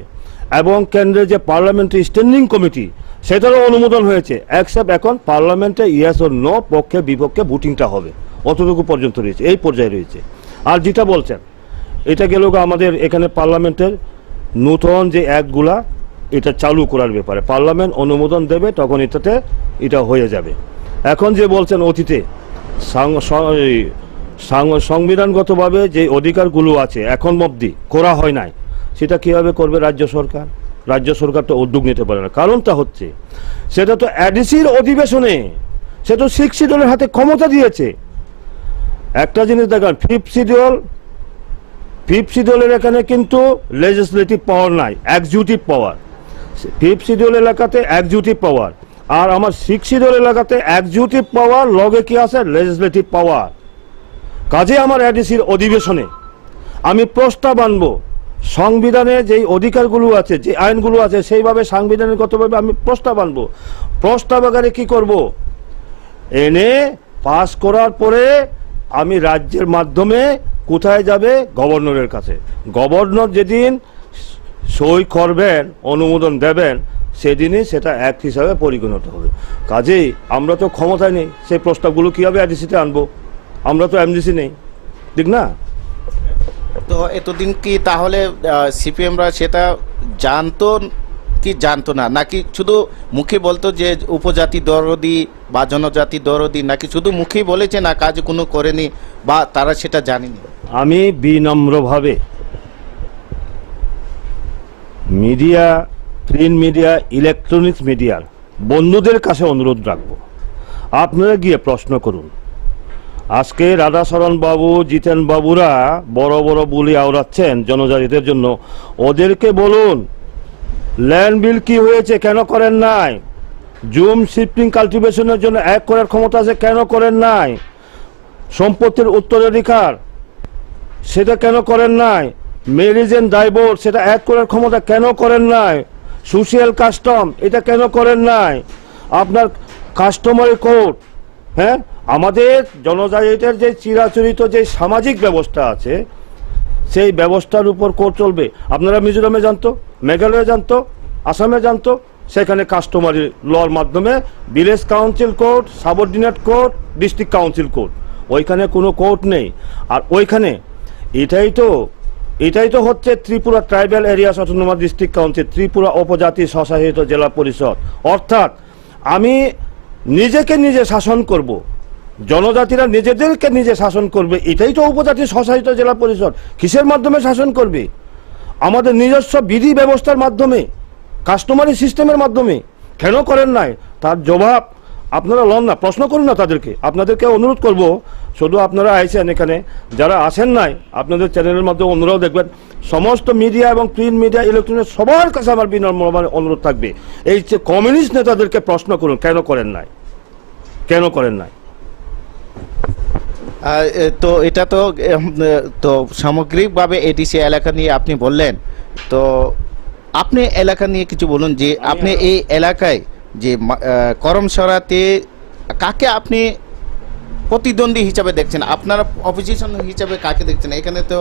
এবং কেন্দ্রের যে পার্লামেন্টারি স্ট্যান্ডিং কমিটি সেটারও অনুমোদন হয়েছে। অ্যাকসেপ্ট এখন পার্লামেন্টে ইয়েস ও নো, পক্ষে বিপক্ষে ভোটিংটা হবে, অতটুকু পর্যন্ত রয়েছে, এই পর্যায়ে রয়েছে। আর যেটা বলছেন এটা গেল আমাদের এখানে পার্লামেন্টের নূতন যে অ্যাক্টগুলা, এটা চালু করার ব্যাপারে পার্লামেন্ট অনুমোদন দেবে, তখন এটা হয়ে যাবে। এখন যে বলছেন অতীতে সংবিধানগতভাবে যে অধিকারগুলো আছে এখন অবধি করা হয় নাই, সেটা কীভাবে করবে রাজ্য সরকার? রাজ্য সরকার তো উদ্যোগ নিতে পারে না। কারণটা হচ্ছে সেটা তো এডিসির অধিবেশনে, সে তো 6 শিডিউলের হাতে ক্ষমতা দিয়েছে। একটা জিনিস দেখেন, 5th শিডিউলের এখানে কিন্তু লেজিসলেটিভ পাওয়ার নাই, এক্সিকিউটিভ পাওয়ার। 5th শিডিউল এলাকাতে এক্সিকিউটিভ পাওয়ার, আর আমার 6th শিডিউল এলাকাতে এক্সিকিউটিভ পাওয়ার লগে কি আছে লেজিসলেটিভ পাওয়ার। কাজে আমার এডিসির অধিবেশনে আমি প্রস্তাব আনবো, সংবিধানে যেই অধিকারগুলো আছে, যে আইনগুলো আছে, সেইভাবে সাংবিধানিকগতভাবে আমি প্রস্তাব আনবো। প্রস্তাব আকারে কি করব, এনে পাস করার পরে আমি রাজ্যের মাধ্যমে কোথায় যাবে? গভর্নরের কাছে। গভর্নর যেদিন সই করবেন, অনুমোদন দেবেন, সেদিনই সেটা অ্যাক্ট হিসাবে পরিগণিত হবে। কাজেই আমরা তো ক্ষমতায় নেই, সেই প্রস্তাবগুলো কীভাবে এডিসিতে আনবো? আমরা তো এমডিসি নেই, ঠিক না? তো এতদিন কি তাহলে সিপিএমরা সেটা জানতো কি জানতো না, নাকি শুধু মুখে বলতো যে উপজাতি দরদি বা জনজাতি দরদি, নাকি শুধু মুখেই বলেছে না কাজ কোনো করেনি বা তারা সেটা জানেনি? আমি বিনম্রভাবে মিডিয়া, প্রিন্ট মিডিয়া, ইলেকট্রনিক্স মিডিয়ার বন্ধুদের কাছে অনুরোধ রাখবো, আপনারা গিয়ে প্রশ্ন করুন। আজকে রাধাচরণ বাবু, জিতেন বাবুরা বড় বড় বুলি আওড়াচ্ছেন জনজাতিদের জন্য, ওদেরকে বলুন ল্যান্ড বিল কি হয়েছে, কেন করেন নাই? জুম শিফটিং কাল্টিভেশনের জন্য এক করার ক্ষমতা আছে, কেন করেন নাই? সম্পত্তির উত্তরাধিকার সেটা কেন করেন নাই? ম্যারেজ এন্ড ডাইভোর্স সেটা এক করার ক্ষমতা কেন করেন নাই? সোশিয়াল কাস্টম এটা কেন করেন নাই? আপনার কাস্টমারি কোড, হ্যাঁ, আমাদের জনজাতিদের যে চিরাচরিত যে সামাজিক ব্যবস্থা আছে, সেই ব্যবস্থার উপর কোড চলবে। আপনারা মিজোরামে জানতো, মেঘালয়ে জানতো, আসামে জানতো, সেখানে কাস্টমারি লর মাধ্যমে village council code, subordinate code, district council code, ওইখানে কোনো কোড নেই। আর ওইখানে এটাই তো হচ্ছে Tripura tribal areas autonomous district council, Tripura উপজাতি স্বশাসিত জেলা পরিষদ। অর্থাৎ আমি নিজেকে নিজে শাসন করব, জনজাতিরা নিজেদেরকে নিজে শাসন করবে, এটাই তো উপজাতি স্বশাসিত জেলা পরিষদ। কিসের মাধ্যমে শাসন করবে? আমাদের নিজস্ব বিধি ব্যবস্থার মাধ্যমে, কাস্টমারি সিস্টেমের মাধ্যমে। কেন করেন নাই তার জবাব আপনারা লন না, প্রশ্ন করুন না তাদেরকে। আপনাদেরকে অনুরোধ করব, শুধু আপনারা আইছেন এখানে, যারা আসেন নাই আপনাদের চ্যানেলের মাধ্যমে অন্যরাও দেখবেন, সমস্ত মিডিয়া এবং প্রিন্ট মিডিয়া ইলেকট্রনিক সবার কাছে আমার বিনম্র অনুরোধ থাকবে, এই যে কমিউনিস্ট নেতাদেরকে প্রশ্ন করুন কেন করেন নাই, কেন করেন নাই। তো এটা তো তো সামগ্রিকভাবে এডিসি এলাকা নিয়ে আপনি বললেন, তো আপনি এলাকা নিয়ে কিছু বলুন যে আপনি এই এলাকায় যে করমসরাতে কাকে আপনি প্রতিদ্বন্দ্বী হিসাবে দেখছেন, আপনার অপোজিশন হিসাবে কাকে দেখছেন? এখানে তো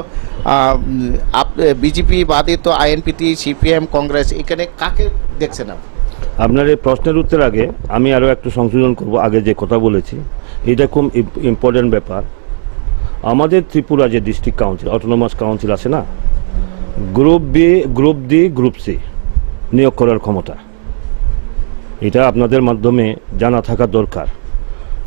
বিজেপি বাদে তো আইএনপিটি, সিপিএম, কংগ্রেস, এখানে কাকে দেখছেন আপনি? আপনার এই প্রশ্নের উত্তর আগে আমি আরও একটু সংশোধন করব, আগে যে কথা বলেছি এটা খুব ইম্পর্টেন্ট ব্যাপার। আমাদের ত্রিপুরা যে ডিস্ট্রিক্ট কাউন্সিল, অটোনোমাস কাউন্সিল আছে না, group B, group D, group C নিয়োগ করার ক্ষমতা, এটা আপনাদের মাধ্যমে জানা থাকা দরকার।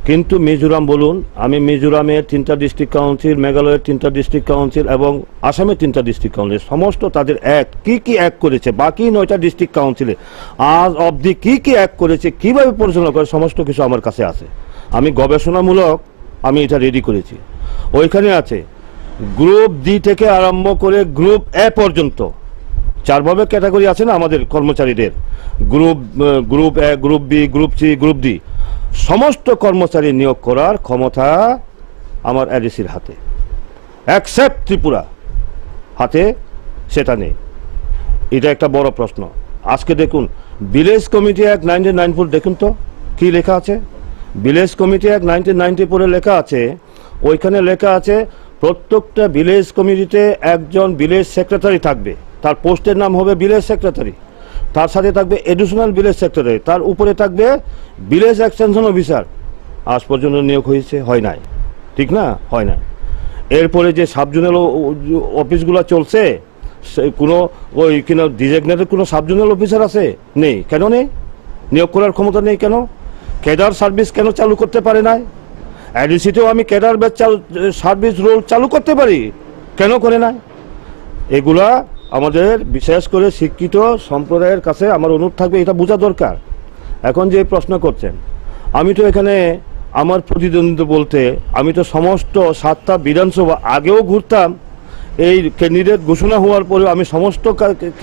কিন্তু মিজোরাম বলুন, আমি মিজোরামের 3টা ডিস্ট্রিক্ট কাউন্সিল, মেঘালয়ের 3টা ডিস্ট্রিক্ট কাউন্সিল এবং আসামের 3টা ডিস্ট্রিক্ট কাউন্সিল, সমস্ত তাদের অ্যাক্ট কী অ্যাক্ট করেছে, বাকি 9টা ডিস্ট্রিক্ট কাউন্সিলে আজ অবধি কী অ্যাক্ট করেছে, কীভাবে পরিচালনা করে, সমস্ত কিছু আমার কাছে আছে। আমি গবেষণামূলক আমি এটা রেডি করেছি। ওইখানে আছে গ্রুপ ডি থেকে আরম্ভ করে গ্রুপ এ পর্যন্ত 4ভাবে ক্যাটাগরি আছে না আমাদের কর্মচারীদের, group A, group B, group C, group D, সমস্ত কর্মচারী নিয়োগ করার ক্ষমতা আমার এডিসির হাতে, অ্যাকসেপ্ট ত্রিপুরা হাতে সেটা নেই। এটা একটা বড় প্রশ্ন। আজকে দেখুন ভিলেজ কমিটি অ্যাক্ট 1994 দেখুন তো কি লেখা আছে, ভিলেজ কমিটি অ্যাক্ট 1994 লেখা আছে, ওইখানে লেখা আছে প্রত্যেকটা ভিলেজ কমিটিতে একজন ভিলেজ সেক্রেটারি থাকবে, তার পোস্টের নাম হবে ভিলেজ সেক্রেটারি, তার সাথে থাকবে এডিশনাল ভিলেজ সেক্রেটারি, তার উপরে থাকবে ভিলেজ এক্সটেনশন অফিসার। আজ পর্যন্ত নিয়োগ হয়েছে? হয় নাই, ঠিক না? হয় না। এরপরে যে সাবজোনাল অফিসগুলো চলছে, কোনো ওই কিনা ডিজিগনেটেড কোনো সাবজোনাল অফিসার আছে? নেই। কেন নেই? নিয়োগ করার ক্ষমতা নেই কেন? ক্যাডার সার্ভিস কেন চালু করতে পারে নাই? এডিসিতেও আমি ক্যাডার সার্ভিস রোল চালু করতে পারি, কেন করে নাই? এগুলা আমাদের বিশেষ করে শিক্ষিত সম্প্রদায়ের কাছে আমার অনুরোধ থাকবে, এটা বোঝা দরকার। এখন যে প্রশ্ন করছেন, আমি তো এখানে আমার প্রতিদ্বন্দ্বিত্ব বলতে আমি তো সমস্ত 7টা বিধানসভা আগেও ঘুরতাম, এই ক্যান্ডিডেট ঘোষণা হওয়ার পরেও আমি সমস্ত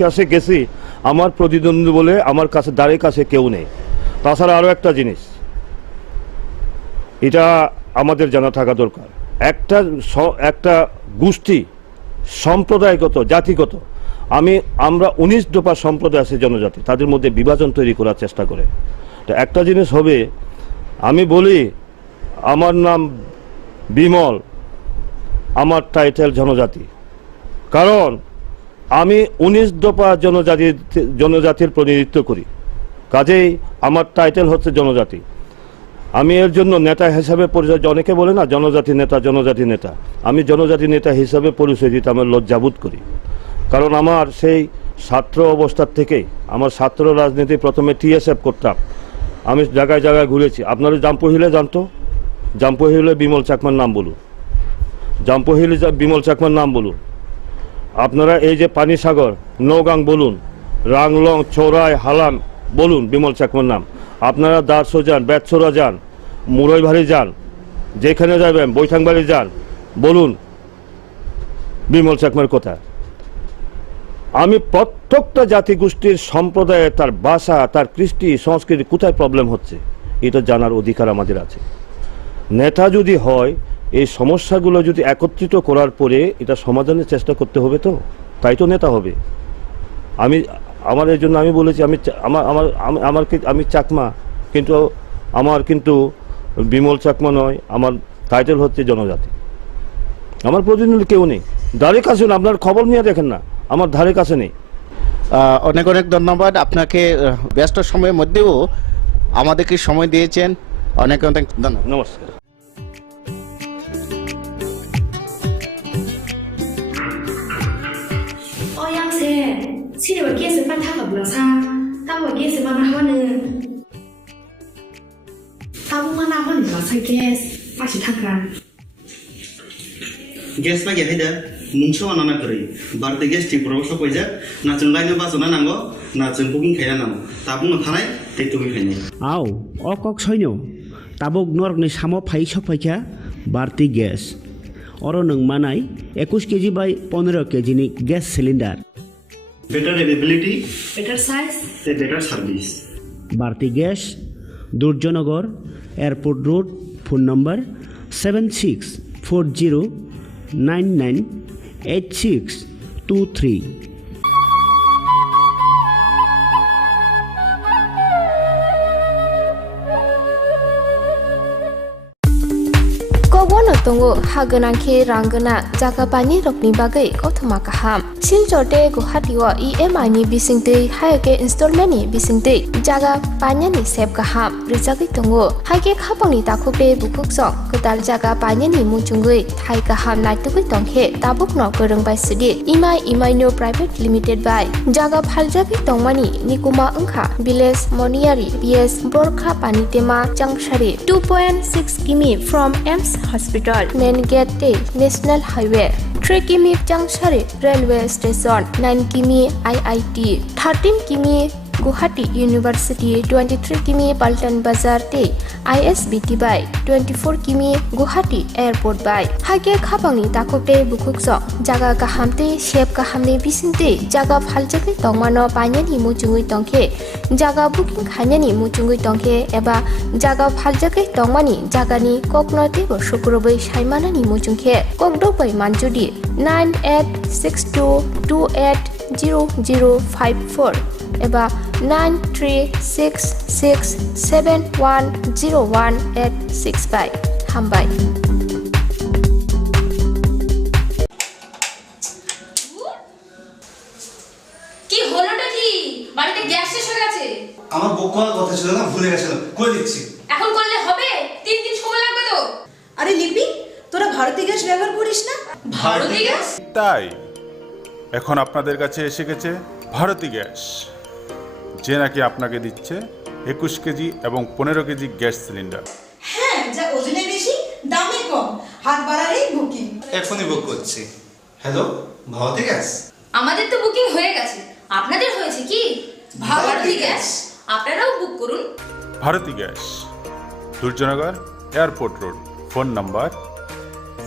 কাছে গেছি, আমার প্রতিদ্বন্দ্বী বলে আমার কাছে দ্বারের কাছে কেউ নেই। তাছাড়া আরও একটা জিনিস এটা আমাদের জানা থাকা দরকার, একটা গোষ্ঠী সম্প্রদায়গত, জাতিগত, আমরা 19 দফা সম্প্রদায় আছে জনজাতি, তাদের মধ্যে বিভাজন তৈরি করার চেষ্টা করে। তো একটা জিনিস হবে, আমি বলি আমার নাম বিমল, আমার টাইটেল জনজাতি, কারণ আমি 19 দফা জনজাতির প্রতিনিধিত্ব করি, কাজেই আমার টাইটেল হচ্ছে জনজাতি। আমি এর জন্য নেতা হিসাবে পরিচয়, অনেকে বলে না জনজাতি নেতা, জনজাতি নেতা, আমি জনজাতি নেতা হিসাবে পরিচয় দিতে আমার লজ্জাবোধ করি। কারণ আমার সেই ছাত্র অবস্থার থেকেই আমার ছাত্র রাজনীতি, প্রথমে টিএসএফ করতাম, আমি জায়গায় জায়গায় ঘুরেছি। আপনারা জাম্পহিলে জানতো, জাম্পহিলে বিমল চাকমার নাম বলুন, জাম্পহিলে বিমল চাকমার নাম বলুন। আপনারা এই যে পানিসাগর, নৌগাং বলুন, রাংলং, চৌরাই, হালাম বলুন, বিমল চাকমার নাম। আপনারা দারসো যান, বেতসোরা যান, মুরইবাড়ি যান, যেখানে যাবেন, বৈঠাংবাড়ি যান, বলুন বিমল চাকমার কথা। আমি প্রত্যেকটা জাতিগোষ্ঠীর সম্প্রদায়ে তার ভাষা, তার কৃষ্টি, সংস্কৃতি কোথায় প্রবলেম হচ্ছে এটা জানার অধিকার আমাদের আছে। নেতা যদি হয়, এই সমস্যাগুলো যদি একত্রিত করার পরে এটা সমাধানের চেষ্টা করতে হবে, তো তাই তো নেতা হবে। আমার এই জন্য আমি বলেছি আমি চাকমা, কিন্তু আমার কিন্তু বিমল চাকমা নয়, আমার টাইটেল হচ্ছে জনজাতি। আমার প্রতিনিধি কেউ নেই, ধারে কাছে না, আপনার খবর নিয়ে দেখেন না, আমার ধারে কাছে নেই। অনেক অনেক ধন্যবাদ আপনাকে, ব্যস্ত সময়ের মধ্যেও আমাদেরকে সময় দিয়েছেন, অনেক অনেক ধন্যবাদ। নমস্কার।现在我给是办他可不了啥，但我给是办他呢，他不办他办你了才给，把是他干。Gas pa gaya da mungso anana kari barde gas ti promoso koija na chunglai no basona nango na chungpuking khaya namo tabung no thanai te tumi khaini আও অকক সৈন্য তাবক নরকনি সামো ফাই সফাইখা बारती गैस और नंगमानाय 21 केजी बाय 15 केजी नि gas cylinder better availability better size better service Bharati gas Durjanagar airport road phone number 7640998623 Kobono tongo hagana ke rangana jaga pani rokni bagai kothoma kaham Silchote Guwahati o EMI ni bisingte haike installment ni bisingte jaga panya ni sep kaham rijagi tongo haike khapangni takhupe bukuksong kotal jaga panya ni muchungui thai kaham naitugui tongkhe tabuk no gorong bai sidi EMI no private limited by jaga phaljagi tongmani nikuma ungkha village moniari BS Borkha Panitema Changshari 2.6 km from EMS Hospital main gate National Highway 3 km Changshari Railway Station 9 km IIT 13 km Guwahati University 23 km Paltan Bazar te ISBT by 24 km Guwahati Airport by hake khapangni takokte bukukso jaga kahamte shep kahamne bisinte jaga phaljagi tongmano panyani muchungui tongkhe jaga booking khainani muchungui tongkhe eba jaga phaljagi tongmani jagani koknote bo sukrobai saimanani muchungkhe kokdobai manjudi 9862280054 eba 9366710185 hambai কি হলোটা কি বাড়িতে গ্যাস শেষ হয়ে গেছে আমার বুক করার কথা ছিল না, ভুলে গেছিলাম, করে দিচ্ছি। এখন করলে হবে 3 দিন সময় লাগবে তো আরে লিপি তোরা ভারতী গ্যাস ব্যবহার করিস না ভারতী গ্যাস তাই এখন আপনাদের কাছে এসে গেছে ভারতী গ্যাস, যে নাকি আপনাকে দিচ্ছে 21 কেজি এবং 15 কেজি গ্যাস সিলিন্ডার। হ্যাঁ যা ওজনে বেশি দামে কম হাত বাড়ালেই বুকিং এখনই বুক করছি। Hello, Bharati gas? আমাদের তো বুকিং হয়ে গেছে, আপনাদের হয়েছে কি ভারতী গ্যাস? আপনারাও বুক করুন। Bharati gas, Durjanagar airport road, phone number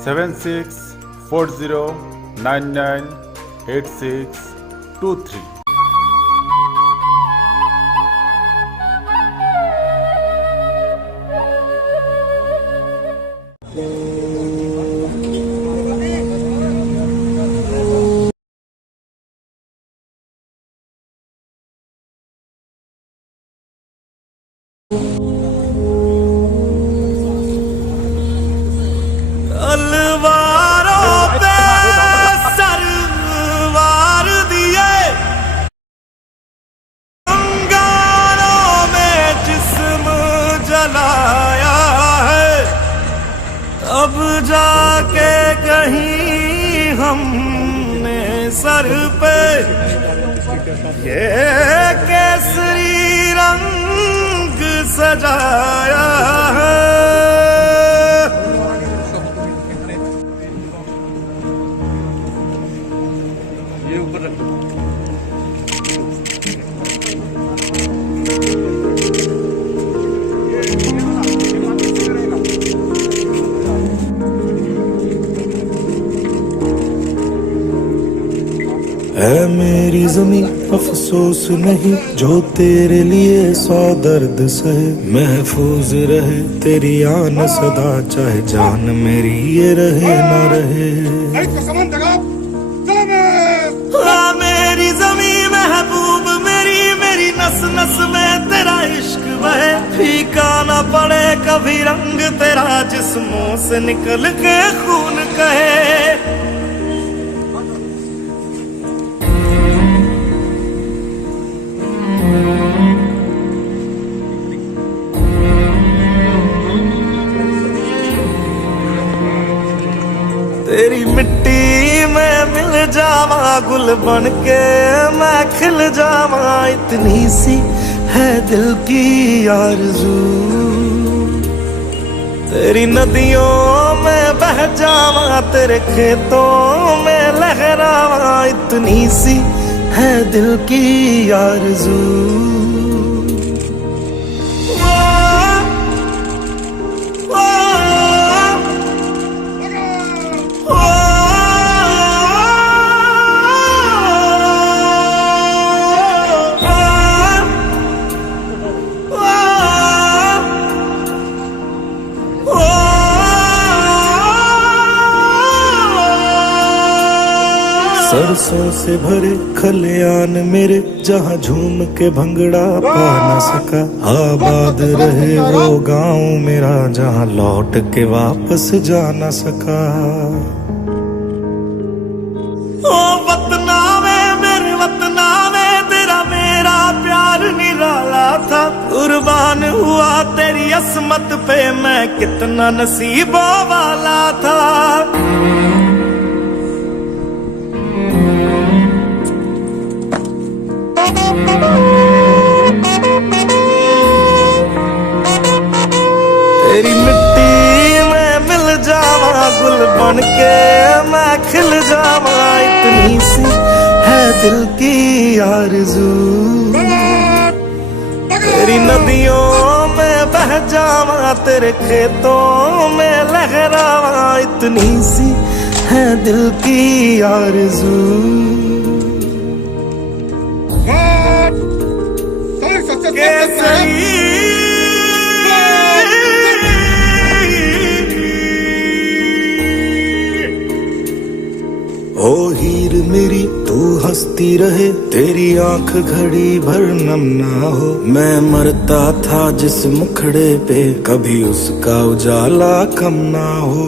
7640998623। तलवारों पे सरवार दिए, अंगारों में जिस्म जलाया है, अब जाके कहीं हमने सर पे ये केसरी रंग सजाया है। है मेरी जमीं अफसोस नहीं जो तेरे लिए 100 दर्द सहे, महफूज रहे तेरी आन सदा चाहे जान मेरी ये रहे ना रहे। मेरी जमीं महबूब मेरी, मेरी नस नस में तेरा इश्क बहे, फीका ना पड़े कभी रंग तेरा जिस्मों से निकल के खून कहे। तेरी मिट्टी में मिल जावा गुल बन के मैं खिल जावा, इतनी सी है दिल की आरज़ू। तेरी नदियों में बह जावा तेरे खेतों में लहरावा, इतनी सी है दिल की आरज़ू। सरसों से भरे खलियान मेरे जहाँ झूम के भंगड़ा पा न सका। आबाद रहे वो गाँव मेरा जहाँ लौट के वापस जा न सका। ओ वतना में मेरे वतना में तेरा मेरा प्यार निराला था। कुर्बान हुआ तेरी असमत पे मैं कितना नसीबों वाला था। तेरी मिट्टी में मिल जावा गुल बन के मैं खिल जावा। इतनी सी है दिल की आरज़ू। तेरी नदियों में बह जावा तेरे खेतों में लहरावा। इतनी सी है दिल की आरज़ू। ओ हीर मेरी तू हंसती रहे तेरी आंख घड़ी भर नम ना हो। मैं मरता था जिस मुखड़े पे कभी उसका उजाला कम ना हो।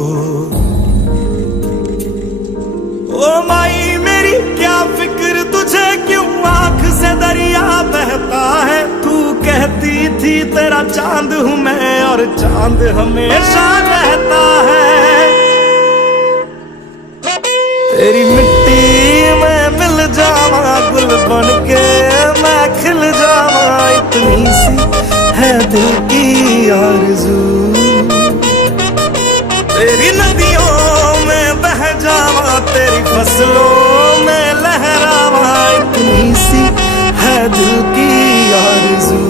ओ माई मेरी क्या फिक्र तुझे क्यों आंख से दरिया बहता है। तू कहती थी तेरा चांद हूँ मैं और चांद हमेशा रहता है। तेरी मिट्टी में मिल जावा गुल बन के मैं खिल जावा। इतनी सी है दिल की आरज़ू। तेरी नदियों में बह जावा तेरी फसलों में लहरावा। इतनी सी है दिल की आरज़ू।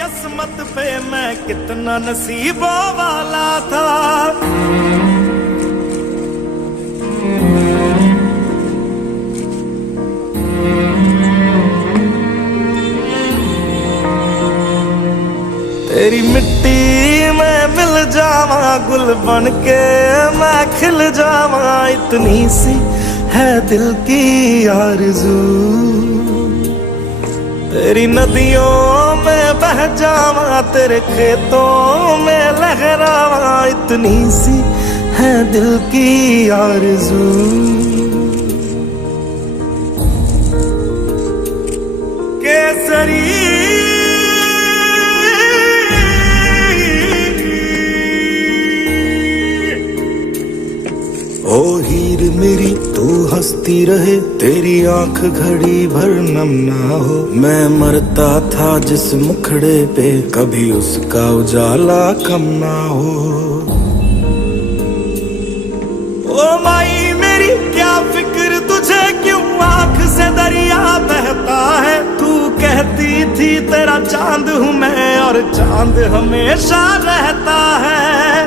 किस्मत पे मैं कितना नसीबों वाला था। तेरी मिट्टी में मिल जावा गुल बन के मैं खिल जावा। इतनी सी है दिल की आरज़ू। तेरी नदियों में बह जावा तेरे खेतों में लहरावा। इतनी सी है दिल की आरज़ू। केसरी ओ हीर मेरी तू हंसती रहे तेरी आंख घड़ी भर नम ना हो। मैं मरता था जिस मुखड़े पे कभी उसका उजाला कम ना हो। ओ माई मेरी क्या फिक्र तुझे क्यों आंख से दरिया बहता है। तू कहती थी तेरा चांद हूँ मैं और चांद हमेशा रहता है।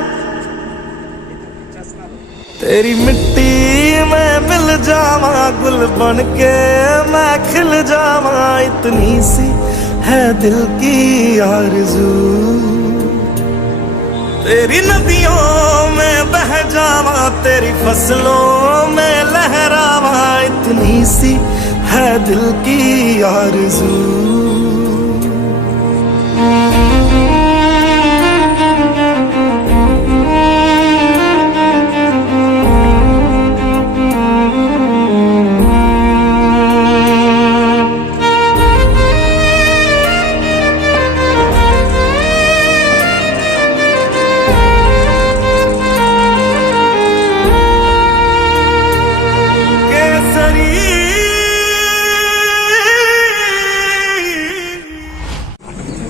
तेरी मिट्टी में मिल जावा गुल बन के मैं खिल जावा। इतनी सी है दिल की आरज़ू। तेरी नदियों में बह जावा तेरी फसलों में लहरावा। इतनी सी है दिल की आरज़ू।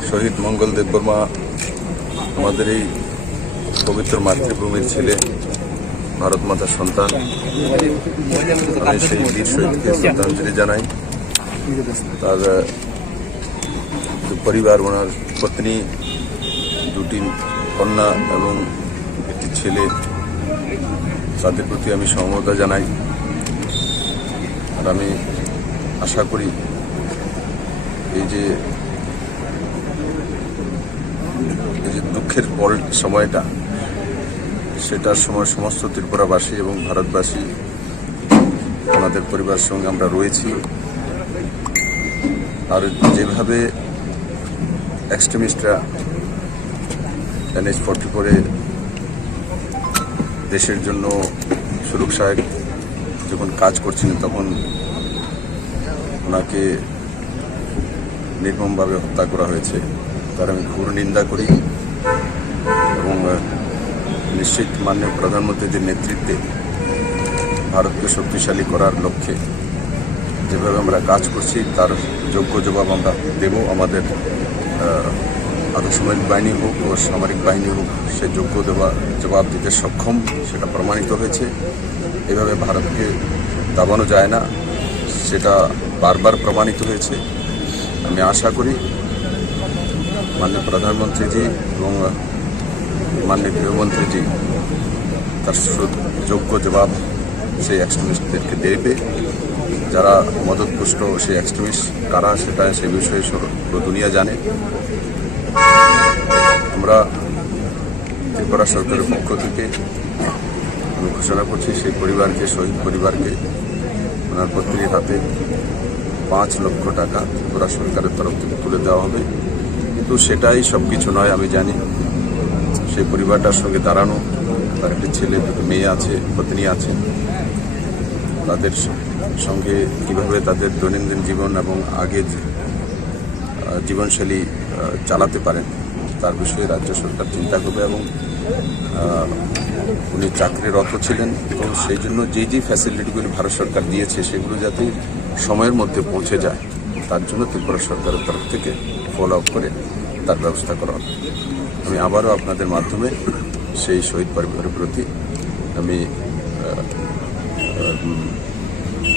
শহীদ মঙ্গল দেববর্মা আমাদের এই পবিত্র মাতৃভূমির ছেলে। ভারত মাতার সন্তান, আমি সেই বীর শহীদকে শ্রদ্ধাঞ্জলি জানাই। তার পরিবার, ওনার পত্নী, দুটি কন্যা এবং একটি ছেলে, তাদের প্রতি আমি সমবেদনা জানাই। আর আমি আশা করি এই যে দুঃখের সময়টা, সেটার সময় সমস্ত ত্রিপুরাবাসী এবং ভারতবাসী আমাদের পরিবারের সঙ্গে আমরা রয়েছি। আর যেভাবে এক্সট্রিমিস্টরা NH-44 দেশের জন্য সুরক্ষায় যখন কাজ করছিলেন, তখন ওনাকে নির্মমভাবে হত্যা করা হয়েছে, তার আমি ঘোর নিন্দা করি। এবং নিশ্চিত মাননীয় প্রধানমন্ত্রীর নেতৃত্বে ভারতকে শক্তিশালী করার লক্ষ্যে যেভাবে আমরা কাজ করছি, তার যোগ্য জবাব আমরা দেব। আমাদের আধাসামরিক বাহিনী হোক ও সামরিক বাহিনী হোক, সে যোগ্য জবাব দিতে সক্ষম, সেটা প্রমাণিত হয়েছে। এভাবে ভারতকে দাবানো যায় না, সেটা বারবার প্রমাণিত হয়েছে। আমি আশা করি মাননীয় প্রধানমন্ত্রীজি এবং মাননীয় গৃহমন্ত্রীজি তার যোগ্য জবাব সেই এক্সট্রিমিস্টদেরকে দেবে। যারা মদতপুষ্ট সেই এক্সট্রিমিস্ট কারা, সেটা সেই বিষয়ে পুরো দুনিয়া জানে। আমরা ত্রিপুরা সরকারের পক্ষ থেকে আমি ঘোষণা করছি, সেই পরিবারকে, শহীদ পরিবারকে ওনার পত্নীর হাতে 5 লক্ষ টাকা ত্রিপুরা সরকারের তরফ থেকে তুলে দেওয়া হবে। কিন্তু সেটাই সব কিছু নয়। আমি জানি সেই পরিবারটার সঙ্গে দাঁড়ানো, তার একটি ছেলে, দুটো মেয়ে আছে, পত্নী আছে, তাদের সঙ্গে কীভাবে তাদের দৈনন্দিন জীবন এবং আগের জীবনশৈলী চালাতে পারেন, তার বিষয়ে রাজ্য সরকার চিন্তা করবে। এবং উনি চাকরিরত ছিলেন এবং সেই জন্য যে ফ্যাসিলিটিগুলি ভারত সরকার দিয়েছে, সেগুলো যাতে সময়ের মধ্যে পৌঁছে যায়, তার জন্য ত্রিপুরা সরকারের তরফ থেকে ফলো আপ করে তার ব্যবস্থা করা হবে। আমি আবারও আপনাদের মাধ্যমে সেই শহীদ পরিবারের প্রতি আমি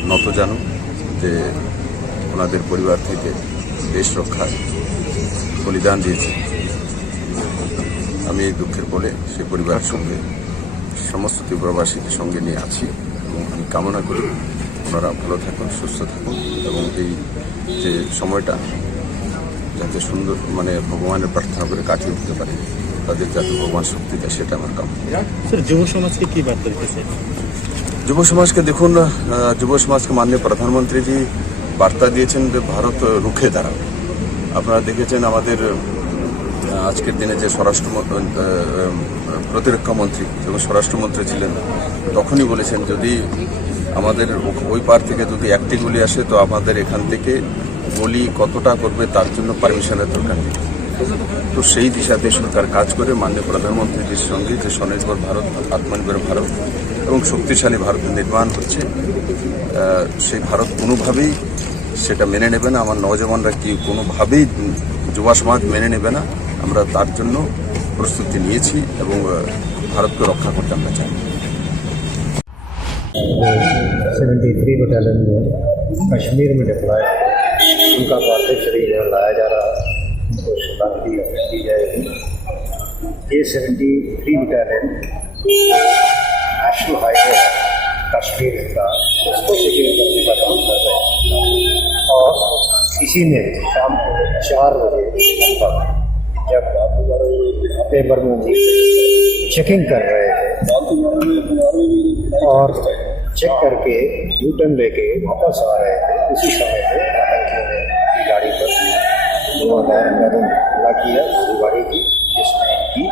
নত জানু যে ওনাদের পরিবার থেকে দেশ রক্ষায় বলিদান দিয়েছে। আমি দুঃখের বলে সেই পরিবারের সঙ্গে সমস্ত ত্রিপুরাবাসীকে সঙ্গে নিয়ে আছি এবং আমি কামনা করি ওনারা ভালো থাকুন, সুস্থ থাকুন এবং এই যে সময়টা যাতে সুন্দর ভগবানের প্রার্থনা করে কাটিয়ে উঠতে পারে, তাদের যাতে ভগবান শক্তি দেয়, সেটা আমার কামনা। যুব সমাজকে কি বার্তা দিতেছে? যুব সমাজকে দেখুন, যুব সমাজকে মাননীয় প্রধানমন্ত্রীজি বার্তা দিয়েছেন যে ভারত রুখে দাঁড়াবে। আপনারা দেখেছেন আমাদের আজকের দিনে যে প্রতিরক্ষা মন্ত্রী যখন স্বরাষ্ট্রমন্ত্রী ছিলেন, তখনই বলেছেন যদি আমাদের ওই পার থেকে যদি একটি গুলি আসে, তো আমাদের এখান থেকে গুলি কতটা করবে তার জন্য পারমিশনের দরকার নেই। তো সেই দিশাতে সরকার কাজ করে মাননীয় প্রধানমন্ত্রীর সঙ্গে যে স্বনির্ভর ভারত, আত্মনির্ভর ভারত এবং শক্তিশালী ভারত নির্মাণ হচ্ছে, সেই ভারত কোনোভাবেই সেটা মেনে নেবে না। আমার নওজওয়ানরা কোনোভাবেই যুব সমাজ মেনে নেবে না। আমরা তার জন্য প্রস্তুতি নিয়েছি এবং ভারতকে রক্ষা করতে আমরা চাই। 73 बटालियन में कश्मीर में डिप्लॉय, उनका पार्थिव शरीर लाया जा रहा है, उनको श्रद्धांजलि दी जाएगी। ये 73 बटालियन नेशनल हाईवे कश्मीर का, उसको सिक्योर करने का काम कर रहे हैं। और इसी में शाम को 4 बजे तक जब पेपर में चेकिंग कर रहे थे और चेक करके यूटर्न लेके वापस आ रहे थे, उसी समय पे आतंकियों ने गाड़ी पर धुआंधार हमला किया, गोलीबारी की, जिसमें इनकी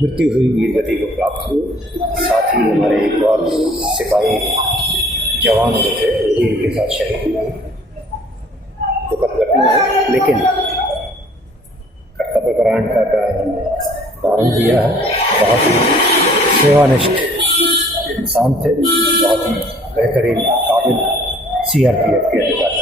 मृत्यु हुई, वीर गति को प्राप्त हुई। साथ ही हमारे एक और सिपाही जवान जो थे, वो भी इनके साथ शहीद हुए। दुखद घटना है, लेकिन कर्तव्य परायण का कारण दिया है। बहुत ही सेवानिष्ठ इंसान थे, बहुत ही बेहतरीन काबिल CRPF के अधिकारी।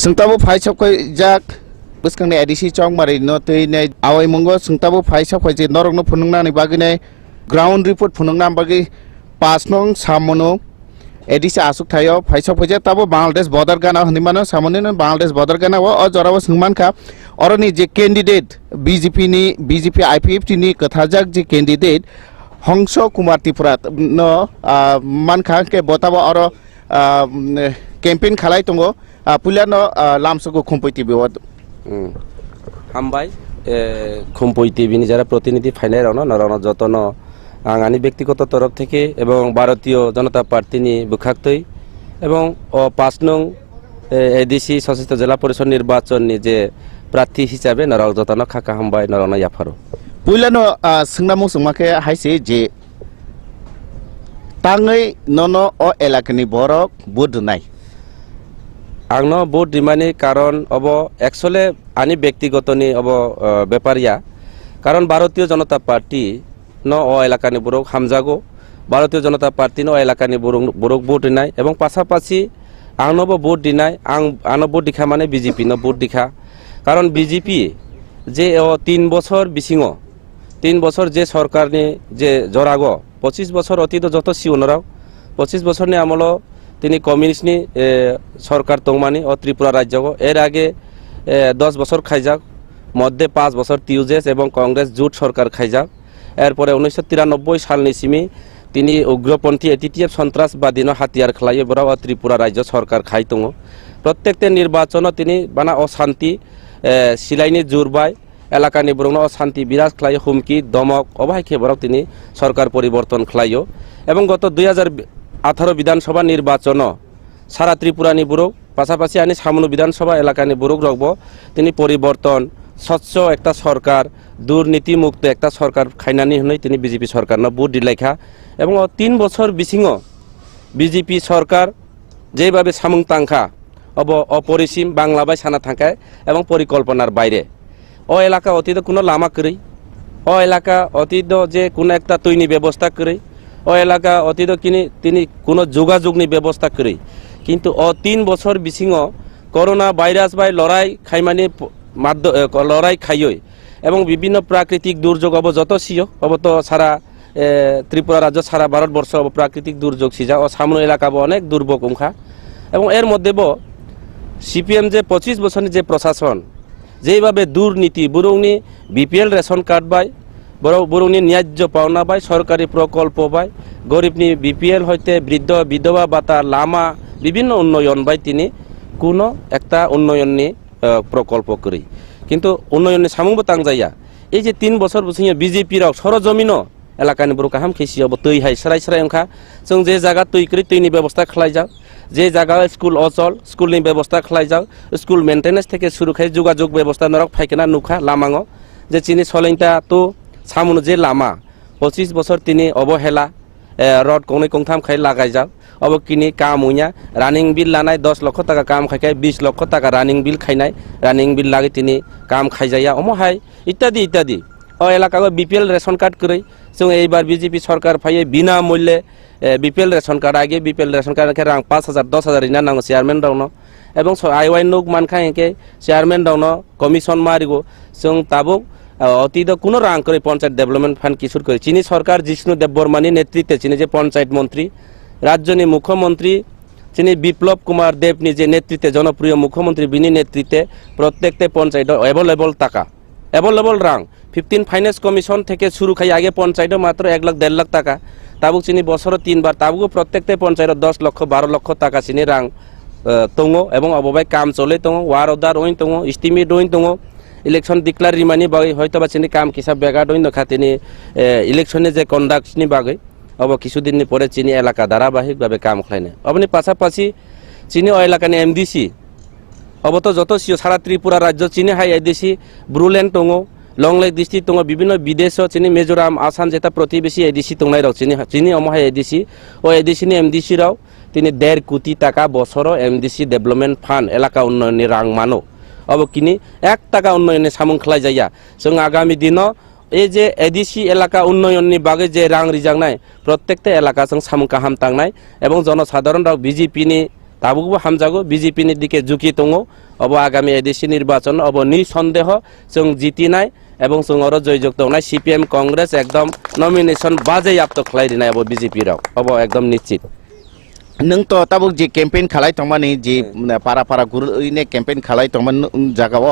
sengtabo phai chap khoi jak buskang ne edisi chong mari no tei ne awai mongo sengtabo phai chap khoi je norok no phunung na ni bagi ne ground report phunung na bagi 5 nong samono edisi asuk thayo phai chap khoi je tabo Bangladesh border gana hindimano samone no Bangladesh border gana wa ojarawa sungman kha oroni je candidate BJP IPFT ni kathajak je candidate Hongso Kumar Tripura no mankha ke botaba oro campaign khalai tongo puliano lamsoko Khumphoi TV হামবাই খুমপই টিভি যারা প্রতিনিধি ফাইনাল নরন যতন আঙানি ব্যক্তিগত তরফ থেকে এবং ভারতীয় জনতা পার্টি নি বুখাক্তই এবং 5 নং এডিসি সশস্ত্র জেলা পরিষদ নির্বাচন নি যে প্রার্থী হিসাবে নরক যতন খাকা হামবাই নরন ইয়াফারো পুলিনো সিংনামু সুমাকে হাইছে যে তাঙ্গৈ ননো ও এলাকানি বরক বুদ নাই आंनो बहुत डिमानी कारण अब एक्चुअली आनी व्यक्तिगतनी अब बेपारिया कारण भारतीय जनता पार्टी न ओ एलाकानि बरक हामजागो भारतीय जनता पार्टी न एलाकानि बरक भोट दिनाय एवं पासापासि आंनोबो भोट दिनाय आंनो भोट दिखा माने बीजेपी न भोट दिखा कारण बीजेपी जे 3 বছর बिसिङो 3 বছর जे सरकारनि जे जरागो 25 বছর অতীত যত সিওনরাव 25 বছরनि আমলো তিনি কমিউনিস্টনি সরকার তংমানি ও ত্রিপুরা রাজ্যগো এর আগে 10 বছর খাইজাক মধ্যে 5 বছর টিউজেস এবং কংগ্রেস জোট সরকার খাইজাক এরপরে 1993 সালনি সিমি তিনি উগ্রপন্থী এটিটিএফ সন্ত্রাসবাদী হাতিয়ার খাইয়ে বড় ত্রিপুরা রাজ্য সরকার খাইতং প্রত্যেকটা নির্বাচন তিনি বানা অশান্তি সিলাইনি জোরবাই এলাকানি বরং অশান্তি বিরাজ খাই হুমকি দমক অবাই খেবরক তিনি সরকার পরিবর্তন খাইও এবং গত 2018 বিধানসভা নির্বাচন সারা ত্রিপুরানি বুরুক পাশাপাশি আনি সামনো বিধানসভা এলাকানি বুরুক রকব তিনি পরিবর্তন স্বচ্ছ একটা সরকার দুর্নীতি মুক্ত একটা সরকার খাইনানি হই তিনি বিজেপি সরকার না বুট দিলাইখা এবং 3 বছর বিসিङ বিজেপি সরকার যেভাবে সামুং তাংখা অপরিসীম বাংলা বাই সানা থাকায় এবং পরিকল্পনার বাইরে ও এলাকা অতীত কোনো লামা করি ও এলাকা অতীত যে কোনো একটা তৈরি ব্যবস্থা করি ও এলাকা অতীত তিনি কোনো যোগাযোগনি ব্যবস্থা করি কিন্তু 3 বছর বিসিङ করোনা ভাইরাস বাই লড়াই খাইমানি লড়াই খাইয় এবং বিভিন্ন প্রাকৃতিক দুর্যোগ যত সিও তো সারা ত্রিপুরা রাজ্য সারা ভারতবর্ষ প্রাকৃতিক দুর্যোগ সিজা ও সামনো এলাকা অনেক দুর্ভোগ উমখা এবং এর মধ্যে সিপিএম যে 25 বছরের যে প্রশাসন যেভাবে দুর্নীতি বুরুংনি বিপিএল রেশন কার্ড বাই বরংনি ন্যায্য পাওনা বাই সরকারি প্রকল্প বাই গরিবনি বিপিএল হইতে বৃদ্ধ বিধবা ভাতা লামা বিভিন্ন উন্নয়ন বাই তিনি কোনো একটা উন্নয়ননি প্রকল্প করি কিন্তু উন্নয়ননি সামুংবো তাংজাইয়া এই যে 3 বছর বসিয়ে বিজেপি রাও সরজমিন এলাকানি বড় কাহাম খেসি তৈ হাই সরাই সরাই অংখা जों যে জায়গা তৈ করি তৈনি ব্যবস্থা খাই যাও যে জায়গা স্কুল অচল স্কুলনি ব্যবস্থা খাই যাও স্কুল মেইনটেনেন্স থেকে শুরু খাই যোগাযোগ ব্যবস্থা নরক ফাইকেনা নুখা লামাঙ যে চিনি সলেইটা তো সামনো যে লামা 25 বছর তিনি অবহেলা রড কংनै কংথাম খাই লাগাই যাও अब किनी काम हुइया रानिंग बिल लानाय 10 लाख टाका काम खाइखाय 20 लाख टाका रानिंग बिल खाइनाय रानिंग बिल लागि तिनी काम खाइजाया अमहाय इत्यादि इत्यादि ओ एलाकाको बीपीएल रेशन कार्ड करै जों एबार बीजेपी सरकार फाइए बिना मूल्य बीपीएल रेशन कार्ड आगे बीपीएल रेशन कार्ड के रां 5000 10000 इना नांगो चेयारमैन दाउनो एवं आईवाई नुक मानखाय के चेयारमैन दाउनो कमिशन मारिगो जों ताबुक অতীত কোনো রাং করে পঞ্চায়েত ডেভেলপমেন্ট ফান্ড কিশোর করে চীনী সরকার জিষ্ণু দেববর্মানি নেতৃত্বে চীনী যে পঞ্চায়েত মন্ত্রী রাজ্যনি মুখ্যমন্ত্রী চীনী বিপ্লব কুমার দেবনি যে নেতৃত্বে জনপ্রিয় মুখ্যমন্ত্রী বিনি নেতৃত্বে প্রত্যেকটা পঞ্চায়েত অ্যাভেলেবল টাকা অ্যাভেলেবল রাং 15 ফাইন্যান্স কমিশন থেকে শুরু খাই আগে পঞ্চায়েত মাত্র 1 লাখ 1.5 লাখ টাকা তাবুক চীনী বছর 3 বার তাবুক প্রত্যেকটা পঞ্চায়েত 10 লক্ষ 12 লক্ষ টাকা চীনী রাং তঙ্গো এবং অববাই কাম চলে তঙ্গো ওয়ার অর্ডার ওইন তঙ্গো এস্টিমেট ওইন তঙ্গো ইলেকশন ডিক্লার রিমানি বাগৈ হয়তো বা চিনি কাম কিসা বেগা দইন খাতিনি ইলেকশনে যে কন্ডাক্টনি বাগৈ अब কিছুদিন পরে চীনী এলাকা ধারাবাহিকভাবে কাম খাইনে আপনি পাশাপাশি চীনী এলাকানি এমডিসি अब তো যত সারা ত্রিপুরা রাজ্য চীনী হাই এডিসি ব্রুল্যান্ড দङ লংলেক ডিস্ট্রিক্ট দङ বিভিন্ন বিদেশ চীনী মিজোরাম আসাম যেটা প্রতিবেশী এডিসি দংনাই রাও চীনী অমহাই এডিসি ও এডিসিনি এমডিসি রাও তিনি 1.5 কোটি টাকা বছর এমডিসি ডেভেলপমেন্ট ফান্ড এলাকা উন্নয়নের রাং মানো अब কিনি 1 টাকা উন্নয়নে সামুং খাই যাইয়া जों আগামী দিন এই যে এডিসি এলাকা উন্নয়ননি বাগে যে রাং রিজাংনাই প্রত্যেকটা এলাকা जों সামুং কাহাম তাংনাই এবং জনসাধারণ রাও বিজেপিনি ताबुकबो हामजागो बीजेपी नि दिके झुकी दङ अब आगामी एडिसि निर्वाचन अब निसन्देह जों जितिनाय এবং जों आरो जयजुक्त होनाय सीपीएम कांग्रेस एकदम नमिनेशन बाजेयाप्त खालायदिनाय अब बीजेपी राव अब एकदम निश्चित नों तो ताबुक जे कैंपेन खालाय तमानि जे पारा पारा गुरुइने कैंपेन खालाय तमन जागाव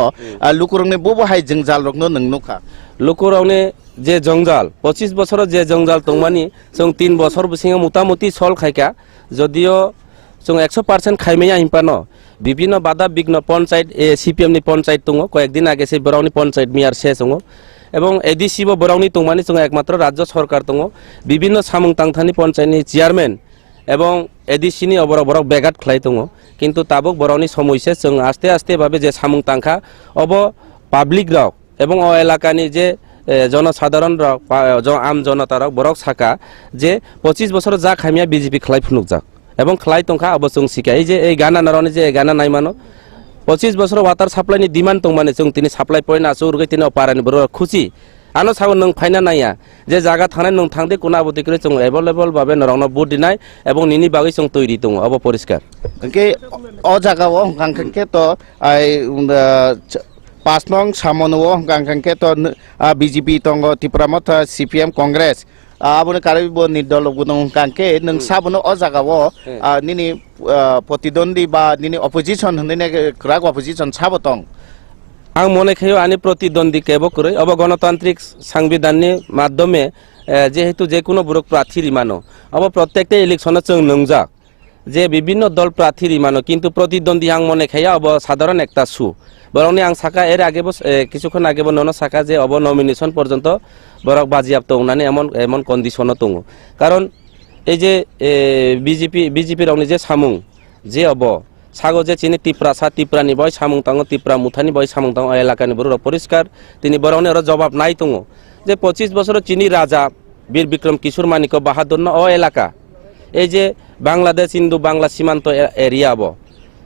लुकुरंने बबो हाय जंजाल रखनो नों नुखा लुकुरावने जे जंजाल 25 বছর जे जंजाल तंमानि जों 3 বছর बिसिङा मुतामुति सल खायका जदियो जों 100% खायमेया हिंपानो विभिन्न बाधा विघ्न पंचायत सीपीएम नि पंचायत दङ कयेकदिन आगे से बरावनि पंचायत मियार शेष दङ এবং এডিসিबो बरावनि तंमानि जों एकमात्र राज्य सरकार दङ विभिन्न सामुं तांथानि पंचायतनि चेयारमैन এবং এডিসিनि अबर बरक बेगाट खालाय दङ किन्तु ताबुक बरावनि समयसे जों आस्ते आस्ते भाबे जे सामुं तांखा अब पाब्लिक राव এবং अ एलाकानि जे जनसाधारण आम जनता बरक साका जे 25 বছর जा खामिया बीजेपी खालाय फुनुकजाक এবং খালাই তংখা अब जों सिकाय जे ए गाना नारनि जे गाना नायमानो 25 বছর वाटार साप्लाइनि डिमान्ड तंमाने जों तिनि साप्लाइ पॉइन्ट आसो उरगै तिनि पारानि बर खुशी आनो साव नों फायना नाया जे जागा थानाय नों थांदे कोना बतिकरे जों अवेलेबल भाबे नरावनो बुट दिनाय এবং निनि बागै जों तैरि दङ अब परिष्कार के अ जागाव गांखंके तो आइ 5 नং सामनो गांखंके तो बीजेपी तंग त्रिपुरामथ सीपीएम कांग्रेस आबोनो कारिबो निदल गुदं कांके नों साबनो अ जागाव निनि प्रतिद्वंदी बा निनि अपोजिशन हने क्राक अपोजिशन साबतं आं मने खायो आनि प्रतिद्वंदी केबो करे अब गणतांत्रिक संविधाननि माध्यमे जेहेतु जे कोनो बुरक प्रार्थी रिमानो अब प्रत्येकटा इलेक्शने जों नंजा जे विभिन्न दल प्रार्थी रिमानो किन्तु प्रतिद्वंदी आं मने खायो अब साधारण एकता सु बरंनि आं साका एर आगेबो किछुखन आगेबो ननो साका जे अब नमिनेशन पर्यन्त बरक बाजियाप्त होनानै एमन कन्डिशन दङ कारण এই যে বিজেপি रावनि जे सामुं जे अब सागो जे चिनि तिप्रानि बय सामुं तांगो तिप्रा मुथानि बय सामुं तांगो एलाकानि बर परिष्कार तिनि बरावनि आरो जवाब नाय दङ जे 25 বছর चिनि राजा वीर विक्रम किशोर मानिक बाहादुर न अ एलाका এই যে बांग्लादेश हिंदू बांग्ला सीमांत एरिया अब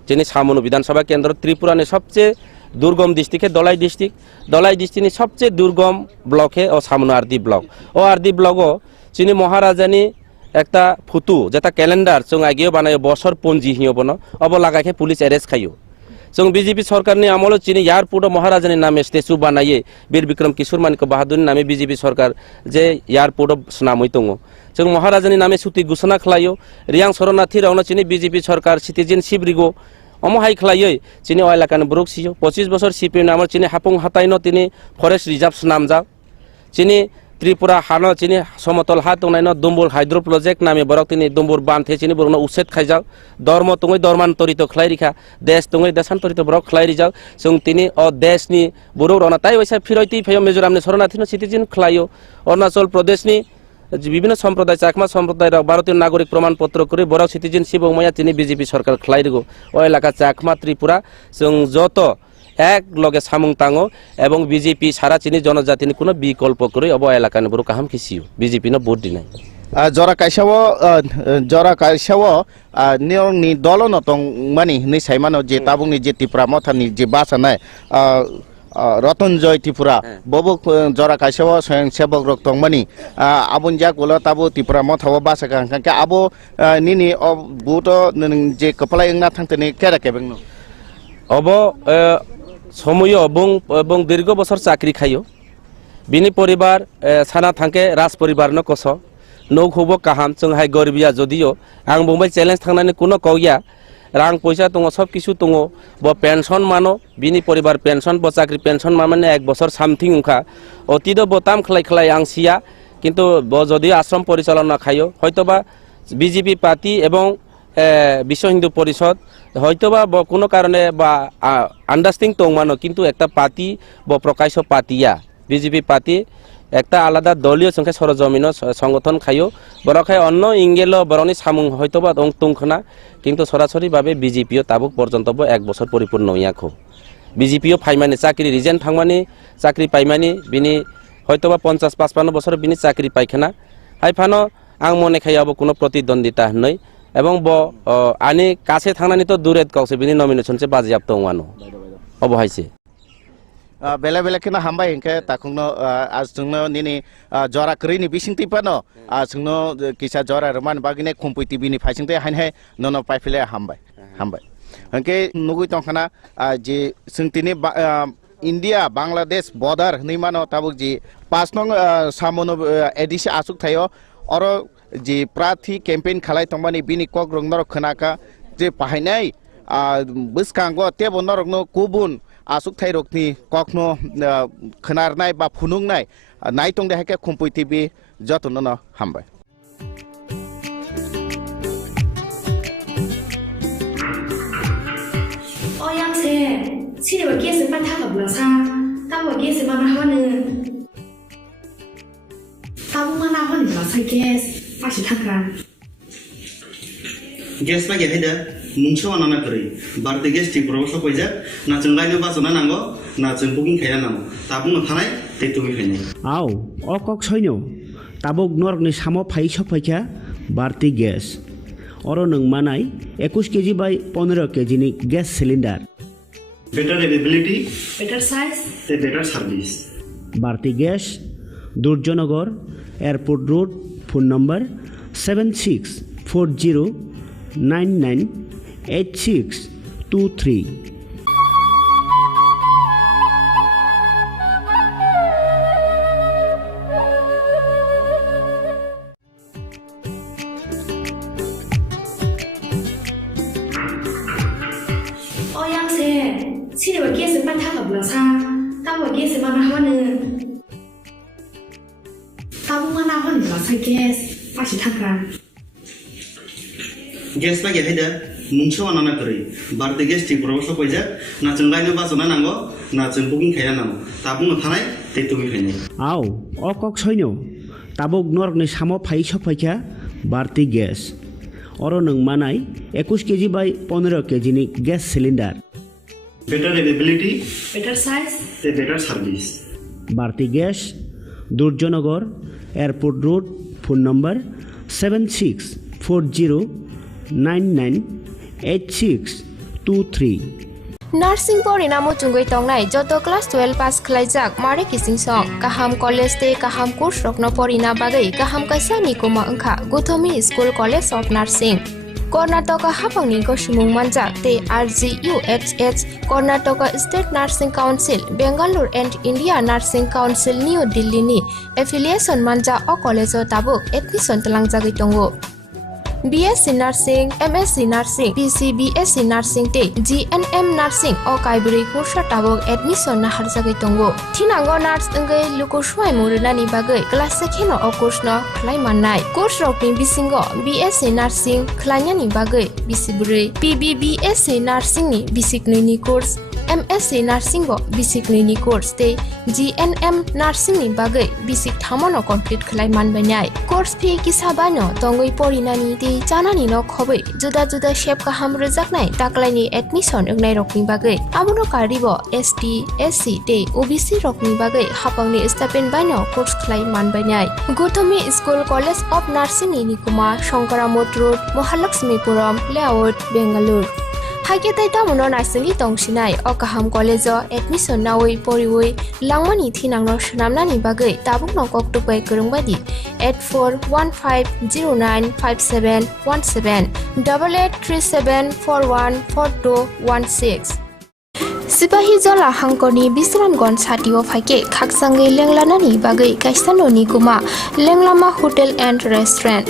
चिनि सामुनु विधानसभा केंद्र त्रिपुरानि सबसे दुर्गम डिस्ट्रिक्ट दलाई डिस्ट्रिक्टनि सबसे दुर्गम ब्लक है और सामुनु आरदी ब्लक ओ आरदी ब्लक चिनि महाराजानि एकटा फुटु जेटा कैलेंडार जों आगे बानायो बसर पंजी हियो बनो अब लागाखे पुलिस अरेस्ट खायो जों बीजेपी सरकारनि आमल चिनि एयारपोर्ट महाराजानि नामे स्टेचु बानायो वीर विक्रम किशोर मानिक बाहादुरनि नामे बीजेपी सरकार जे एयारपोर्ट नामै दङ जों महाराजानि नामे सुति घोषणा खालायो रियां शरणार्थी रावनो चिनि बीजेपी सरकार सिटिजेनशिप रिगो अमहाय खालायै चिनि एलाकानि ब्रुकसियो 25 বছর सीपीएम नाम चिनि हापुं हाताइनो तिनि फरेस्ट रिजर्व नामजा चिनि त्रिपुरा हानो चिनि समतल हा तंनायनो दुम्बुर हाइड्रो प्रोजेक्ट नामे बरक तिनि दुम्बुर बान्थे चिनि बरनो उसेत खायजाक धर्म तंगै धर्मान्तरित खलायरिखा देश तंगै देशान्तरित बरक खलायरिजाक जों तिनि अ देशनि बरौ रना ताइ वैसा फिरैति फैयो मिजोरामनि शरणार्थीनो सिटिजेन खलायो अरुणाचल प्रदेशनि विभिन्न सम्प्रदाय चाकमा सम्प्रदाय भारतीय नागरिक प्रमाण पत्र करे बरक सिटिजेनशिप मैया तिनि बीजेपी सरकार खलायरिगो अ एलाका चाकमा त्रिपुरा जों जत एक लगे सामुं तांगो एवं बीजेपी सारा चिनि जनजातिनि कोनो विकल्प करे अब एलाकानि बरु काहाम खिसियो बीजेपी न भोट दिनाय जरा कायसाव नि दल न तं मानि नि साइमानो जे ताबुंनि जे त्रिपुरामथनि जे बासानाय रतनजय त्रिपुरा बबो जरा कायसाव स्वयं सेवक रक तं मानि आबुन जा गोला ताबु त्रिपुरामथाव बासा कांके आबो निनि बुट जे कपला इंना थांतनि केरा केबेंनो अब समय এবং दीर्घ বছর চাকরি খাইयो बिनि परिवार साना थांके राज परिवार न कस नौखौबो काहाम जोंहाय गरिबिया जदियो आं बुंबाय चेलेंज थांनानै कुनो कौया रां पैसा दङ सब किछु दङ ब पेन्सन मानो बिनि परिवार पेन्सन ब चाकरि पेन्सन माने 1 বছর सामथिं उखा अतिद बताम खलाय आं सिया किन्तु ब जदियो आश्रम परिचालना खायो हयतोबा बीजेपी पार्टी एवं विश्व हिंदू परिषद হয়তোবা কোনো কারণে বা আন্ডারস্ট্যান্ডিং তংমানো কিন্তু একটা পার্টি বা প্রকাশ্য পার্টিয়া বিজেপি পার্টি একটা আলাদা দলীয় সংখ্যা সরজমিন সংগঠন খাইও বরখায় অন্য ইংগেল বরনি সামুং হয়তোবা তংখনা কিন্তু সরাসরিভাবে বিজেপিও তাবুক পর্যন্ত 1 বছর পরিপূর্ণ ইয়াখো বিজেপিও ফাইমানি চাকরি রিজেন থাংমানি চাকরি পাইমানি বিনি হয়তোবা 50-55 বছর বিনি চাকরি পাইখানা হাইফানো आं मने खायाबो कोनो प्रतिद्वंदिता नै এবং आनि कासे थांनानै तो दूरेत काउसे बिनि नमिनेशन से बाजियाप्त दङानो अबहायसे बेला बेला केना हामबाय इनके ताखुंनो आज जोंनो निनि जरा क्रिनि बिसिंति पानो आज जोंनो किसा जरा रमान बागिने कम्पिटिबिनि फाइसिंते हाइनहे ननो पाइफिले हामबाय हामबाय ओंके नुगुइ तंखाना जे जोंतिनि इंडिया बांग्लादेश बॉर्डर निमानो ताबुक जी 5 नंग सामोनो एडिस आसुक थायो और जे प्रार्थी कैंपेन खालाय तंबानि बिनि कक रंगनर खनाका जे पाहायनाय बसकांगो ते बनरगनो गुबुन आसुक थाय रकनि कखनो खनारनाय बा फुनुंनाय नायतं देहाके खुमपुइतिबि जतननो हामबाय 어양새 치료가 깨스 빨타가 불러사 따고 깨스 마마 하는 따고만 하는 불러사 깨스 다시 타가 गेस बा गेहायदा मुंसो आनाना करै बारदे गेस ति प्रबसा पयजा ना जों लायनो बासना नांगो ना जों बुकिं खाया नांगो ताबुनो थानाय ते तुबि खायनाय आव अकक सैनो ताबुक नरकनि सामो फाइ सफायखा बारति गेस अरो नों मानाय 21 केजि बाय 15 केजि नि gas cylinder better availability better size ते better service Bharati gas Durjanagar airport road phone number 7640998623 어양새 치료가 깨스 빨타가 불러사 따고 깨스 마마 하는 따고만 하는 불러사 깨스 다시 타가 guess बा गेहायदा मुंसो आनाना करै बारदे गेस ति प्रबसा पयजा ना जों लायनो बासना नांगो ना जों बुकिं खाया नांगो ताबुनो थानाय ते तुबि खायनाय आव अकक सैनो ताबुक नरकनि सामो फाइ सफायखा बारति गेस अरो नों मानाय 21 केजि बाय 15 केजि नि gas cylinder better availability better size ते better service Bharati gas Durjanagar airport road phone number 7640998623 nursing परिणामो चुंगै तंगनाय जतो क्लास 12 पास खलाइजाक मारे किसिं सं काहाम कॉलेज ते काहाम कोर्स रखनो परिना बागै काहाम काisa निकोमा अंखा Gautami school college of nursing Karnataka हाफांनि गसुमुं मानजाक ते RGUHH Karnataka state nursing council Bengaluru and India nursing council new Delhi नि एफिलिएशन मानजा अ कॉलेज ताबुक एडमिशन तलांजागै दंगो BSc Nursing, MSc Nursing, PC BSc Nursing te GNM Nursing o kaibri kursa tabok admission na harjagai tongo. Thinango nurse engai lukuswai murunani bagai class sekheno o course no khlai mannai. Course rokni bisingo BSc Nursing khlainani bagai bisiburi. PBBSc Nursing ni bisiknini course, MSc Nursing bo bisiknini course te GNM Nursing ni bagai bisik thamono complete khlai manbainai. Course fee kisabano tongoi porinani te janani no khobai juda juda shape kaham rejaknai taklaini admission engnai rokni bagai abuno karibo ST SC te OBC rokni bagai hapangni stipend baino course khlai manbainai. Gauthami School College of Nursing ni Nikuma Shankaramot Road Mahalakshmipuram Layout Bengaluru हाइके ताइता मनो नार्सिंनि तंसिनाय अकाहाम कॉलेज एडमिशन नावै परिवै लांमानि थिनांनो सनामनानि बागै ताबुक नकक टुपाय गोरोंबादि 8415095717 8837414216 सिपाही जला हांकरनि बिश्रामगन साथिव फाइके खाकसांगै लेंलानानि बागै काइसाननि गुमा लेंलामा hotel and restaurant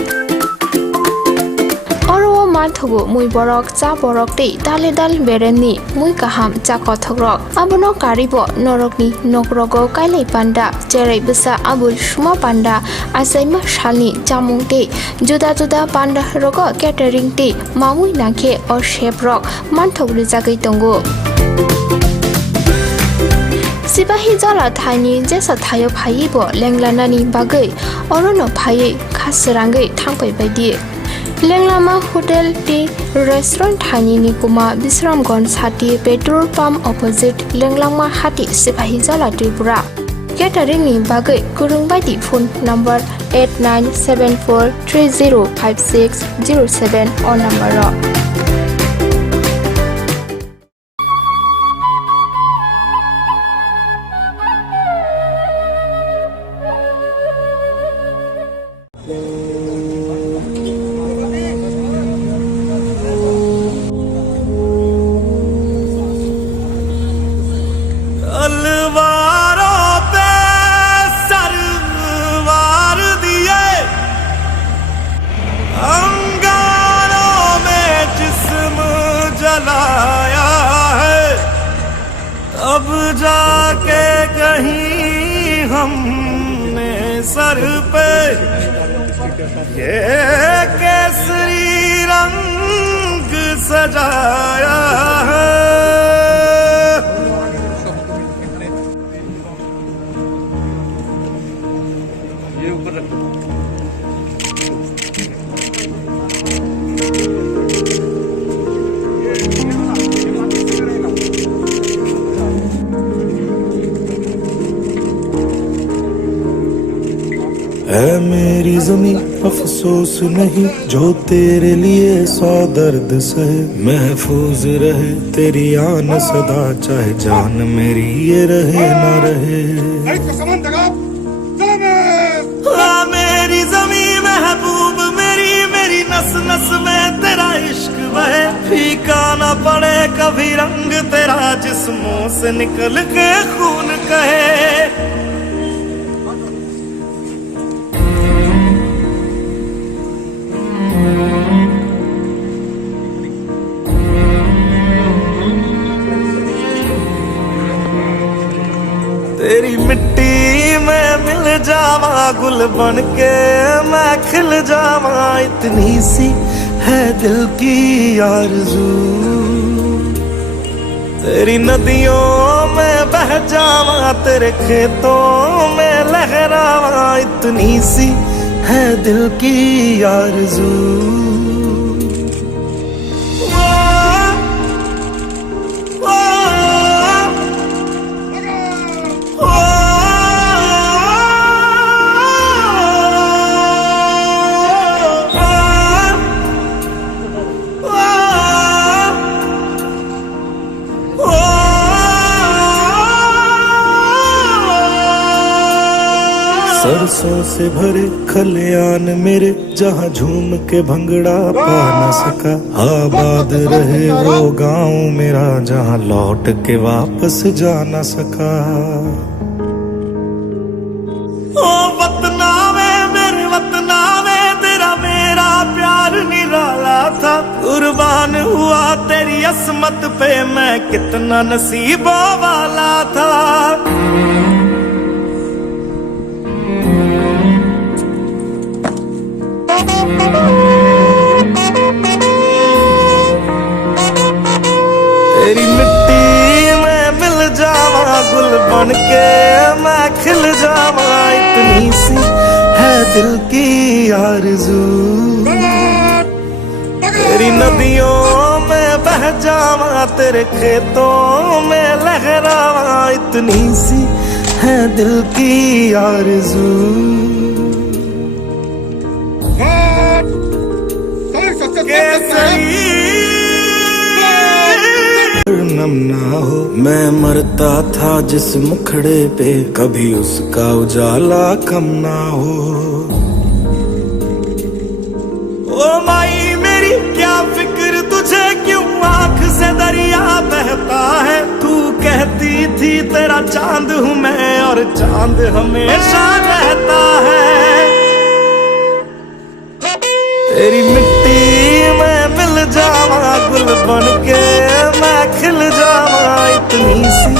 Oro mathugo mui borok cha borok te dale dal beremni mui kaham cha kothogrok abono karibo norokni nokrogo kailai panda jerai bisa abul suma panda asaima shalni chamung te juda juda panda rogo catering te mamui nakhe or chef rock manthogri jagai tongo सिपाही जला थाइनि जेसा थायो फाइबो लेंलानानि बागै अरनो फायै खासरांगै थांफै बायदि लेंलामा होटेल टी रेस्टुरेंट थाइनि निकुमा बिश्रामगन साथि पेट्रोल पंप अपोजिट लेंलामा हाति सिपाही जला त्रिपुरा केटारिंग नि बागै गुरुं बायदि फोन नम्बर 8974305607 अ नम्बर सर पे ये केसरी रंग सजाया है। है मेरी जमीं अफसोस नहीं जो तेरे लिए 100 दर्द सहे, महफूज रहे तेरी आन सदा चाहे जान मेरी ये रहे ना रहे। मेरी जमीं महबूब मेरी, मेरी नस नस में तेरा इश्क बहे, फीका ना पड़े कभी रंग तेरा जिस्मों से निकल के खून कहे। तेरी मिट्टी में मिल जावा गुल बन के मैं खिल जावा, इतनी सी है दिल की आरज़ू। तेरी नदियों में बह जावा तेरे खेतों में लहरावा, इतनी सी है दिल की आरज़ू। सरसों से भरे खलियान मेरे जहाँ झूम के भंगड़ा पा न सका, आबाद रहे वो गांव मेरा जहाँ लौट के वापस जा न सका। ओ वतना में मेरे वतना में तेरा मेरा प्यार निराला था, कुर्बान हुआ तेरी असमत पे मैं कितना नसीबों वाला था। तेरी मिट्टी में मिल जावा गुल बन के मैं खिल जावा, इतनी सी है दिल की आरज़ू। तेरी नदियों में बह जावा तेरे खेतों में लहरावा, इतनी सी है दिल की आरज़ू। नम ना हो मैं मरता था जिस मुखड़े पे, कभी उसका उजाला कम ना हो। ओ माई मेरी क्या फिक्र तुझे क्यों आँख से दरिया बहता है, तू कहती थी तेरा चांद हूँ मैं और चांद हमेशा रहता है। तेरी मिट्टी में मिल जावा गुल बन के मैं खिल जावा, इतनी सी